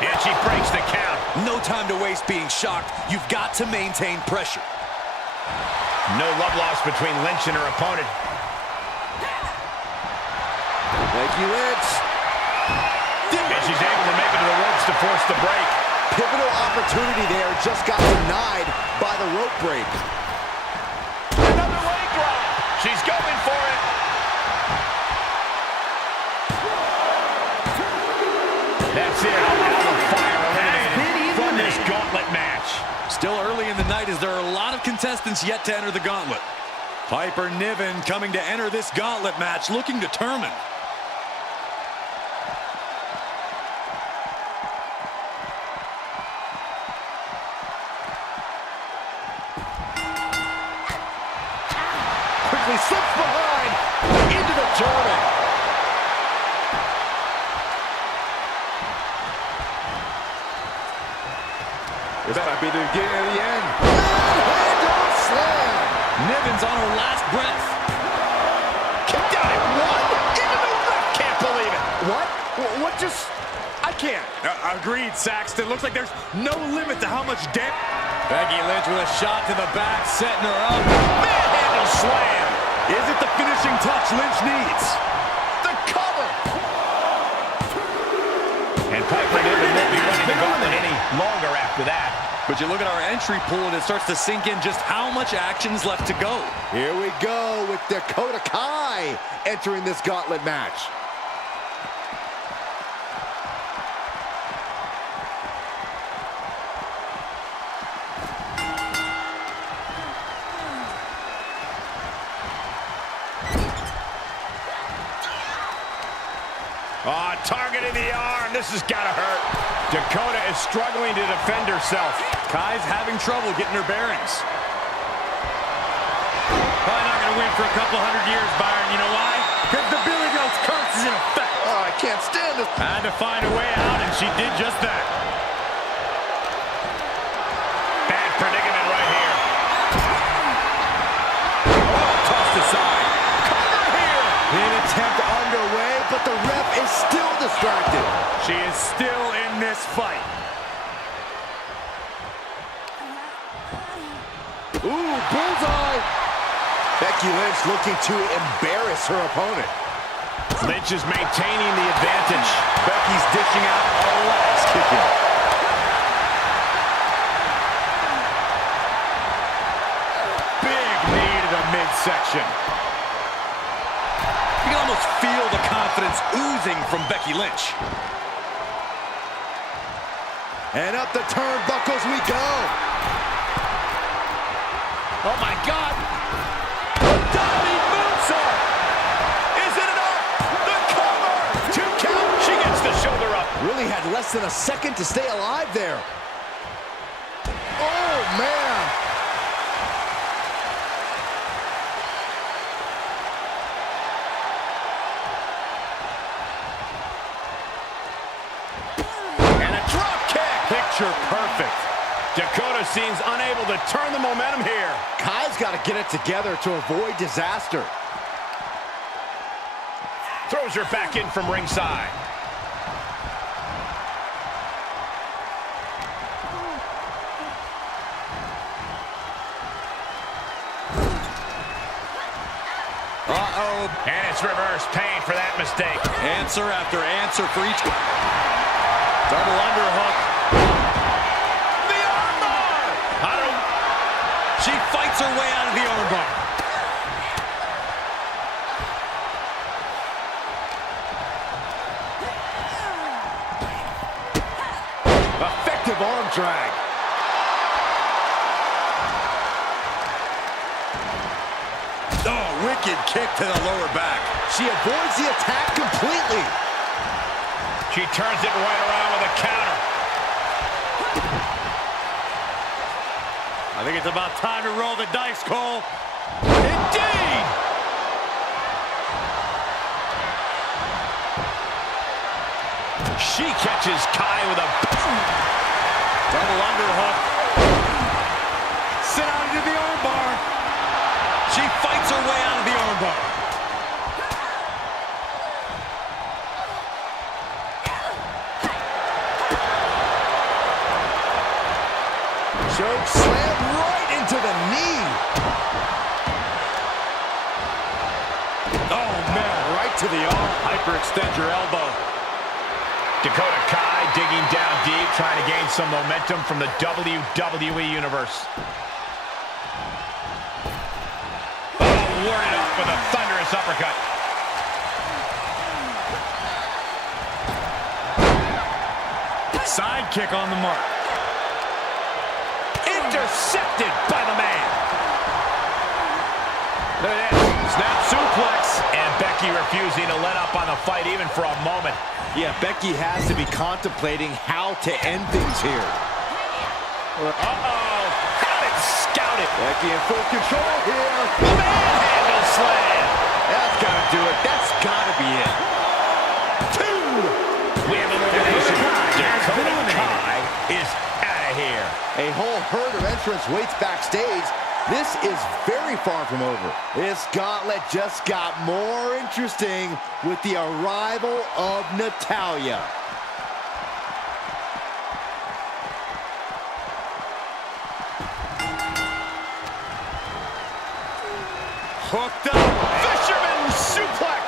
And she breaks the count. No time to waste being shocked. You've got to maintain pressure. No love lost between Lynch and her opponent. Becky Lynch. And she's able to make it to the ropes to force the break. Pivotal opportunity there, just got denied by the rope break. Another leg drop. She's going for it. That's it. Alba Fire eliminated from this gauntlet match. Still early in the night as there are a lot of contestants yet to enter the gauntlet. Piper Niven coming to enter this gauntlet match looking determined. Quickly slips behind into the German. This might be the beginning of the end. Manhandle slam. Niven's on her last breath. Kicked out at one. Even the ref can't believe it. What? What just... I can't. Agreed, Saxton. Looks like there's no limit to how much damage. Becky Lynch with a shot to the back, setting her up. Manhandle slam. Is it the finishing touch Lynch needs? The cover. And Piper Niven won't be running the gauntlet any longer after that. But you look at our entry pool and it starts to sink in just how much action's left to go. Here we go with Dakota Kai entering this gauntlet match. Oh, target in the arm. This has got to hurt. Dakota is struggling to defend herself. Kai's having trouble getting her bearings. Probably not going to win for a couple hundred years, Byron. You know why? Because the Billy Goat's curse is in effect. Oh, I can't stand this. Had to find a way out, and she did just that. Bad predicament right here. Oh, tossed aside. Cover here. An attempt underway, but the ref is still distracted. She is still in this fight. Ooh, bullseye. Becky Lynch looking to embarrass her opponent. Lynch is maintaining the advantage. Becky's dishing out a last kicking. Big knee to the midsection. You can almost feel the confidence oozing from Becky Lynch. And up the turnbuckles we go. Oh, my God. Diving moonsault. Is it enough? The cover. 2 count. She gets the shoulder up. Really had less than a second to stay alive there. Oh, man. And a drop kick. Picture perfect. Dakota seems unable to turn the momentum here. Kai's got to get it together to avoid disaster. Throws her back in from ringside. Uh-oh. And it's reverse pain for that mistake. Answer after answer for each. Double underhook. The armbar! She fights her way out of the armbar. Effective arm drag. Oh, wicked kick to the lower back. She avoids the attack completely. She turns it right around with a counter. I think it's about time to roll the dice, Cole. Indeed! She catches Kai with a Double underhook. Sit out into the armbar. She fights her way out of the armbar. Choke slam right into the knee. Oh, man, right to the arm. Hyperextend your elbow. Dakota Kai digging down deep, trying to gain some momentum from the WWE Universe. Oh, warded up with a thunderous uppercut. Side kick on the mark. Intercepted by the man. Look at this. Snap suplex. And Becky refusing to let up on the fight even for a moment. Yeah, Becky has to be contemplating how to end things here. Uh-oh. Got it scouted. Becky in full control here. Manhandle slam. That's gotta do it. That's gotta be it. We have elimination. Dakota Kai is out of here. A whole herd of entrants waits backstage. This is very far from over. This gauntlet just got more interesting with the arrival of Natalya. Hooked up. Fisherman suplex.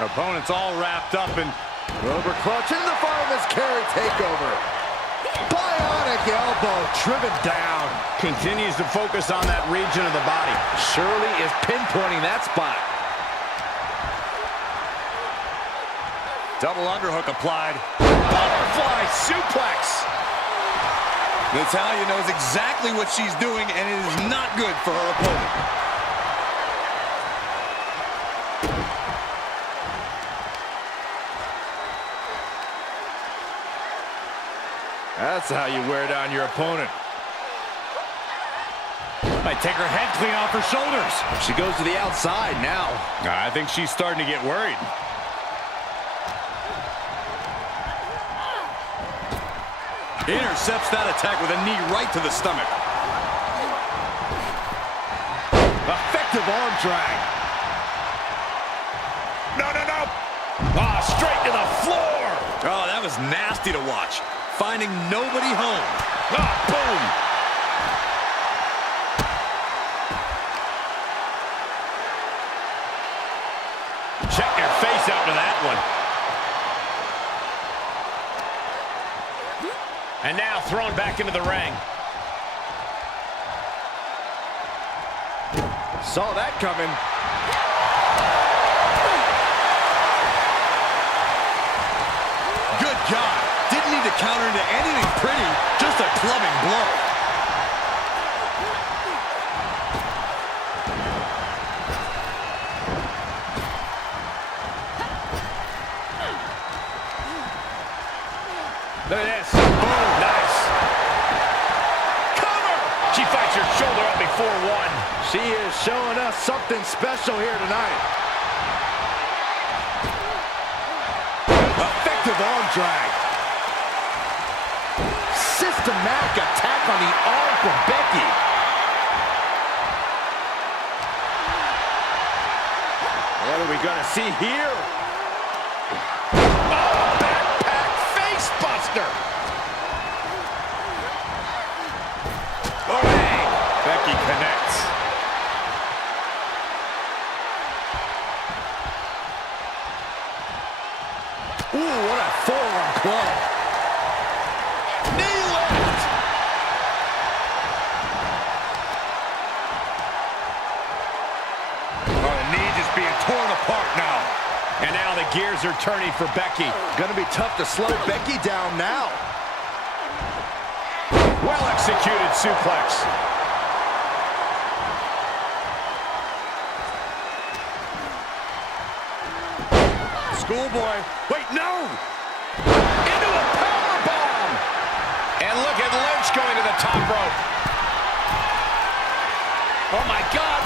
Opponent's all wrapped up in. Over clutch into the fireman's carry takeover. Bionic elbow driven down. Continues to focus on that region of the body. Shirley is pinpointing that spot. Double underhook applied. Butterfly suplex. Natalya knows exactly what she's doing, and it is not good for her opponent. That's how you wear down your opponent. Might take her head clean off her shoulders. She goes to the outside now. I think she's starting to get worried. Intercepts that attack with a knee right to the stomach. Effective arm drag. No. Ah, straight to the floor. Oh, that was nasty to watch. Finding nobody home. Ah, boom. Check your face after that one. And now thrown back into the ring. Saw that coming. Good God. Didn't need to counter into anything pretty. Just a clubbing blow. Look at this. Boom. Nice. Cover. She fights her shoulder up before one. She is showing us something special here tonight. Effective arm drag. Systematic attack on the arm from Becky. What are we going to see here? Oh, backpack face buster. forearm club. Knee lift. Oh, the knee just being torn apart now. And now the gears are turning for Becky. Gonna be tough to slow Becky down now. Well executed suplex. Schoolboy. Wait, no! Into a powerbomb. And look at Lynch going to the top rope. Oh my God.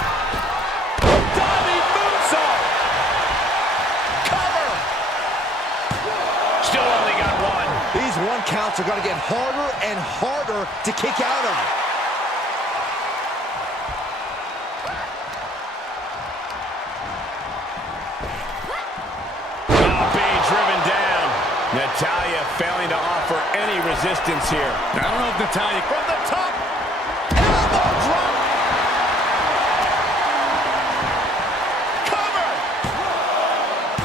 Diving moonsault. Cover. Still only got one. These one counts are gonna get harder and harder to kick out of. Driven down. Natalya failing to offer any resistance here. I don't know if Natalya... From the top. Elbow drop. Cover.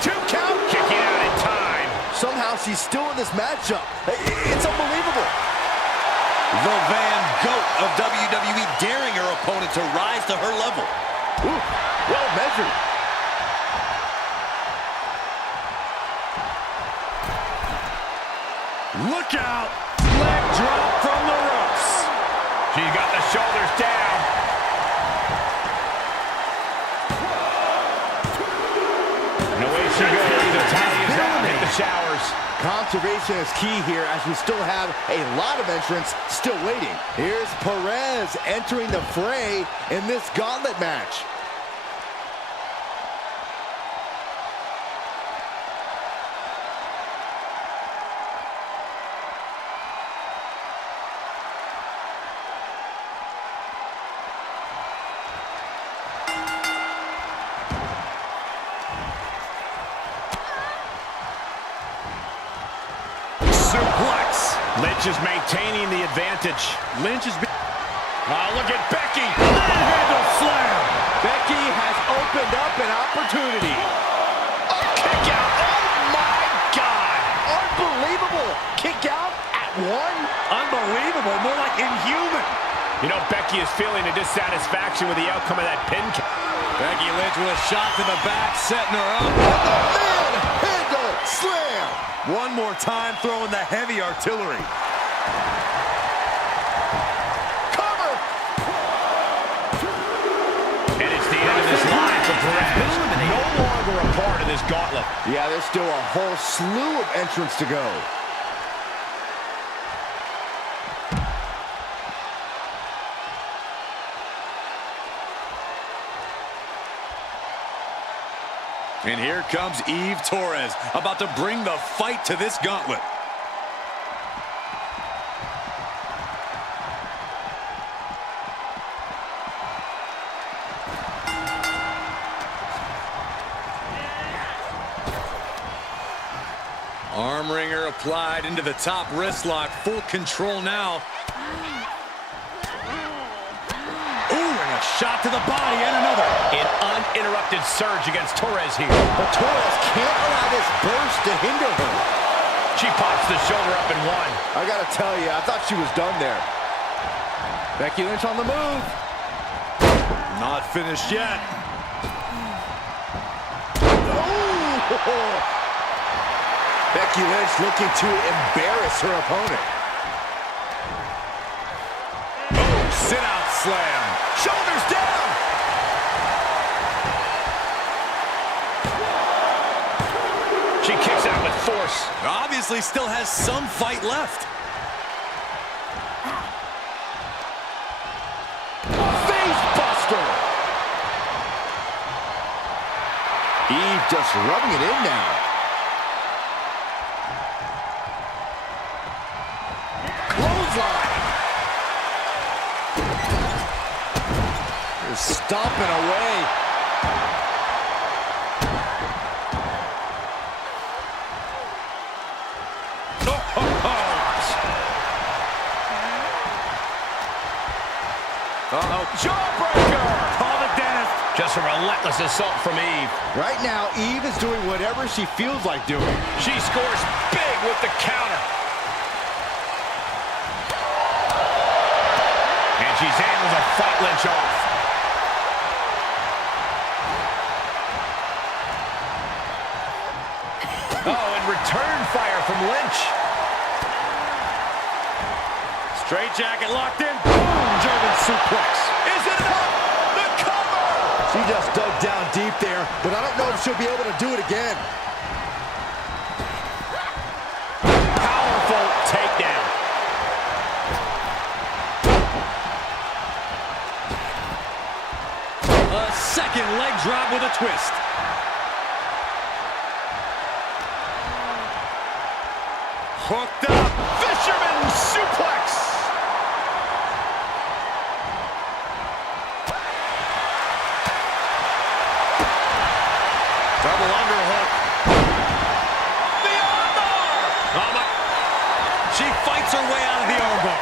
2 count. Kicking out in time. Somehow she's still in this matchup. It's unbelievable. The Van Goat of WWE daring her opponent to rise to her level. Ooh, well measured. Look out! Leg drop from the ropes. She's got the shoulders down. And away she goes. Natalya's out. Hit the showers. Conservation is key here as we still have a lot of entrants still waiting. Here's Perez entering the fray in this gauntlet match. Suplex. Lynch is maintaining the advantage. Lynch has been... Oh, look at Becky. Manhandle slam. Becky has opened up an opportunity. A kick out. Oh, my God. Unbelievable. Kick out at 1. Unbelievable. More like inhuman. You know, Becky is feeling a dissatisfaction with the outcome of that pin kick. Becky Lynch with a shot to the back, setting her up. Manhandle slam. One more time, throwing the heavy artillery. Cover. And it's the end of this line for Perez. No longer a part of this gauntlet. Yeah, there's still a whole slew of entrants to go. And here comes Eve Torres, about to bring the fight to this gauntlet. Arm wringer applied into the top wrist lock. Full control now. Shot to the body and another. An uninterrupted surge against Torres here. But Torres can't allow this burst to hinder her. She pops the shoulder up and 1. I gotta tell you, I thought she was done there. Becky Lynch on the move. Not finished yet. Oh! Becky Lynch looking to embarrass her opponent. Oh, sit-out slam. Shoulders down. She kicks out with force. Obviously still has some fight left. Face buster. Eve just rubbing it in now. Clothesline. Stomping away. Uh-oh, jawbreaker! Call the dentist. Just a relentless assault from Eve. Right now, Eve is doing whatever she feels like doing. She scores big with the counter. And she's able to fight Lynch off. Oh, and return fire from Lynch. Straight jacket locked in. Boom, German suplex. Is it enough? The cover! She just dug down deep there, but I don't know if she'll be able to do it again. Powerful takedown. A second leg drop with a twist. Hooked up. Fisherman suplex. Double underhook. The armbar. Oh my. She fights her way out of the armbar.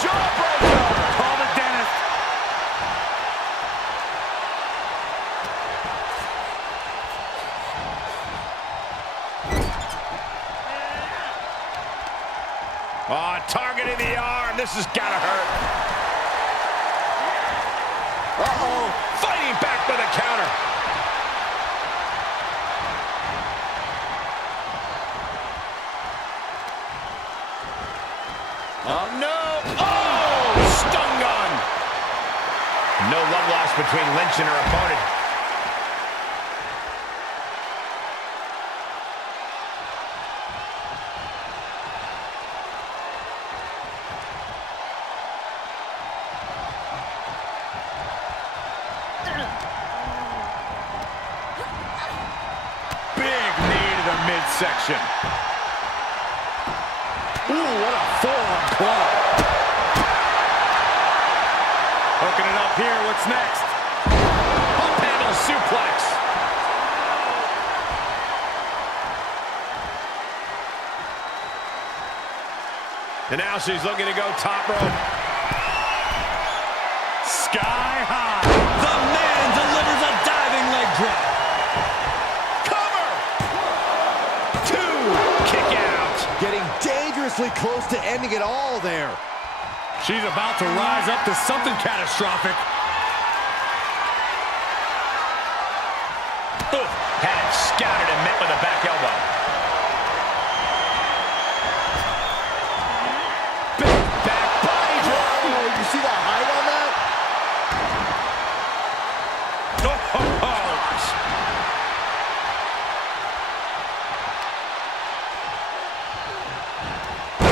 Jawbreaker. Call the dentist. Oh, targeting the arm. This has got to hurt. Uh-oh. Fighting back with a counter. Oh, no. Oh, stun gun. No love lost between Lynch and her opponent. Big knee to the midsection. Ooh, what a forearm club. Hooking it up here. What's next? Up handle suplex. And now she's looking to go top rope. Sky high. The man delivers a diving leg drop. Cover. 2. Kick out. Getting dangerously close to ending it all there. She's about to rise up to something catastrophic. Oof. Had it scouted and met with a back elbow. Big back body drop. Oh, you see the height on that?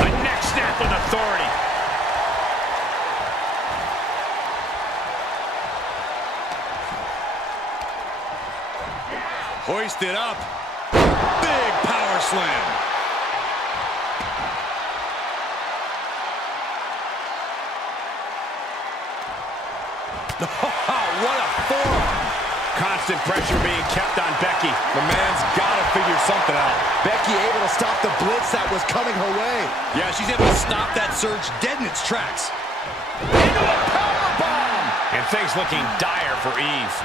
A neck snap with authority. Hoisted up. Big power slam. What a forearm. Constant pressure being kept on Becky. The man's got to figure something out. Becky able to stop the blitz that was coming her way. Yeah, she's able to stop that surge dead in its tracks. Into a powerbomb. And things looking dire for Eve.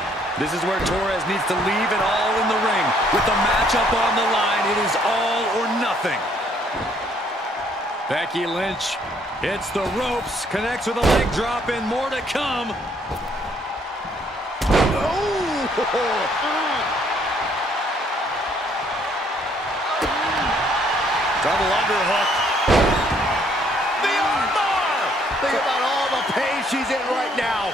This is where Torres needs to leave it all in the ring. With the matchup on the line, it is all or nothing. Becky Lynch hits the ropes, connects with a leg drop, and more to come. Double underhook. The armbar. Think about all the pain she's in right now.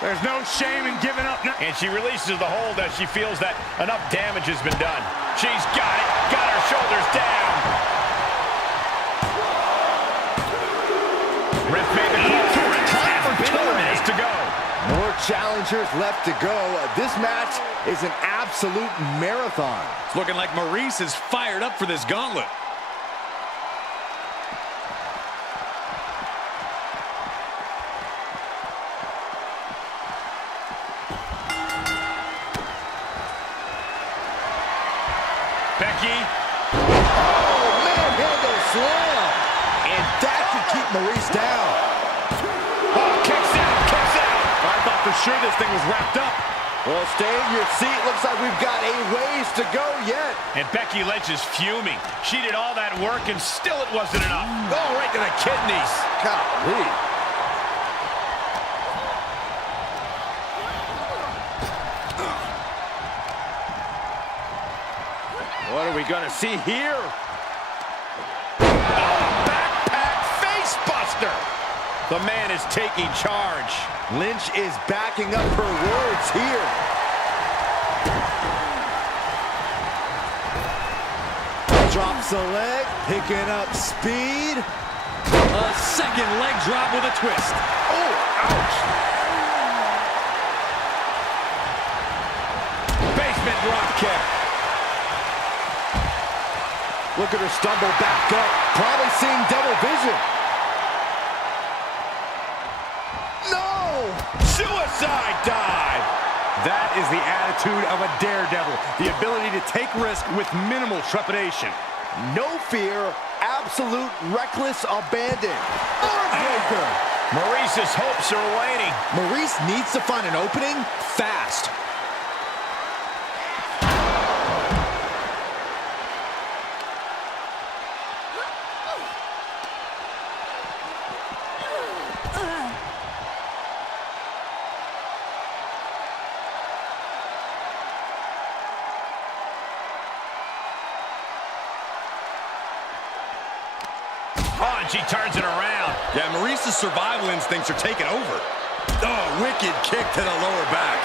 There's no shame in giving up now. And she releases the hold as she feels that enough damage has been done. She's got it. Got her shoulders down. Ref made the call. Time for 2 minutes to go. More challengers left to go. This match is an absolute marathon. It's looking like Maurice is fired up for this gauntlet. Becky. Oh, manhandle slam. And that should keep Maurice down. Oh, kicks out, kicks out. I thought for sure this thing was wrapped up. Well, stay in your seat. Looks like we've got a ways to go yet. And Becky Lynch is fuming. She did all that work, and still it wasn't enough. Oh, right to the kidneys. Golly. What are we going to see here? Backpack face buster. The man is taking charge. Lynch is backing up her words here. Drops the leg, picking up speed. A second leg drop with a twist. Oh, ouch. Basement drop kick. Look at her stumble back up. Probably seeing double vision. Suicide dive! That is the attitude of a daredevil. The ability to take risk with minimal trepidation. No fear, absolute reckless abandon. Heartbreaker. Maurice's hopes are waning. Maurice needs to find an opening fast. Oh, and she turns it around. Yeah, Maurice's survival instincts are taking over. Oh, wicked kick to the lower back.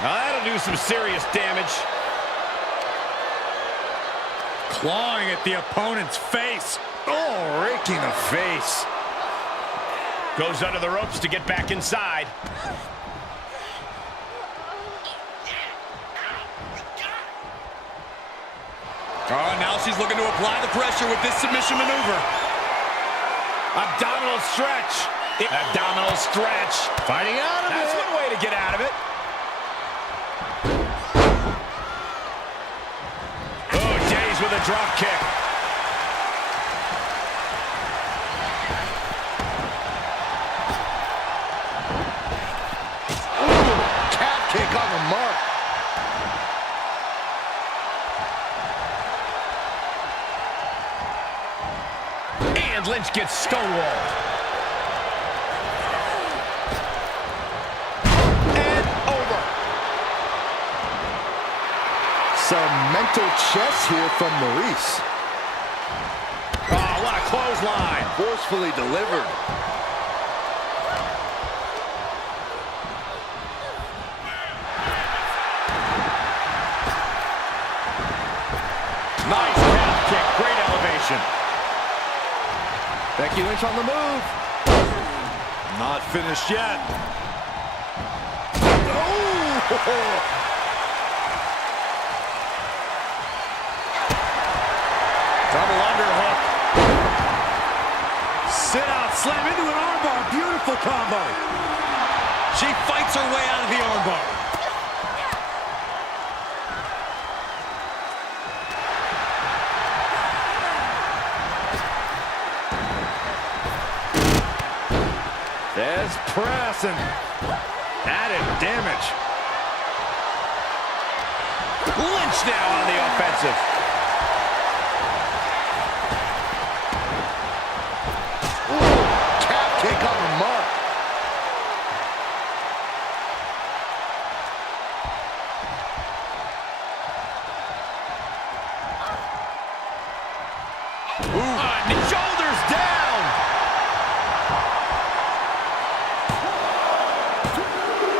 Now, that'll do some serious damage. Clawing at the opponent's face. Oh, raking the face. Goes under the ropes to get back inside. Oh, now she's looking to apply the pressure with this submission maneuver. Abdominal stretch. Abdominal stretch. Fighting out of it. That's one way to get out of it. Oh, Days with a drop kick. Ooh, calf kick on the mark. And Lynch gets stonewalled. And over. Some mental chess here from Maurice. Oh, what a clothesline. Forcefully delivered. Nice calf kick. Great elevation. Becky Lynch on the move. Not finished yet. Oh! Double underhook. Sit out, slam into an armbar. Beautiful combo. She fights her way out of the armbar. There's press and added damage. Lynch now on the offensive. Ooh, calf kick on the mark. Shoulders down.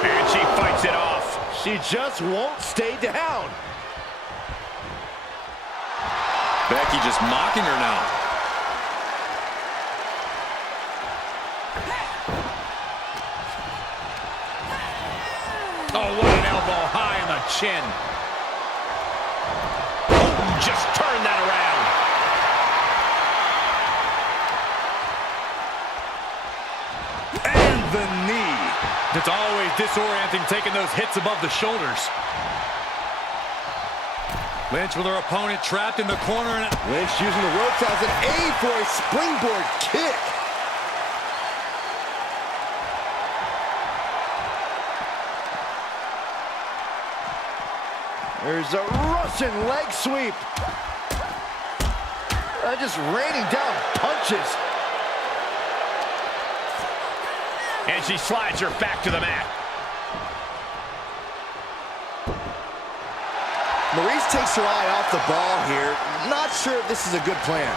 And she fights it off. She just won't stay down. Becky just mocking her now. Oh, what an elbow high in the chin. Oh, just turn that around. And the knee. It's always disorienting taking those hits above the shoulders. Lynch with her opponent trapped in the corner. And Lynch using the ropes as an aid for a springboard kick. There's a Russian leg sweep. Just raining down punches. And she slides her back to the mat. Maurice takes her eye off the ball here. Not sure if this is a good plan.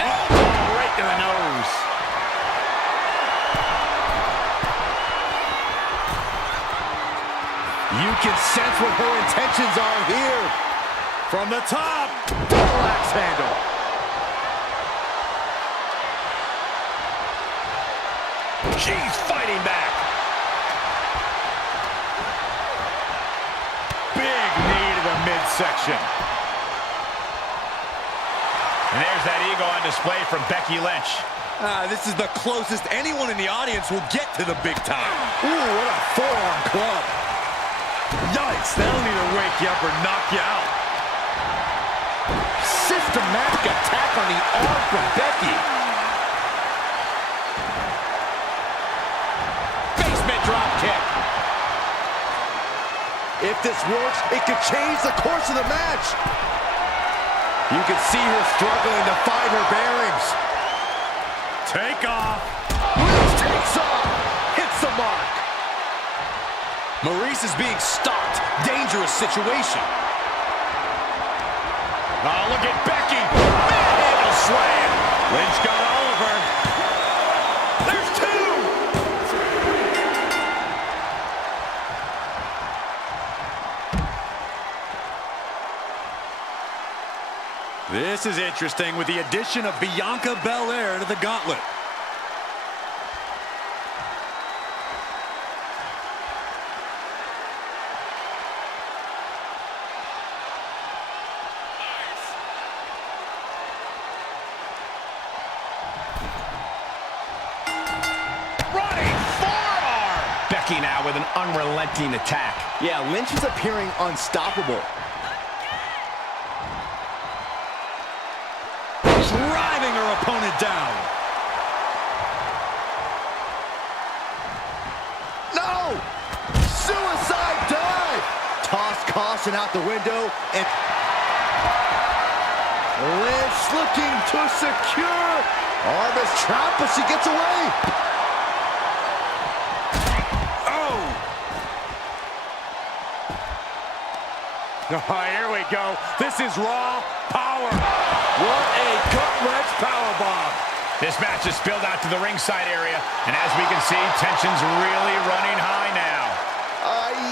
Elbow right to the nose. You can sense what her intentions are here. From the top. Double axe handle. She's fighting back. Big knee to the midsection. And there's that ego on display from Becky Lynch. This is the closest anyone in the audience will get to the big time. Ooh, what a forearm club. Yikes, that'll either wake you up or knock you out. Systematic attack on the arm from Becky. Basement drop kick. If this works, it could change the course of the match. You can see her struggling to find her bearings. Take off. Maurice takes off. Hits the mark. Maurice is being stopped. Dangerous situation. Oh, look at Becky. Manhandle slam. Lynch got all of her. There's two. This is interesting with the addition of Bianca Belair to the Gauntlet. Running forearm. Becky now with an unrelenting attack. Yeah, Lynch is appearing unstoppable. Driving her opponent down. No! Suicide dive! Toss caution out the window, and Lynch looking to secure. Arm is trapped, but she gets away. Oh! Here we go. This is raw power. What a gut-wrench powerbomb. This match is spilled out to the ringside area, and as we can see, tension's really running high now.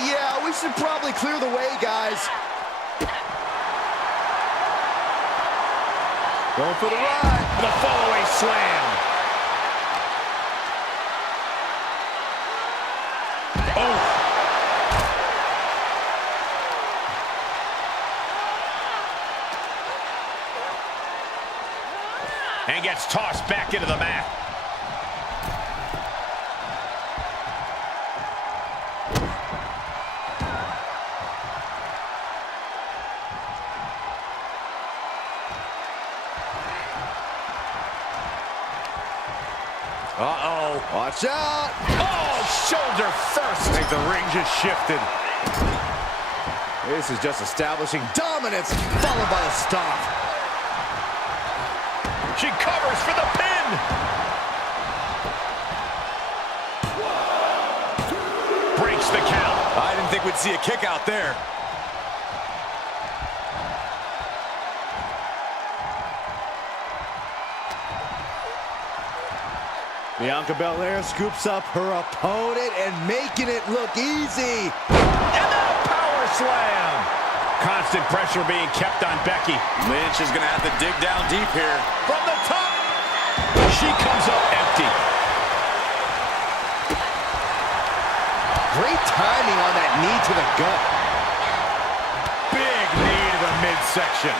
Yeah, we should probably clear the way, guys. Going for the ride. The fallaway slam. Oh. And gets tossed back into the mat. Uh-oh. Watch out. Oh, shoulder first. I think the ring just shifted. This is just establishing dominance, followed by a stop. She covers for the pin. Breaks the count. I didn't think we'd see a kick out there. Bianca Belair scoops up her opponent and making it look easy. And now power slam. Constant pressure being kept on Becky. Lynch is going to have to dig down deep here. From the top. She comes up empty. Great timing on that knee to the gut. Big knee to the midsection.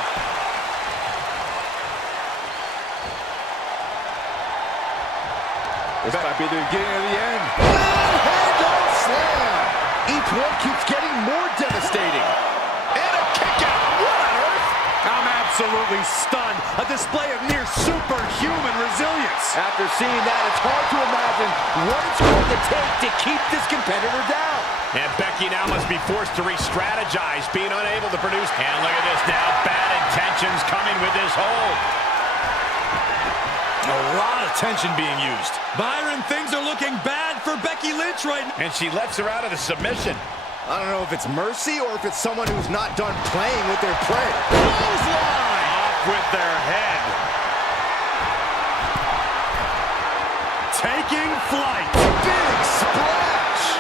This might be the beginning of the end. Manhandle slam. Each one keeps getting more devastating. And a kick out. What on earth? I'm absolutely stunned. A display of near superhuman resilience. After seeing that, it's hard to imagine what it's going to take to keep this competitor down. And Becky now must be forced to re-strategize, being unable to produce. And look at this now, bad intentions coming with this hold. A lot of tension being used. Byron, things are looking bad for Becky Lynch right now. And she lets her out of the submission. I don't know if it's mercy or if it's someone who's not done playing with their prey. Clothesline! Off with their head. Taking flight. Big splash!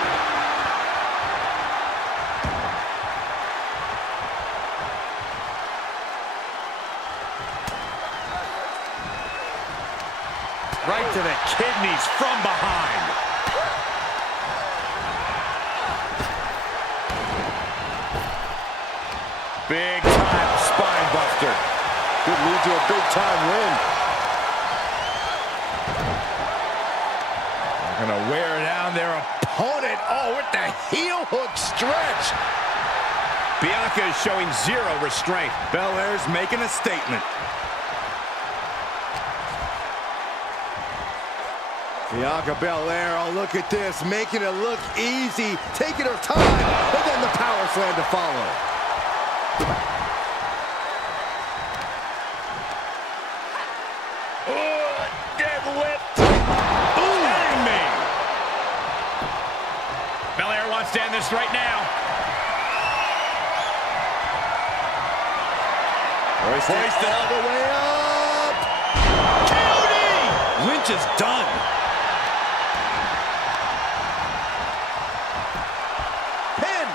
Right to the kidneys from behind. Big time spine buster. Could lead to a big time win. They're gonna wear down their opponent. Oh, with the heel hook stretch. Bianca is showing zero restraint. Belair's making a statement. Bianca Belair, oh look at this, making it look easy, taking her time, and then the power slam to follow. Oh, deadlift. Ooh, me. Belair wants to end this right now. Hoisted all the way up. County! Lynch is done. Pin.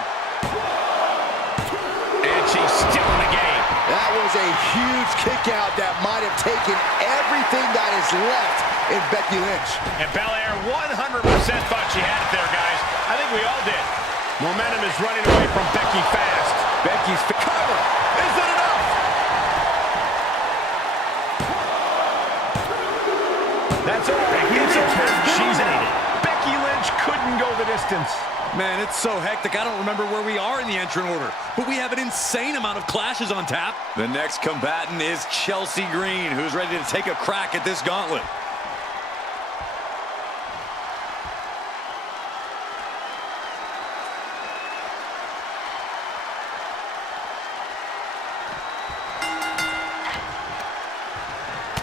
And she's still in the game. That was a huge kick out that might have taken everything that is left in Becky Lynch. And Belair 100% thought she had it there, guys. I think we all did. Momentum is running away from Becky fast. Becky's cover. Is it enough? That's it. Becky Lynch, she's in it. Becky Lynch couldn't go the distance. Man, it's so hectic, I don't remember where we are in the entrant order. But we have an insane amount of clashes on tap. The next combatant is Chelsea Green, who's ready to take a crack at this gauntlet.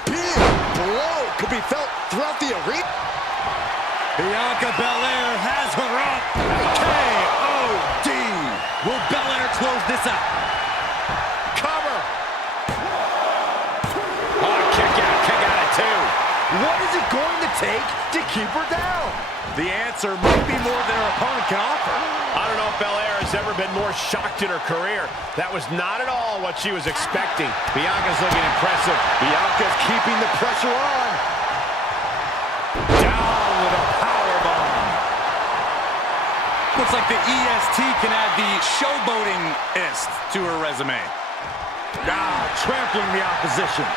Big blow could be felt throughout the arena. Bianca Belair has her up. K.O.D. Will Belair close this out? Cover. Oh, kick out at two. What is it going to take to keep her down? The answer might be more than her opponent can offer. I don't know if Belair has ever been more shocked in her career. That was not at all what she was expecting. Bianca's looking impressive. Bianca's keeping the pressure on. Down with a powerbomb. Looks like the EST can add the showboating-ist to her resume. Trampling the opposition.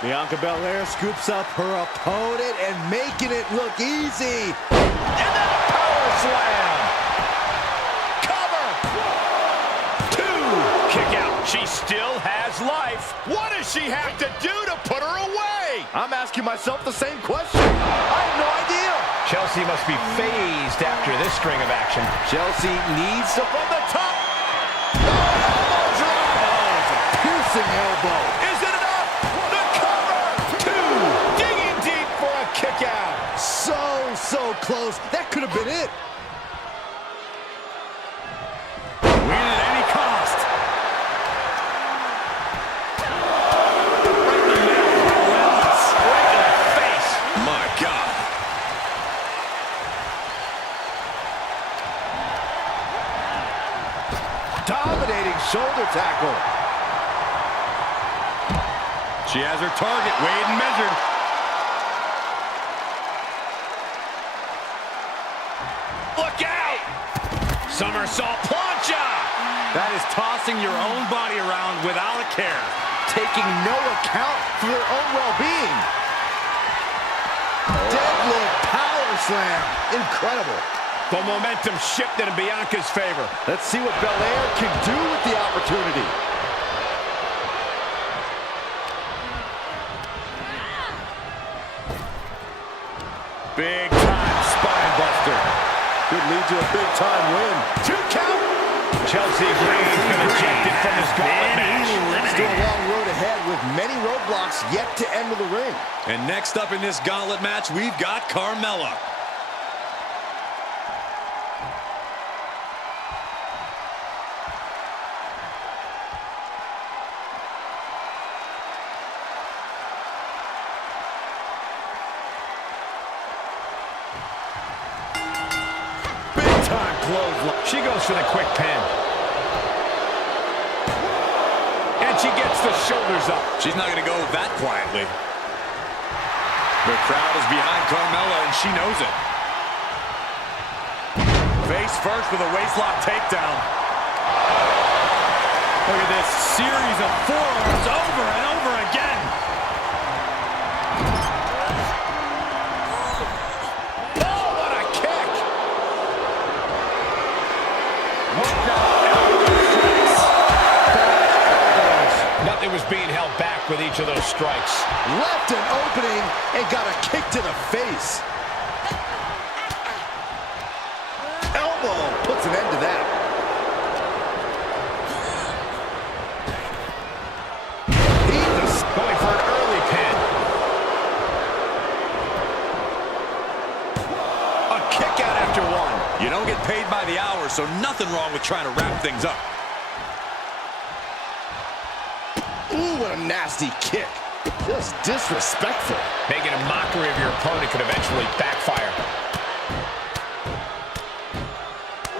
Bianca Belair scoops up her opponent and making it look easy. And then a power slam. Cover. Two. Kick out. She still has life. What does she have to do to put her away? I'm asking myself the same question. I have no idea. Chelsea must be phased after this string of action. Chelsea needs to from the top. Elbow drop. Oh, it's a piercing elbow. Is it enough? The cover. Two. Digging deep for a kick out. So close. That could have been it. Win at any cost. Right in the middle. Relentless. Right in the face. My God. Dominating shoulder tackle. She has her target weighed and measured. Look out! Somersault plancha! That is tossing your own body around without a care. Taking no account for their own well-being. Deadlift power slam. Incredible. The momentum shifted in Bianca's favor. Let's see what Belair can do with the opportunity. to a big-time win. 2 count. Chelsea Green's been ejected from this gauntlet match. Still a long road ahead with many roadblocks yet to enter the ring. And next up in this gauntlet match, we've got Carmela. She goes for the quick pin. And she gets the shoulders up. She's not going to go that quietly. The crowd is behind Carmela, and she knows it. Face first with a waistlock takedown. Look at this series of forearms over and over again. Oh, what a kick! Nothing was being held back with each of those strikes. Left an opening and got a kick to the face. Elbow puts an end to that. He's going for an early pin. A kick out after 1. You don't get paid by the hour, so nothing wrong with trying to wrap things up. Ooh, what a nasty kick. Just disrespectful. Making a mockery of your opponent could eventually backfire.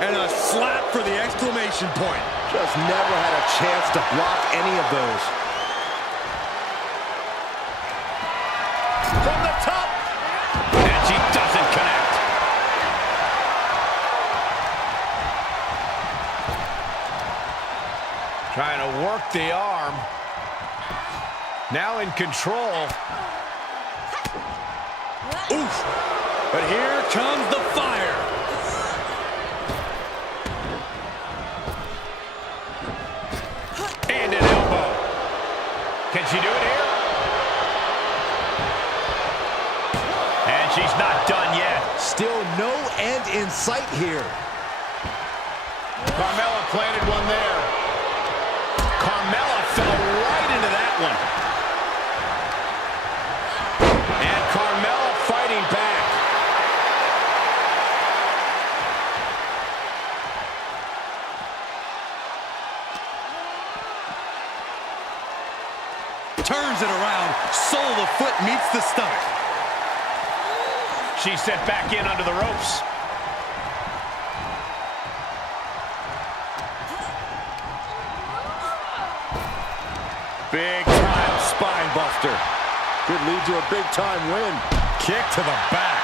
And a slap for the exclamation point. Just never had a chance to block any of those. From the top. And she doesn't connect. Trying to work the arm. Now in control. Oof. But here comes the fire. And an elbow. Can she do it here? And she's not done yet. Still no end in sight here. Carmela planted one there. Carmela fell right into that one. And Carmela fighting back. Turns it around. Sole of the foot meets the stomach. She's sent back in under the ropes. Big time spine buster. Could lead to a big-time win. Kick to the back.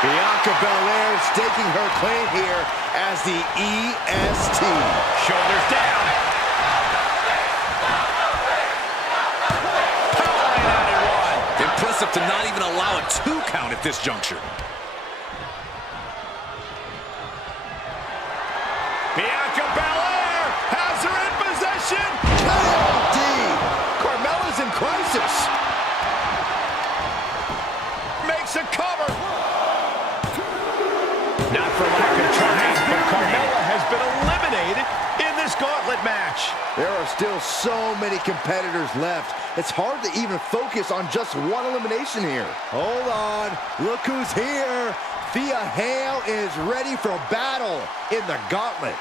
Bianca Belair staking her claim here as the EST. Shoulders down. Powering out at 1. Impressive to not even allow a 2 count at this juncture. Bianca Belair has her in position. KOD. Carmela's in crisis. Makes a cover. Not for lack of trying, but Carmela has been eliminated in this gauntlet match. There are still so many competitors left. It's hard to even focus on just one elimination here. Hold on. Look who's here. Thea Hail is ready for battle in the gauntlet.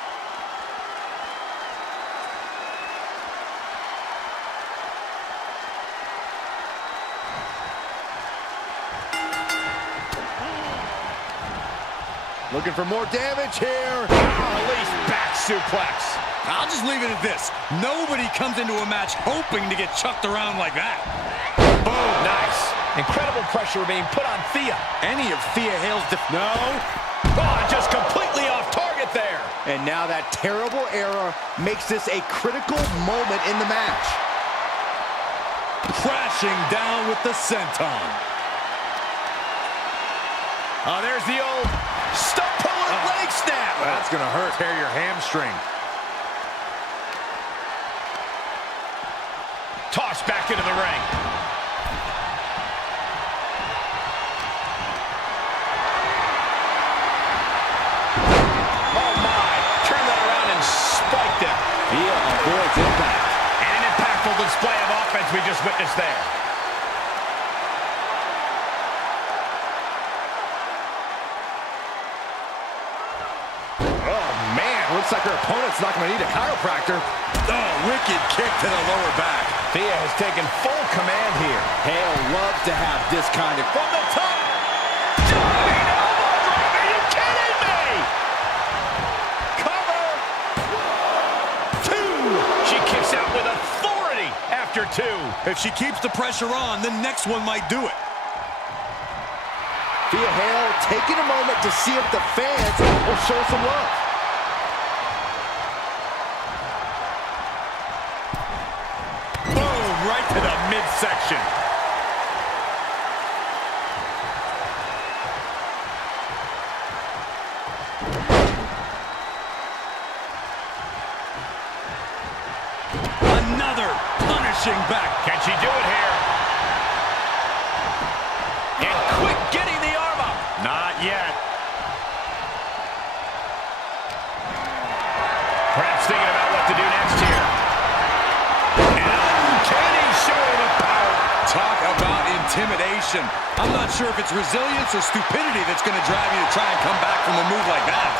Looking for more damage here. Release back suplex. I'll just leave it at this. Nobody comes into a match hoping to get chucked around like that. Boom, nice. Incredible pressure being put on Thea. Any of Thea Hail's No. Oh, just completely off target there. And now that terrible error makes this a critical moment in the match. crashing down with the senton. Oh, there's the old stump puller leg snap. That's going to hurt. Tear your hamstring. Tossed back into the ring. display of offense we just witnessed there. Oh, man. Looks like her opponent's not going to need a chiropractor. Oh, wicked kick to the lower back. Thea has taken full command here. Hail loves to have this kind of... From the top. Diving elbow drop. Are you kidding me? Cover. 2. She kicks out with authority after 2. If she keeps the pressure on, the next one might do it. Thea Hail taking a moment to see if the fans will show some love. Boom, right to the midsection. Another punishing back. Can she do it here? And quick getting the arm up. Not yet. Perhaps thinking about what to do next here. And uncanny showing of power. Talk about intimidation. I'm not sure if it's resilience or stupidity that's going to drive you to try and come back from a move like that.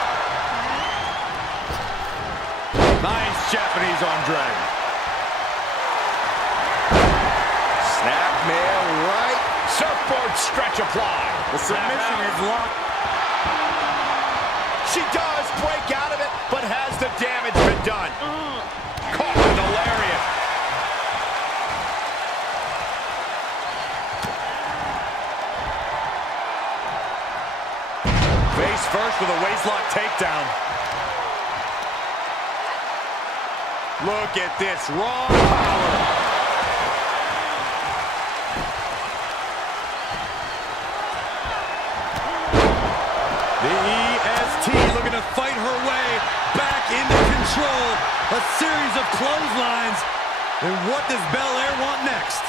Nice Japanese arm drag. Snapmare right. Surfboard stretch apply. The submission is locked. She does break out of it, but has the damage been done? Caught with the lariat. Face first with a waistlock takedown. Look at this raw power. The EST looking to fight her way back into control. A series of clotheslines. And what does Belair want next?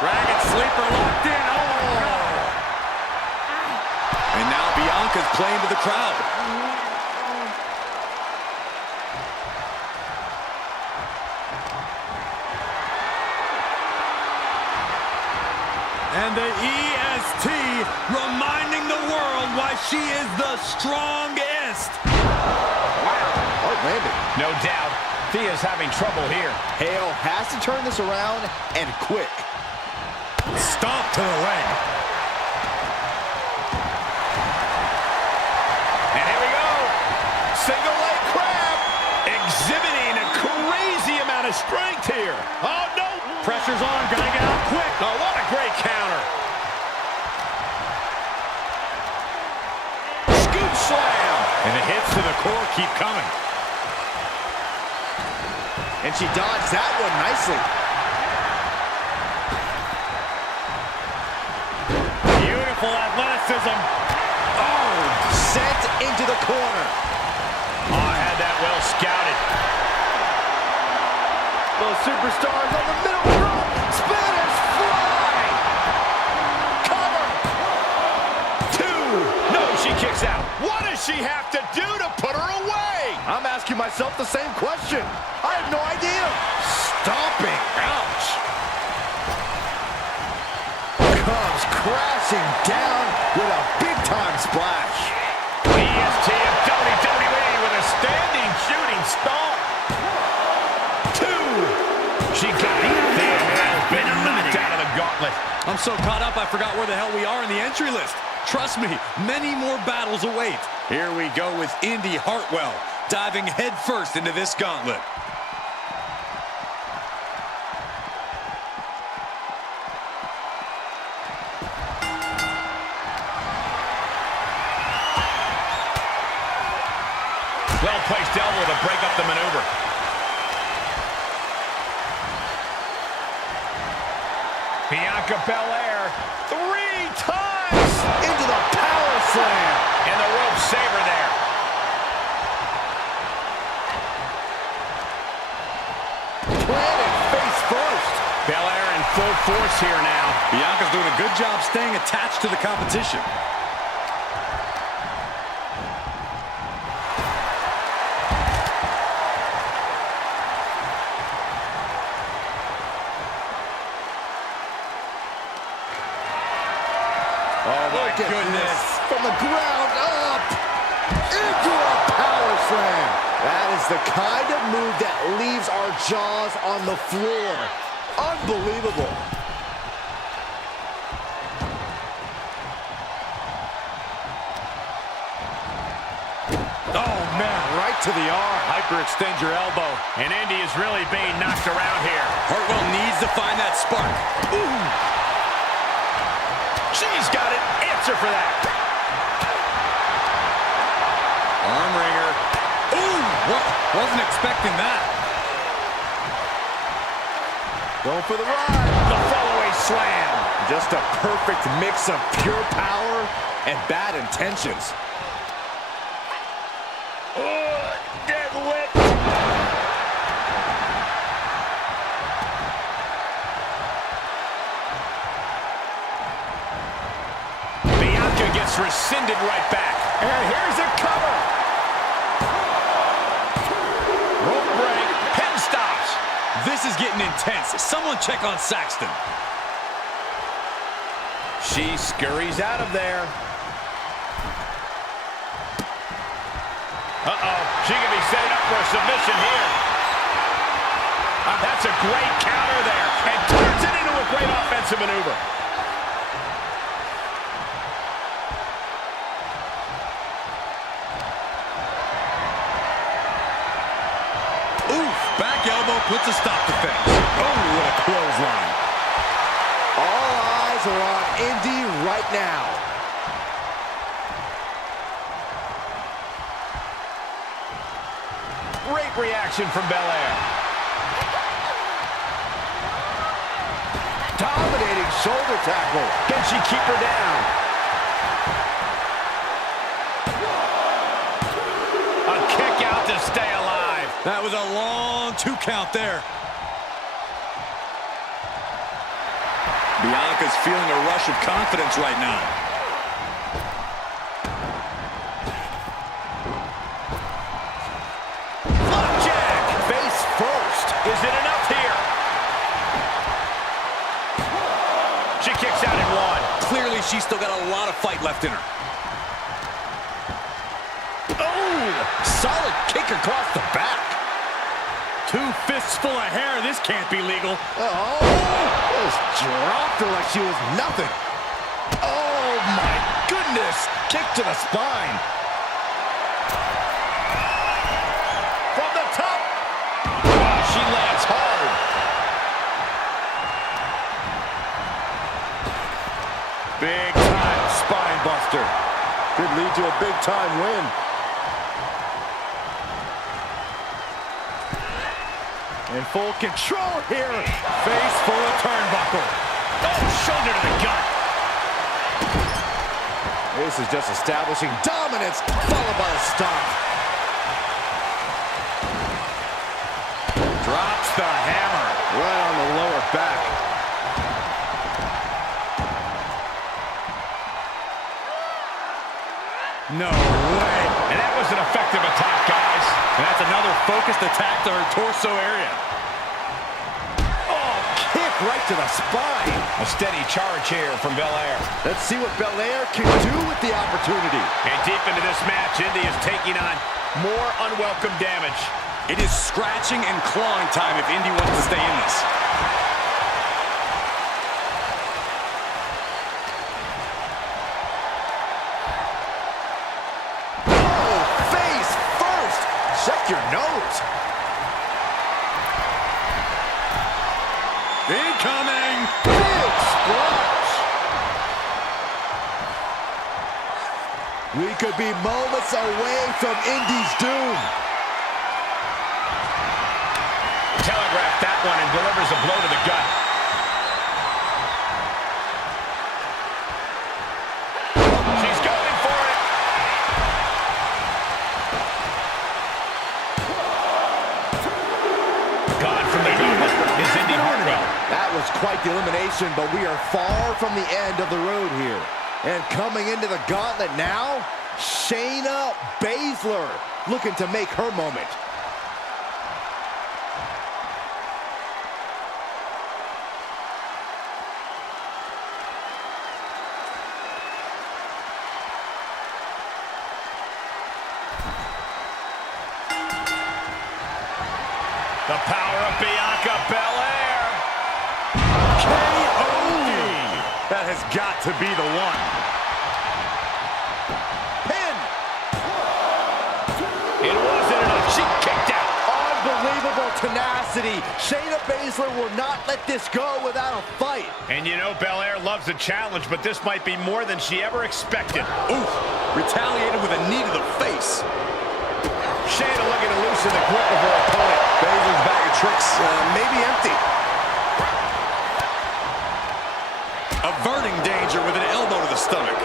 Dragon sleeper locked in. Oh! And now Bianca's playing to the crowd. And the EST reminding the world why she is the strongest. Wow. Hard landing. No doubt, Thea's having trouble here. Hail has to turn this around and quick. Stomp to the leg. And here we go. Single leg crab. Exhibiting a crazy amount of strength here. Oh, no. Pressure's on. Gotta get out quick. Oh, what a great counter. Scoop slam. And the hits to the core keep coming. And she dodged that one nicely. Beautiful athleticism. Oh, sent into the corner. Oh, I had that well scouted. Those superstars on the middle rope. Spanish fly. Cover. 2. No, she kicks out. What does she have to do to put her away? I'm asking myself the same question. I have no idea. Stomping. Ouch. Comes crashing down with a big-time splash. EST of WWE with a standing shooting stomp. 2. She got it. Thea has been knocked out of the gauntlet. I'm so caught up I forgot where the hell we are in the entry list. Trust me, many more battles await. Here we go with Indi Hartwell, diving headfirst into this gauntlet. Well-placed elbow to break up the maneuver. Bianca Belair, 3 times Into the power slam. and the rope saver there. Planted face first. Belair in full force here now. Bianca's doing a good job staying attached to the competition. Oh, my Look at goodness. this. From the ground up into a power slam. That is the kind of move that leaves our jaws on the floor. Unbelievable. Oh, man, right to the arm. Hyperextend your elbow. And Indy is really being knocked around here. Hartwell needs to find that spark. Ooh. She's got an answer for that. Arm wringer. Ooh, wasn't expecting that. Going for the ride. The fallaway slam. Just a perfect mix of pure power and bad intentions. Dead whip. Bianca gets rescinded right back. And here's a cover. Rope break. Pin stops. This is getting intense. Someone check on Saxton. She scurries out of there. Uh-oh. She can be setting up for a submission here. That's a great counter there. And turns it into a great offensive maneuver. Oof, back elbow puts a stop to things. Oh, what a clothesline. All eyes are on Indy right now. Great reaction from Belair. Dominating shoulder tackle. Can she keep her down? A kick out to stay alive. That was a long 2 count there. Bianca's feeling a rush of confidence right now. Flapjack. Face first. Is it enough here? She kicks out in 1. Clearly, she's still got a lot of fight left in her. Oh, solid kick across the back. 2 fists full of hair. This can't be legal. Oh, just dropped her like she was nothing. Oh, my goodness. Kick to the spine. From the top. Wow, she lands hard. Big time spine buster. Could lead to a big time win. In full control here. Face full of turnbuckle. Oh, shoulder to the gut. This is just establishing dominance, followed by a stop. Drops the hammer. Right on the lower back. No way. And that was an effective attack, guys. And that's another focused attack to her torso area. Oh, kick right to the spine. A steady charge here from Belair. Let's see what Belair can do with the opportunity. And deep into this match, Indy is taking on more unwelcome damage. It is scratching and clawing time if Indy wants to stay in this. Oh, face first. Check your nose. Incoming! Big splash. We could be moments away from Indy's doom. Telegraphed that one and delivers a blow to the gut. She's going for it. Gone from the Gauntlet is Indy Hartwell. That was quite the elimination, but we are far from the end of the road here. And coming into the Gauntlet now, Shaina Basler looking to make her moment. The power of Bianca Belair. KOD. That has got to be the one. Pin. It wasn't enough. She kicked out. Unbelievable tenacity. Shaina Basler will not let this go without a fight. And you know Belair loves a challenge, but this might be more than she ever expected. Oof. Retaliated with a knee to the face. Shaina looking to loosen the grip of her opponent. Basler's bag of tricks maybe empty. Averting danger with an elbow to the stomach.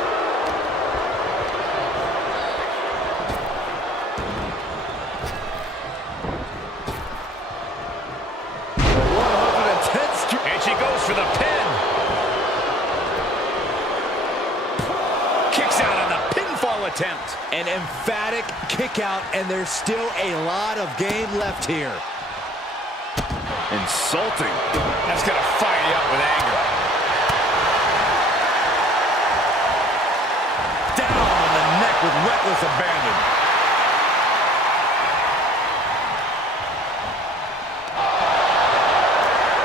And she goes for the pin. Kicks out on the pinfall attempt. An emphatic kick out, and there's still a lot of game left here. Insulting. That's going to fire you up with anger. Down on the neck with reckless abandon.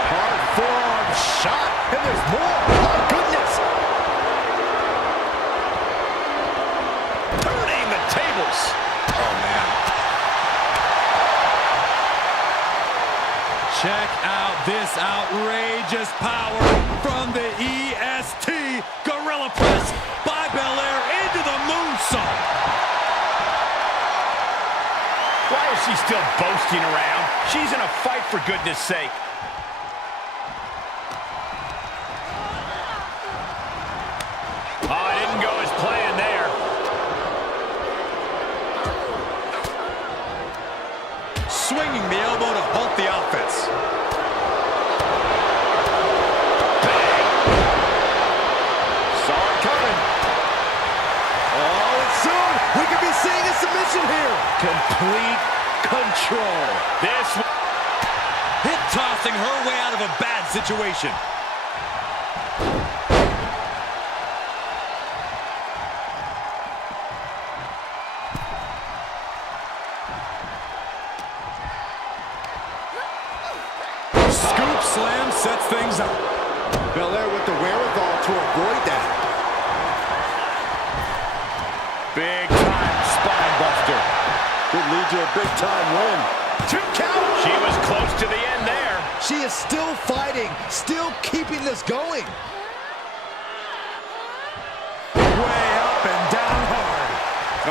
Hard forearm shot, and there's more. Oh, goodness. Turning the tables. Oh, man. Check out this outrageous power from the EST. Gorilla press by Belair into the moonsault. Why is she still boasting around? She's in a fight, for goodness sake. Oh, it didn't go as planned there. Swinging the elbow to halt the offense. Bang! Saw it coming. Oh, and soon we could be seeing a submission here. Complete control. This Hip tossing her way out of a bad situation. Scoop slam sets things up. Belair with the wherewithal to avoid that. big time spine buster. Could lead to a big time win. 2 count. She was close to the end there. She is still fighting, still keeping this going. Way up and down hard.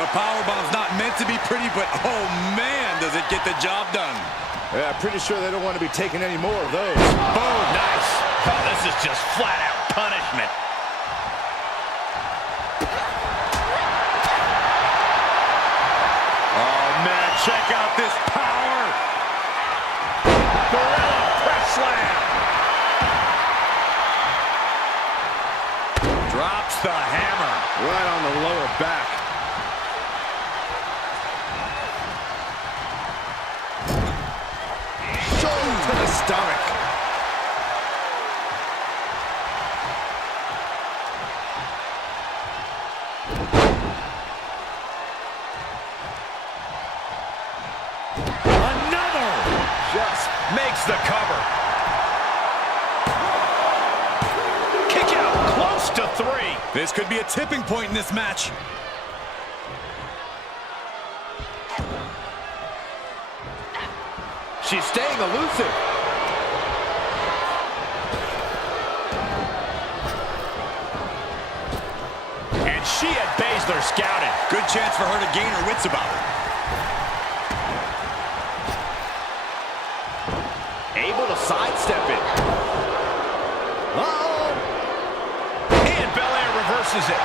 A powerbomb's not meant to be pretty, but oh man, does it get the job done. Yeah, pretty sure they don't want to be taking any more of those. Boom, nice. Oh, this is just flat out punishment. Oh man, check out this power. Gorilla press slam. Drops the hammer. Right on the lower back. Shoulder to the stomach. Another. Just makes the cover. Kick out close to 3. This could be a tipping point in this match. She's staying elusive. And she had Basler scouted. Good chance for her to gain her wits about her. Able to sidestep it. Uh-oh. And Belair reverses it.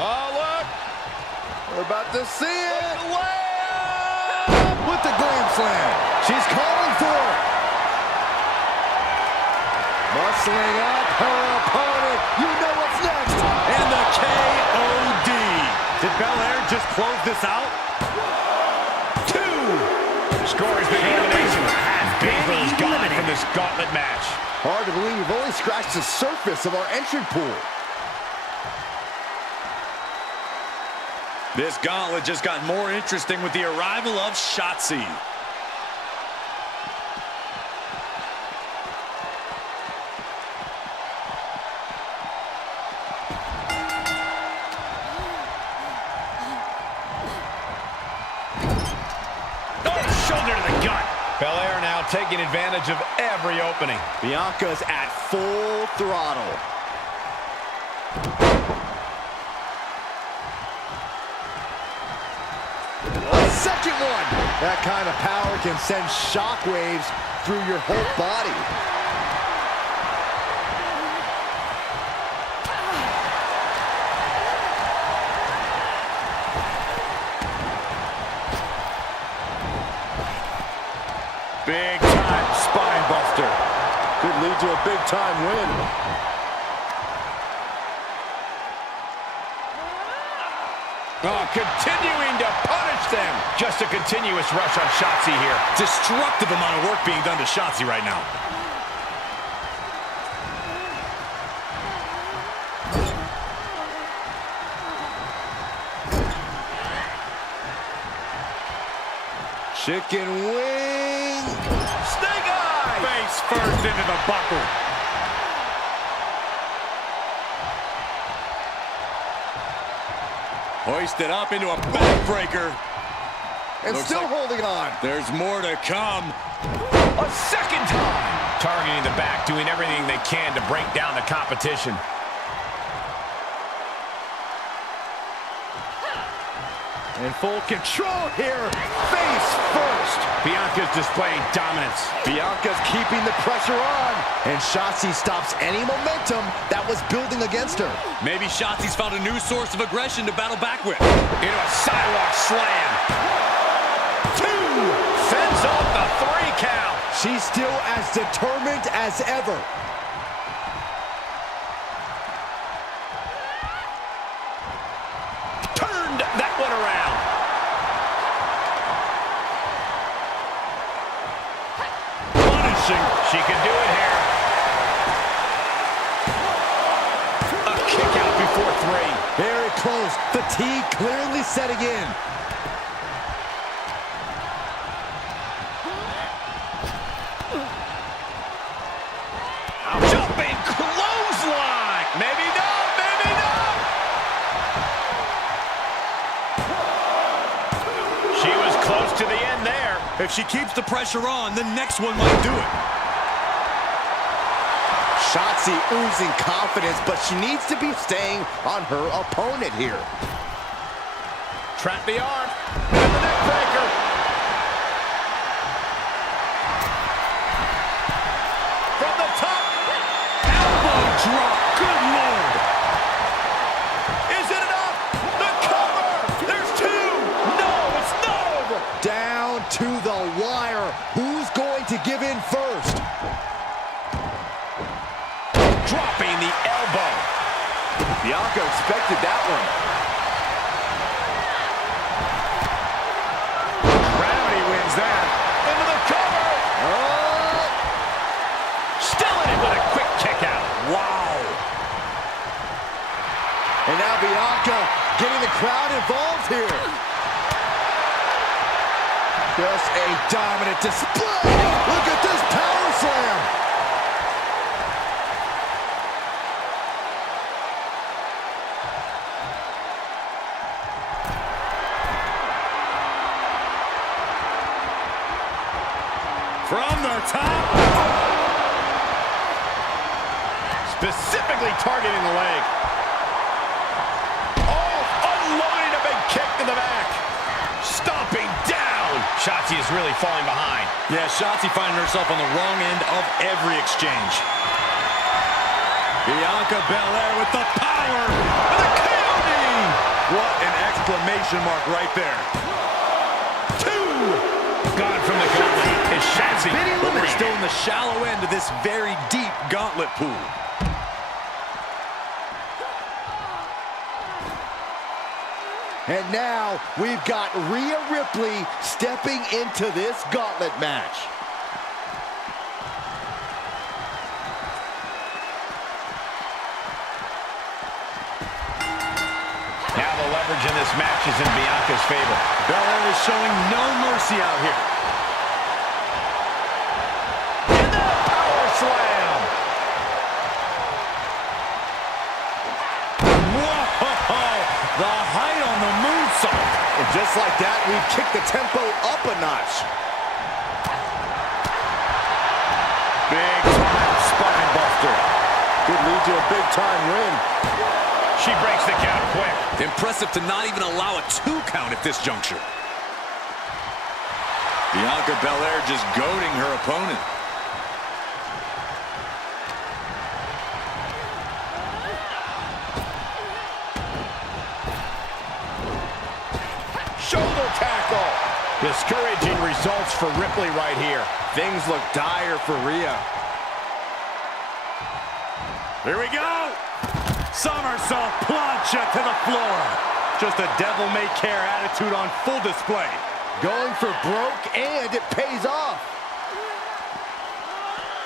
Oh, look. We're about to see it. With the glam slam. She's calling for it. Muscling up her opponent. You know what's next. And the KOD. Did Belair just close this out? 2. Score has been elimination. And Basler is gone from this gauntlet match. Hard to believe we've only scratched the surface of our entry pool. This gauntlet just got more interesting with the arrival of Shotzi. Shoulder to the gut. Belair now taking advantage of every opening. Bianca's at full throttle. A second one. That kind of power can send shockwaves through your whole body. Big time spine buster. Could lead to a big time win. Oh, continuing to punish them. Just a continuous rush on Shotzi here. Destructive amount of work being done to Shotzi right now. Chicken wing. Snake eye. Face first into the buckle. Hoisted up into a backbreaker. And Looks still like holding on. there's more to come. A second time. Targeting the back, doing everything they can to break down the competition. In full control here. Face first. Bianca's displaying dominance. Bianca's keeping the pressure on. And Shotzi stops any momentum that was building against her. Maybe Shotzi's found a new source of aggression to battle back with. Into a sidewalk slam. 2. Fends off the 3 count. She's still as determined as ever. Turned that one around. Punishing. She can do it here. A kick out before 3. Very close. Fatigue clearly setting in. Jumping clothesline. Maybe not, maybe not. She was close to the end there. If she keeps the pressure on, the next one might do it. Shotzi oozing confidence, but she needs to be staying on her opponent here. Trap the arm. And the neck breaker. From the top. Elbow drop. Good Lord. Is it enough? The cover. There's 2. No, it's not over. Down to the wire. Who's going to give in first? Dropping the elbow. Bianca expected that one. Gravity wins that. Into the cover. Oh! Still in it with a quick kick out. Wow. And now Bianca getting the crowd involved here. Just a dominant display. Look at this power slam. From the top. Specifically targeting the leg. Oh, unloading a big kick to the back. Stomping down. Shotzi is really falling behind. Yeah, Shotzi finding herself on the wrong end of every exchange. Bianca Belair with the power. And the coyote. What an exclamation mark right there. 2. Gone from the gauntlet is Shotzi. But we're still in the shallow end of this very deep gauntlet pool. And now we've got Rhea Ripley stepping into this gauntlet match. Now the the leverage in this match is in Bianca's favor. Belair is showing no mercy out here. And the power slam. Whoa! The height on the moonsault. And just like that, we've kicked the tempo up a notch. Big time spine buster. Could lead to a big time win. She breaks the count quick. Impressive to not even allow a 2 count at this juncture. Bianca Belair just goading her opponent. Shoulder tackle. Discouraging results for Ripley right here. Things look dire for Rhea. Here we go. Somersault plancha to the floor. Just a devil-may-care attitude on full display. Going for broke, and it pays off.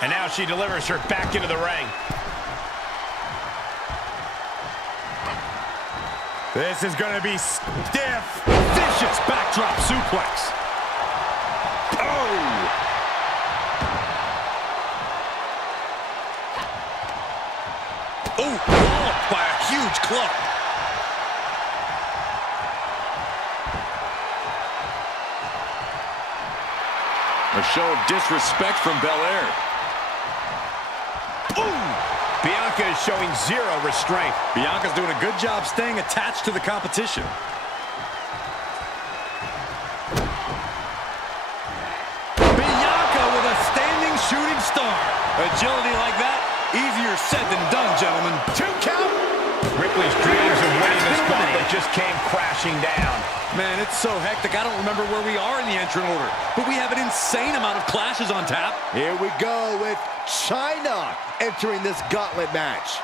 And now she delivers her back into the ring. This is going to be stiff. Vicious backdrop suplex. Oh! Oh, walloped by a huge club. A show of disrespect from Belair. Ooh! Bianca is showing zero restraint. Bianca's doing a good job staying attached to the competition. Bianca with a standing shooting star. Agility like that, easier said than done, gentlemen. 2 count. Ripley's dreams of winning this gauntlet just came crashing down. Man, it's so hectic, I don't remember where we are in the entrant order. But we have an insane amount of clashes on tap. Here we go with Shaina entering this gauntlet match.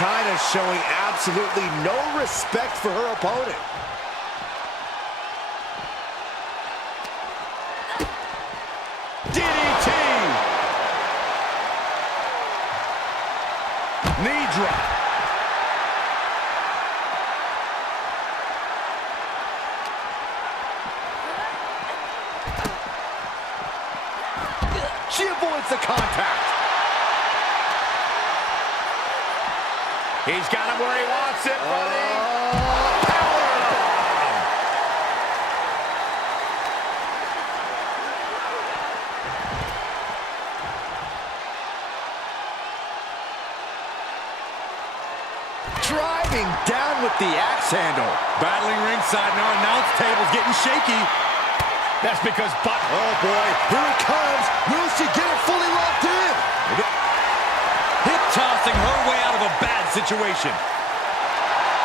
Shaina showing absolutely no respect for her opponent. DDT! Knee drop. She avoids the contact. He's got him where he wants it, buddy. Powerbomb. Driving down with the axe handle. Battling ringside, now announce table's getting shaky. That's because Oh boy, here it comes. Will she get it fully locked in? Hip tossing her way out of a bad situation.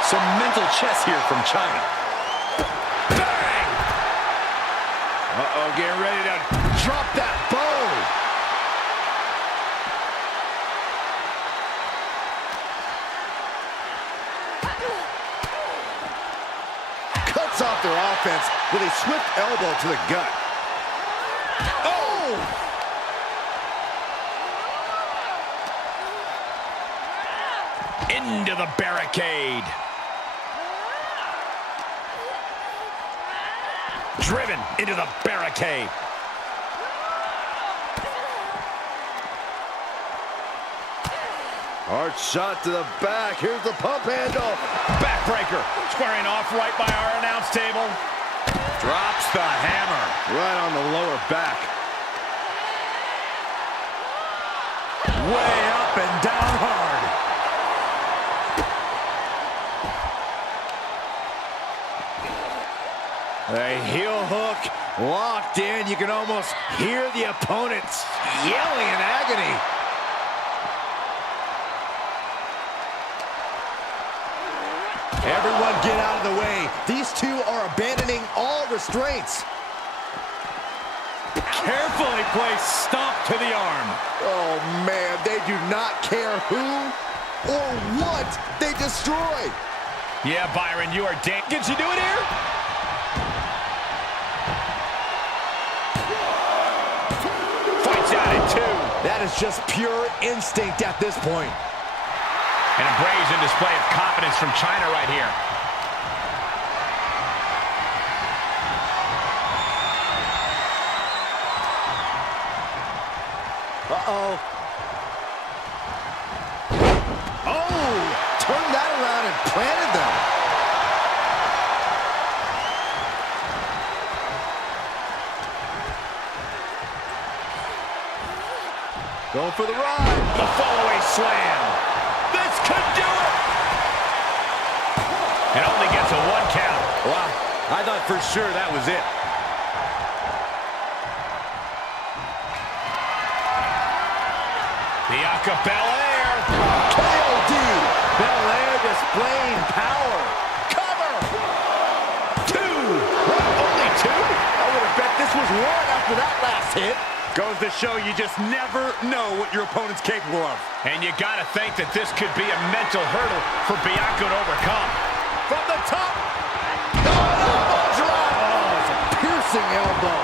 Some mental chess here from China. bang! Uh-oh, getting ready to Drop that bow. Cuts off their offense with a swift elbow to the gut. Oh! Into the barricade. Driven into the barricade. Hard shot to the back. Here's the pump handle. Backbreaker. Squaring off right by our announce table. Drops the hammer. Right on the lower back. Way up and down hard. A heel hook locked in. You can almost hear the opponents yelling in agony. Everyone get out of the way. These two are abandoning all restraints. Carefully placed stomp to the arm. Oh, man, they do not care who or what they destroy. Yeah, Byron, you are damn. Can she do it here? Fights out at 2. That is just pure instinct at this point. And a brazen display of confidence from Chyna right here. Uh-oh. Oh, turned that around and planted them. Going for the ride. The fall-away slam. This could do it. It only gets a 1 count. Wow, I thought for sure that was it. Bianca Belair. KOD. Belair displaying power. Cover. 2. What, only 2? I would have bet this was 1 after that last hit. Goes to show you just never know what your opponent's capable of. And you got to think that this could be a mental hurdle for Bianca to overcome. From the top. Elbow drop. Oh, it's a piercing elbow.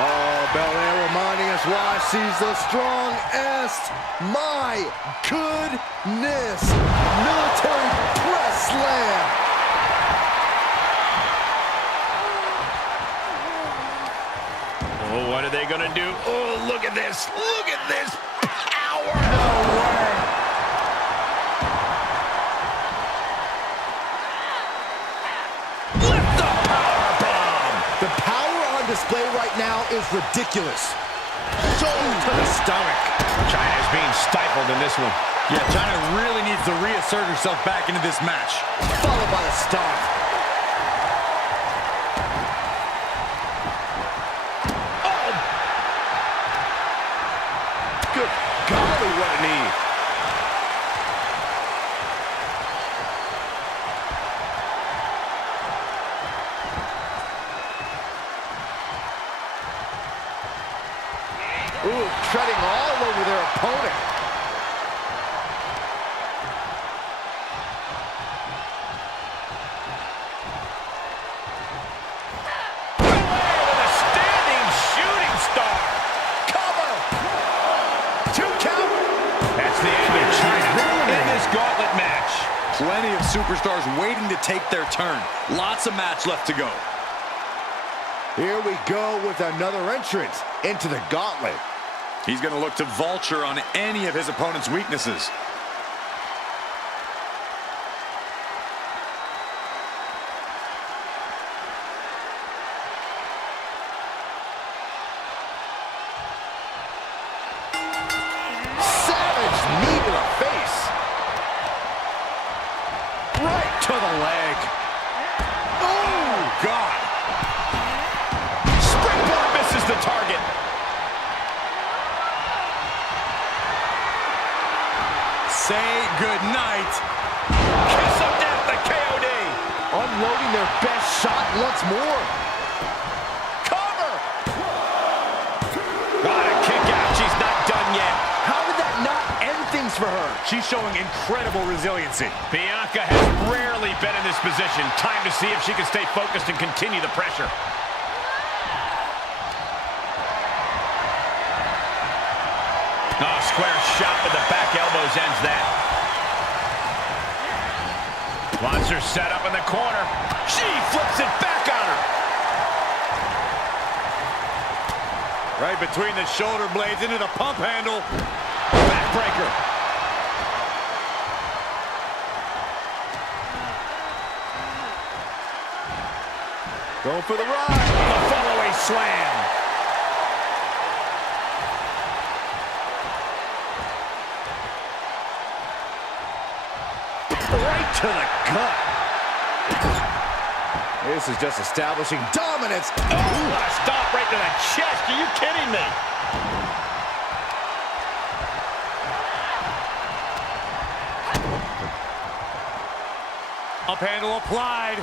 Oh, Belair reminding us why she's the strongest. My goodness. Military press slam. Oh, what are they going to do? Oh, look at this. Look at this power. No way. Lift the power bomb. The power on display right now is ridiculous. Shoulder to the stomach. Chyna's being stifled in this one. Yeah, Chyna really needs to reassert herself back into this match. Followed by a stomp. Good golly, what a knee. Ooh, treading all over their opponent. Belair with a standing shooting star. Cover. 2 count. That's the end of Chyna in this gauntlet match. Plenty of superstars waiting to take their turn. Lots of match left to go. Here we go with another entrance into the gauntlet. He's going to look to vulture on any of his opponent's weaknesses. Savage knee to the face. Right to the leg. Oh, God. Springboard misses the target. Say goodnight. Kiss of death, the KOD. Unloading their best shot once more. Cover. Got a kick out. She's not done yet. How did that not end things for her? She's showing incredible resiliency. Bianca has rarely been in this position. Time to see if she can stay focused and continue the pressure. Oh, square shot with the back elbows ends that. Wants her set up in the corner. She flips it back on her. Right between the shoulder blades into the pump handle. Backbreaker. Going for the ride. The fall-away slam. Right to the gut. This is just establishing dominance. Oh, what a stomp right to the chest. Are you kidding me? Up handle applied.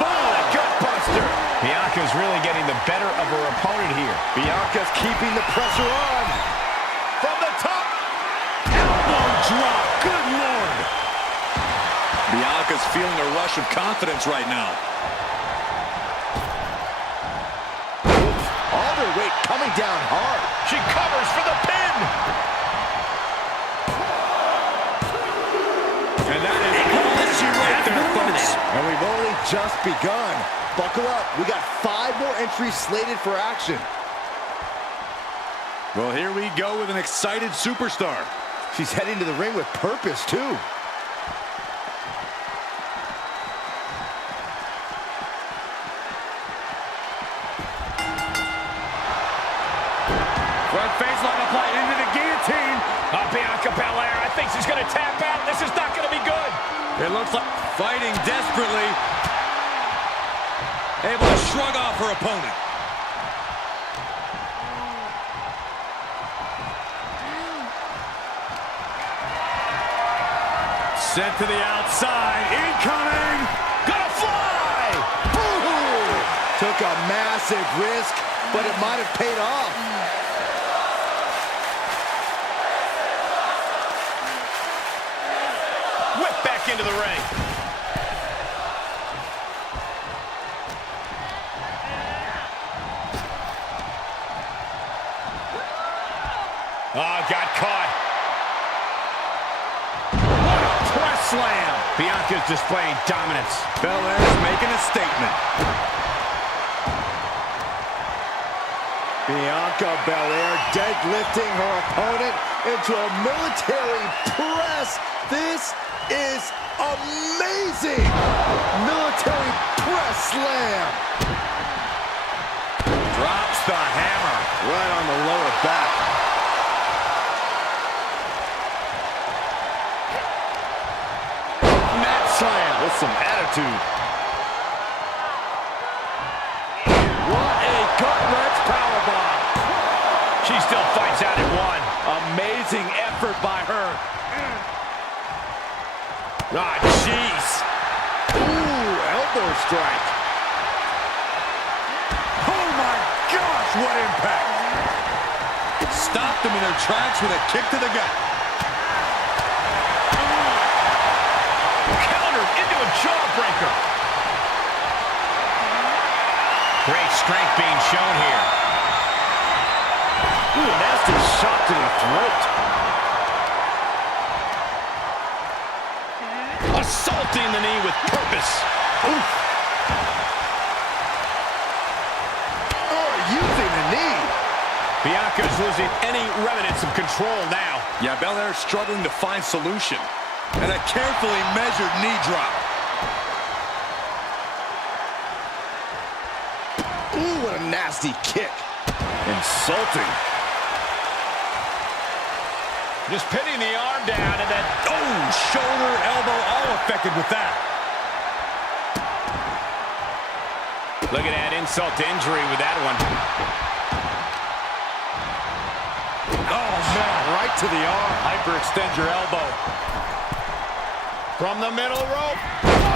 Oh, a gut buster. Bianca's really getting the better of her opponent here. Bianca's keeping the pressure on. From the Bianca's feeling a rush of confidence right now. All their weight coming down hard. She covers for the pin. And that is all she right there, folks. And we've only just begun. Buckle up. We got 5 more entries slated for action. Well, here we go with an excited superstar. She's heading to the ring with purpose, too. Front face lock applied into the guillotine. Bianca Belair, I think she's going to tap out. This is not going to be good. It looks like fighting desperately. Able to shrug off her opponent. Sent to the outside. Incoming. Gonna fly. Ooh! Took a massive risk, but it might have paid off. Whip back into the ring. Oh, got caught. What a press slam. Bianca's displaying dominance. Belair's making a statement. Bianca Belair deadlifting her opponent into a military press. This is amazing. Military press slam. Drops the hammer. Right on the lower back. Mat slam with some attitude. What a gut-wrench powerbomb. She still fights out at 1. Amazing effort by her. Ah, jeez. Ooh, elbow strike. Oh my gosh, what impact. Stopped them in their tracks with a kick to the gut. Countered into a jawbreaker. Great strength being shown here. Ooh, nasty shot to the throat. Assaulting the knee with purpose. Oof. Oh, using the knee. Bianca's losing any remnants of control now. Yeah, Belair's struggling to find solution. And a carefully measured knee drop. Ooh, what a nasty kick. Insulting. Just pinning the arm down and then... Oh, shoulder, elbow, all affected with that. Look at that insult to injury with that one. Oh, man, right to the arm. Hyperextend your elbow. From the middle rope.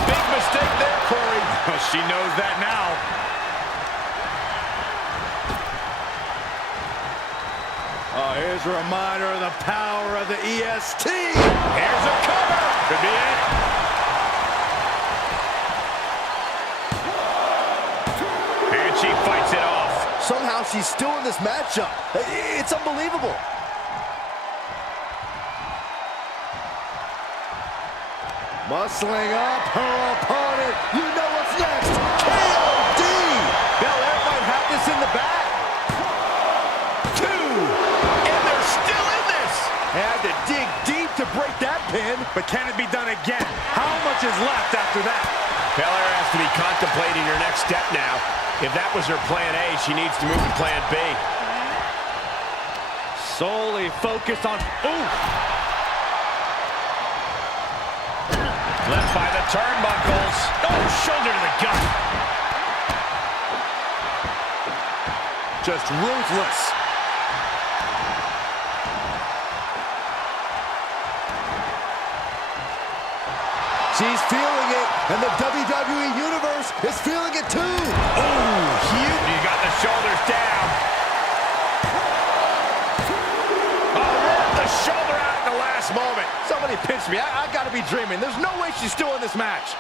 Big mistake there, Corey. Well, she knows that now. Oh, here's a reminder of the power of the EST. Here's a cover. Could be it. And she fights it off. Somehow she's still in this matchup. It's unbelievable. Muscling up her opponent. You know what's next. KOD. Belair might have this in the bag. 2. And they're still in this. Had to dig deep to break that pin. But can it be done again? How much is left after that? Belair has to be contemplating her next step now. If that was her plan A, she needs to move to plan B. Solely focused on... Ooh! Left by the turnbuckles. Oh, shoulder to the gut. Just ruthless. She's feeling it, and the WWE Universe is feeling it too. Oh, huge. You got the shoulders down. Oh, rolled the shoulder out at the last moment. So Somebody pinch me. I gotta be dreaming. There's no way she's still in this match.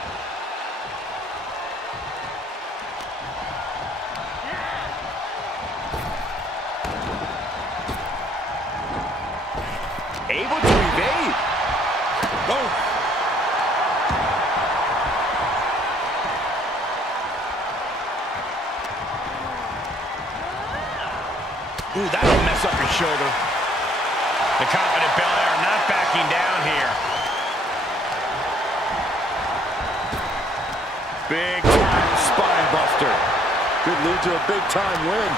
Able to evade. Oh. Ooh, that'll mess up your shoulder. The confident Belair not backing down here. Big time spine buster. Could lead to a big time win.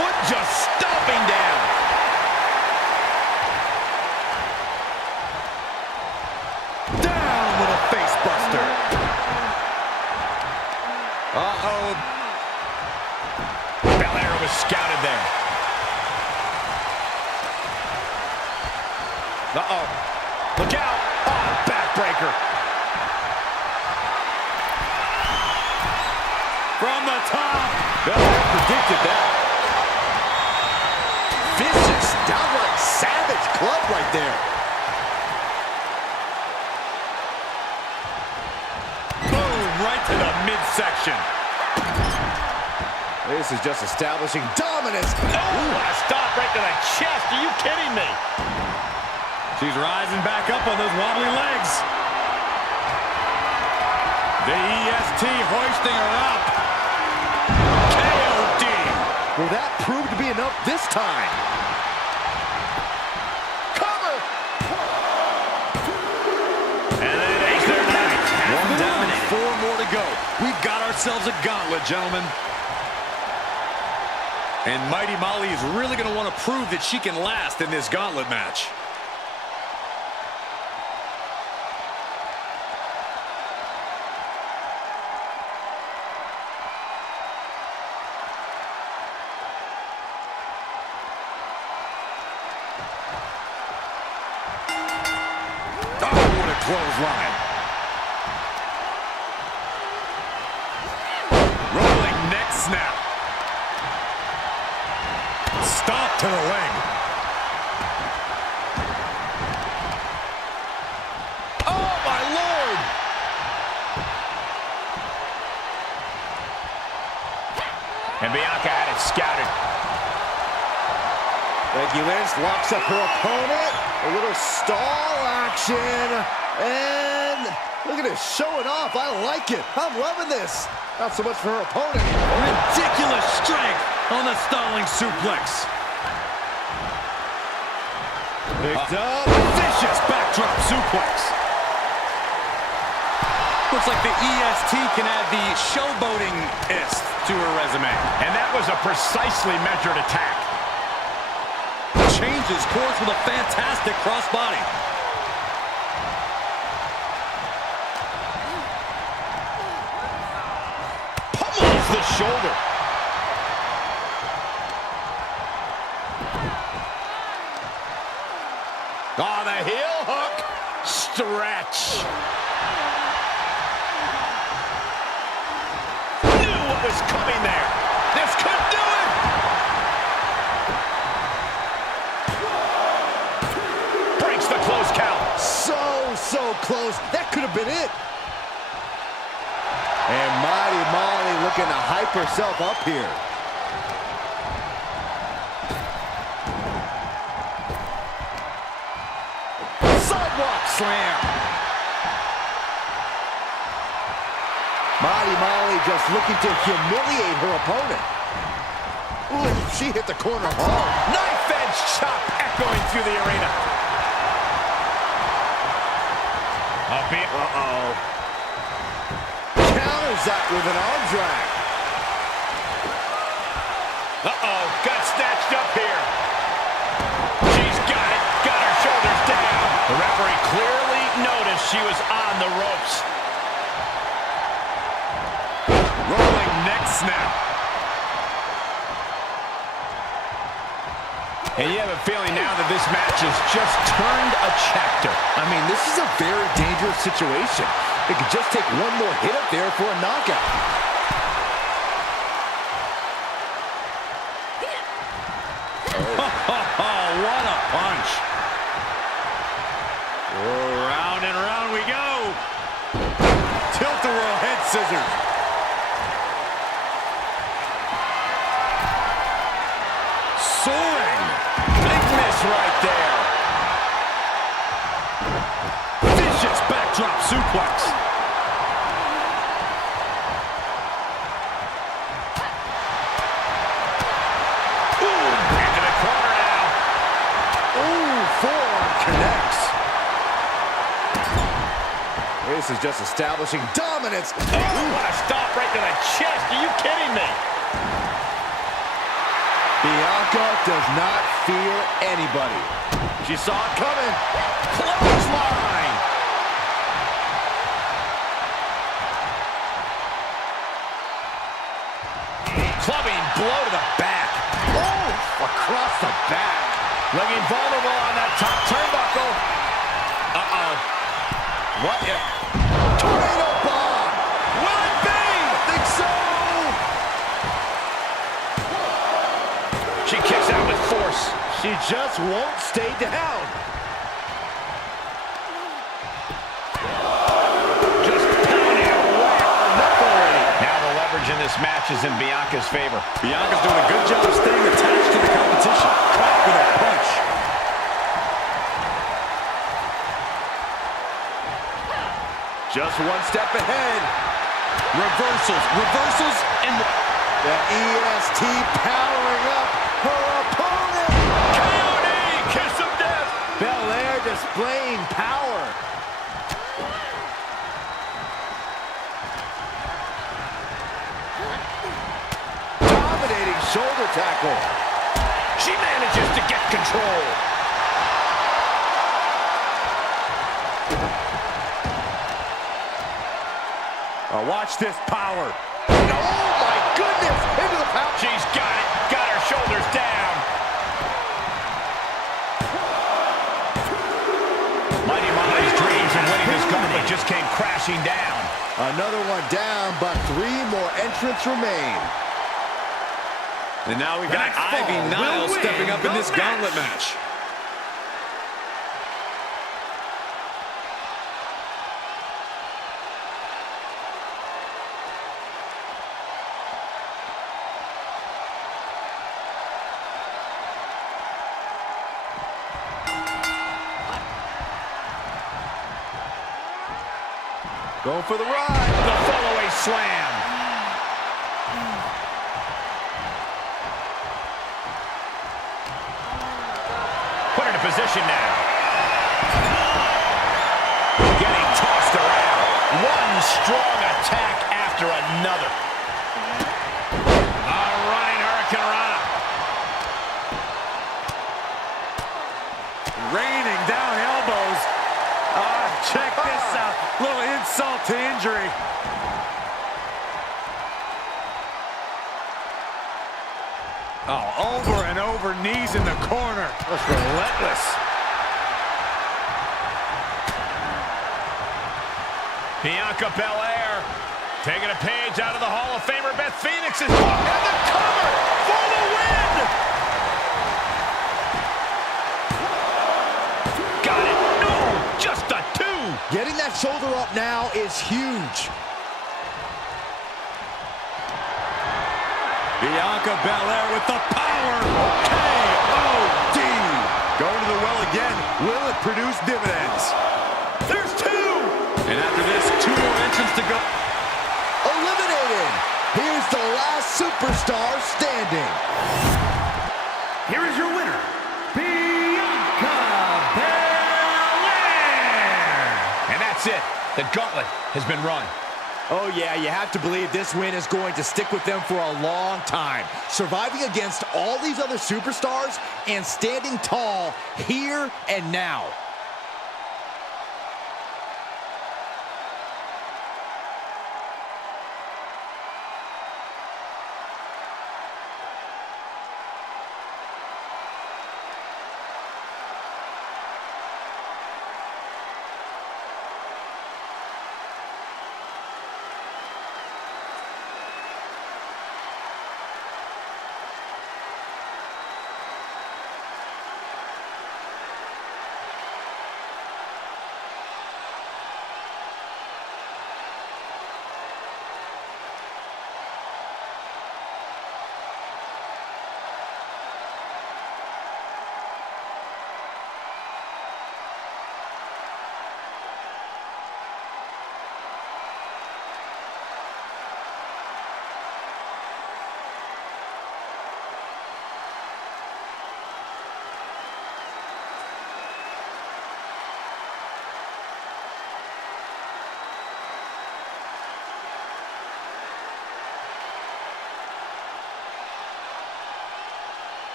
Foot just stomping down. Down with a face buster. Uh-oh. Belair was scouted there. Uh-oh. Look out. Oh, backbreaker. From the top. Belair predicted that. Vicious, downright savage club right there. Boom, right to the midsection. This is just establishing dominance. Oh, a stop right to the chest. Are you kidding me? She's rising back up on those wobbly legs. The EST hoisting her up. KOD. Will that prove to be enough this time? Cover! And they takes their night. One down, 4 more to go. We've got ourselves a gauntlet, gentlemen. And Mighty Molly is really going to want to prove that she can last in this gauntlet match. Clothesline. Rolling neck snap. Stop to the leg. Oh, my Lord! And Bianca had it scouted. Becky Lynch locks up her opponent. A little stall action. And look at this, showing off. I like it. I'm loving this. Not so much for her opponent. Ridiculous strength on the stalling suplex. Picked up. Vicious backdrop suplex. Looks like the EST can add the showboating-ist to her resume. And that was a precisely measured attack. Changes course with a fantastic crossbody. Pummels the shoulder. Oh, the heel hook. Stretch. Knew what was coming there. This could do it. Breaks the close count. So close. That could have been it. And Mighty Molly looking to hype herself up here. Sidewalk slam. Mighty Molly just looking to humiliate her opponent. Ooh, she hit the corner hard. Knife edge chop echoing through the arena. Uh-oh. Counters that with an arm drag. Uh-oh, got snatched up here. She's got it, got her shoulders down. The referee clearly noticed she was on the ropes. Rolling neck snap. And you have a feeling now that this match has just turned a chapter. I mean, this is a very dangerous situation. It could just take one more hit up there for a knockout. Oh, what a punch. Oh, and around we go. Tilt-a-whirl head scissors. Soaring. Big miss right there. Vicious backdrop suplex. Into the corner now. Ooh, forearm connects. This is just establishing dominance. Oh, what a stop right to the chest. Are you kidding me? Bianca does not fear anybody. She saw it coming. Clothesline. Clubbing blow to the back. Oh, across the back. Looking vulnerable on that top turnbuckle. Uh-oh. What if? Tornado bomb. Will it be? I think so. She kicks out with force. She just won't stay down. Just pounding away enough already. Now the leverage in this match is in Bianca's favor. Bianca's doing a good job of staying attached to the competition. Caught with a punch. Just one step ahead. Reversals, and The EST powering up her opponent. KOD, kiss of death. Belair displaying power. Dominating shoulder tackle. She manages to get control. Watch this power. Oh my goodness! Into the power. She's got it. Got her shoulders down. Mighty Molly's dreams of winning this gauntlet just came crashing down. Another one down, but 3 more entrants remain. And now we've got Ivy Nile stepping up in this gauntlet match. Going for the ride. The fall-away slam. Put her in position now. Getting tossed around. One strong attack after another. A running Hurricane Rana. Raining down elbows. Check this out. Little insult to injury. Oh, over and over, knees in the corner. That's relentless. Bianca Belair taking a page out of the Hall of Famer Beth Phoenix. And the cover for the win! Got it. No, just a 2. Getting that shoulder up now is huge. Bianca Belair with the power. KOD. Going to the well again. Will it produce dividends? There's 2. And after this, 2 more entrants to go. Eliminated. Here's the last superstar standing. Here is your winner, Bianca Belair. And that's it. The gauntlet has been run. Oh yeah, you have to believe this win is going to stick with them for a long time. Surviving against all these other superstars and standing tall here and now.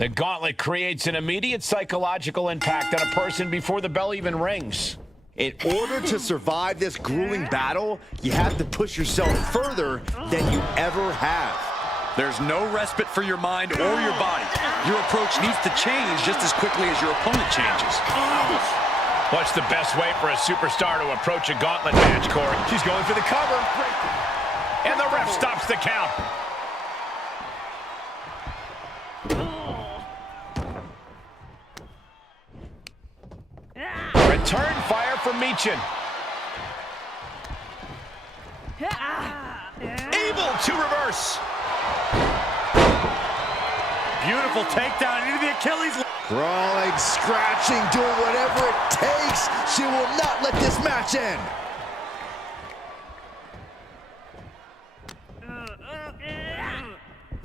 The Gauntlet creates an immediate psychological impact on a person before the bell even rings. In order to survive this grueling battle, you have to push yourself further than you ever have. There's no respite for your mind or your body. Your approach needs to change just as quickly as your opponent changes. What's the best way for a superstar to approach a Gauntlet match, Corey? She's going for the cover. And the ref stops the count. Return fire from Meechin. Able to reverse. Beautiful takedown into the Achilles. Crawling, scratching, doing whatever it takes. She will not let this match end.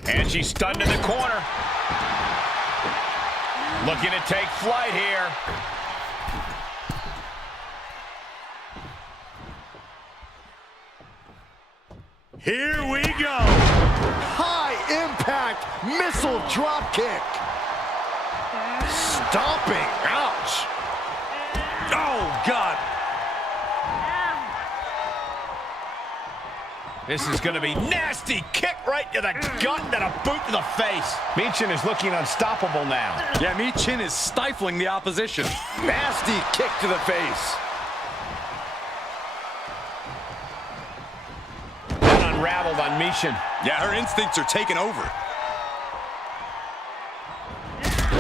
And she's stunned in the corner. Looking to take flight here. Here we go. High impact missile drop kick. Stomping. Ouch. Oh, God. This is going to be nasty. Kick right to the gut and a boot to the face. Meechin is looking unstoppable now. Yeah, Meechin is stifling the opposition. Nasty kick to the face. That unraveled on Meechin. Yeah, her instincts are taking over.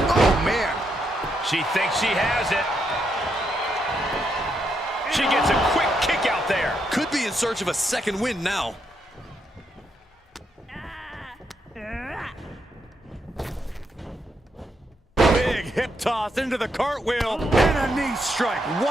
Oh, man. She thinks she has it. She gets a quick kick out there. Could be in search of a second win now. Big hip toss into the cartwheel and a knee strike.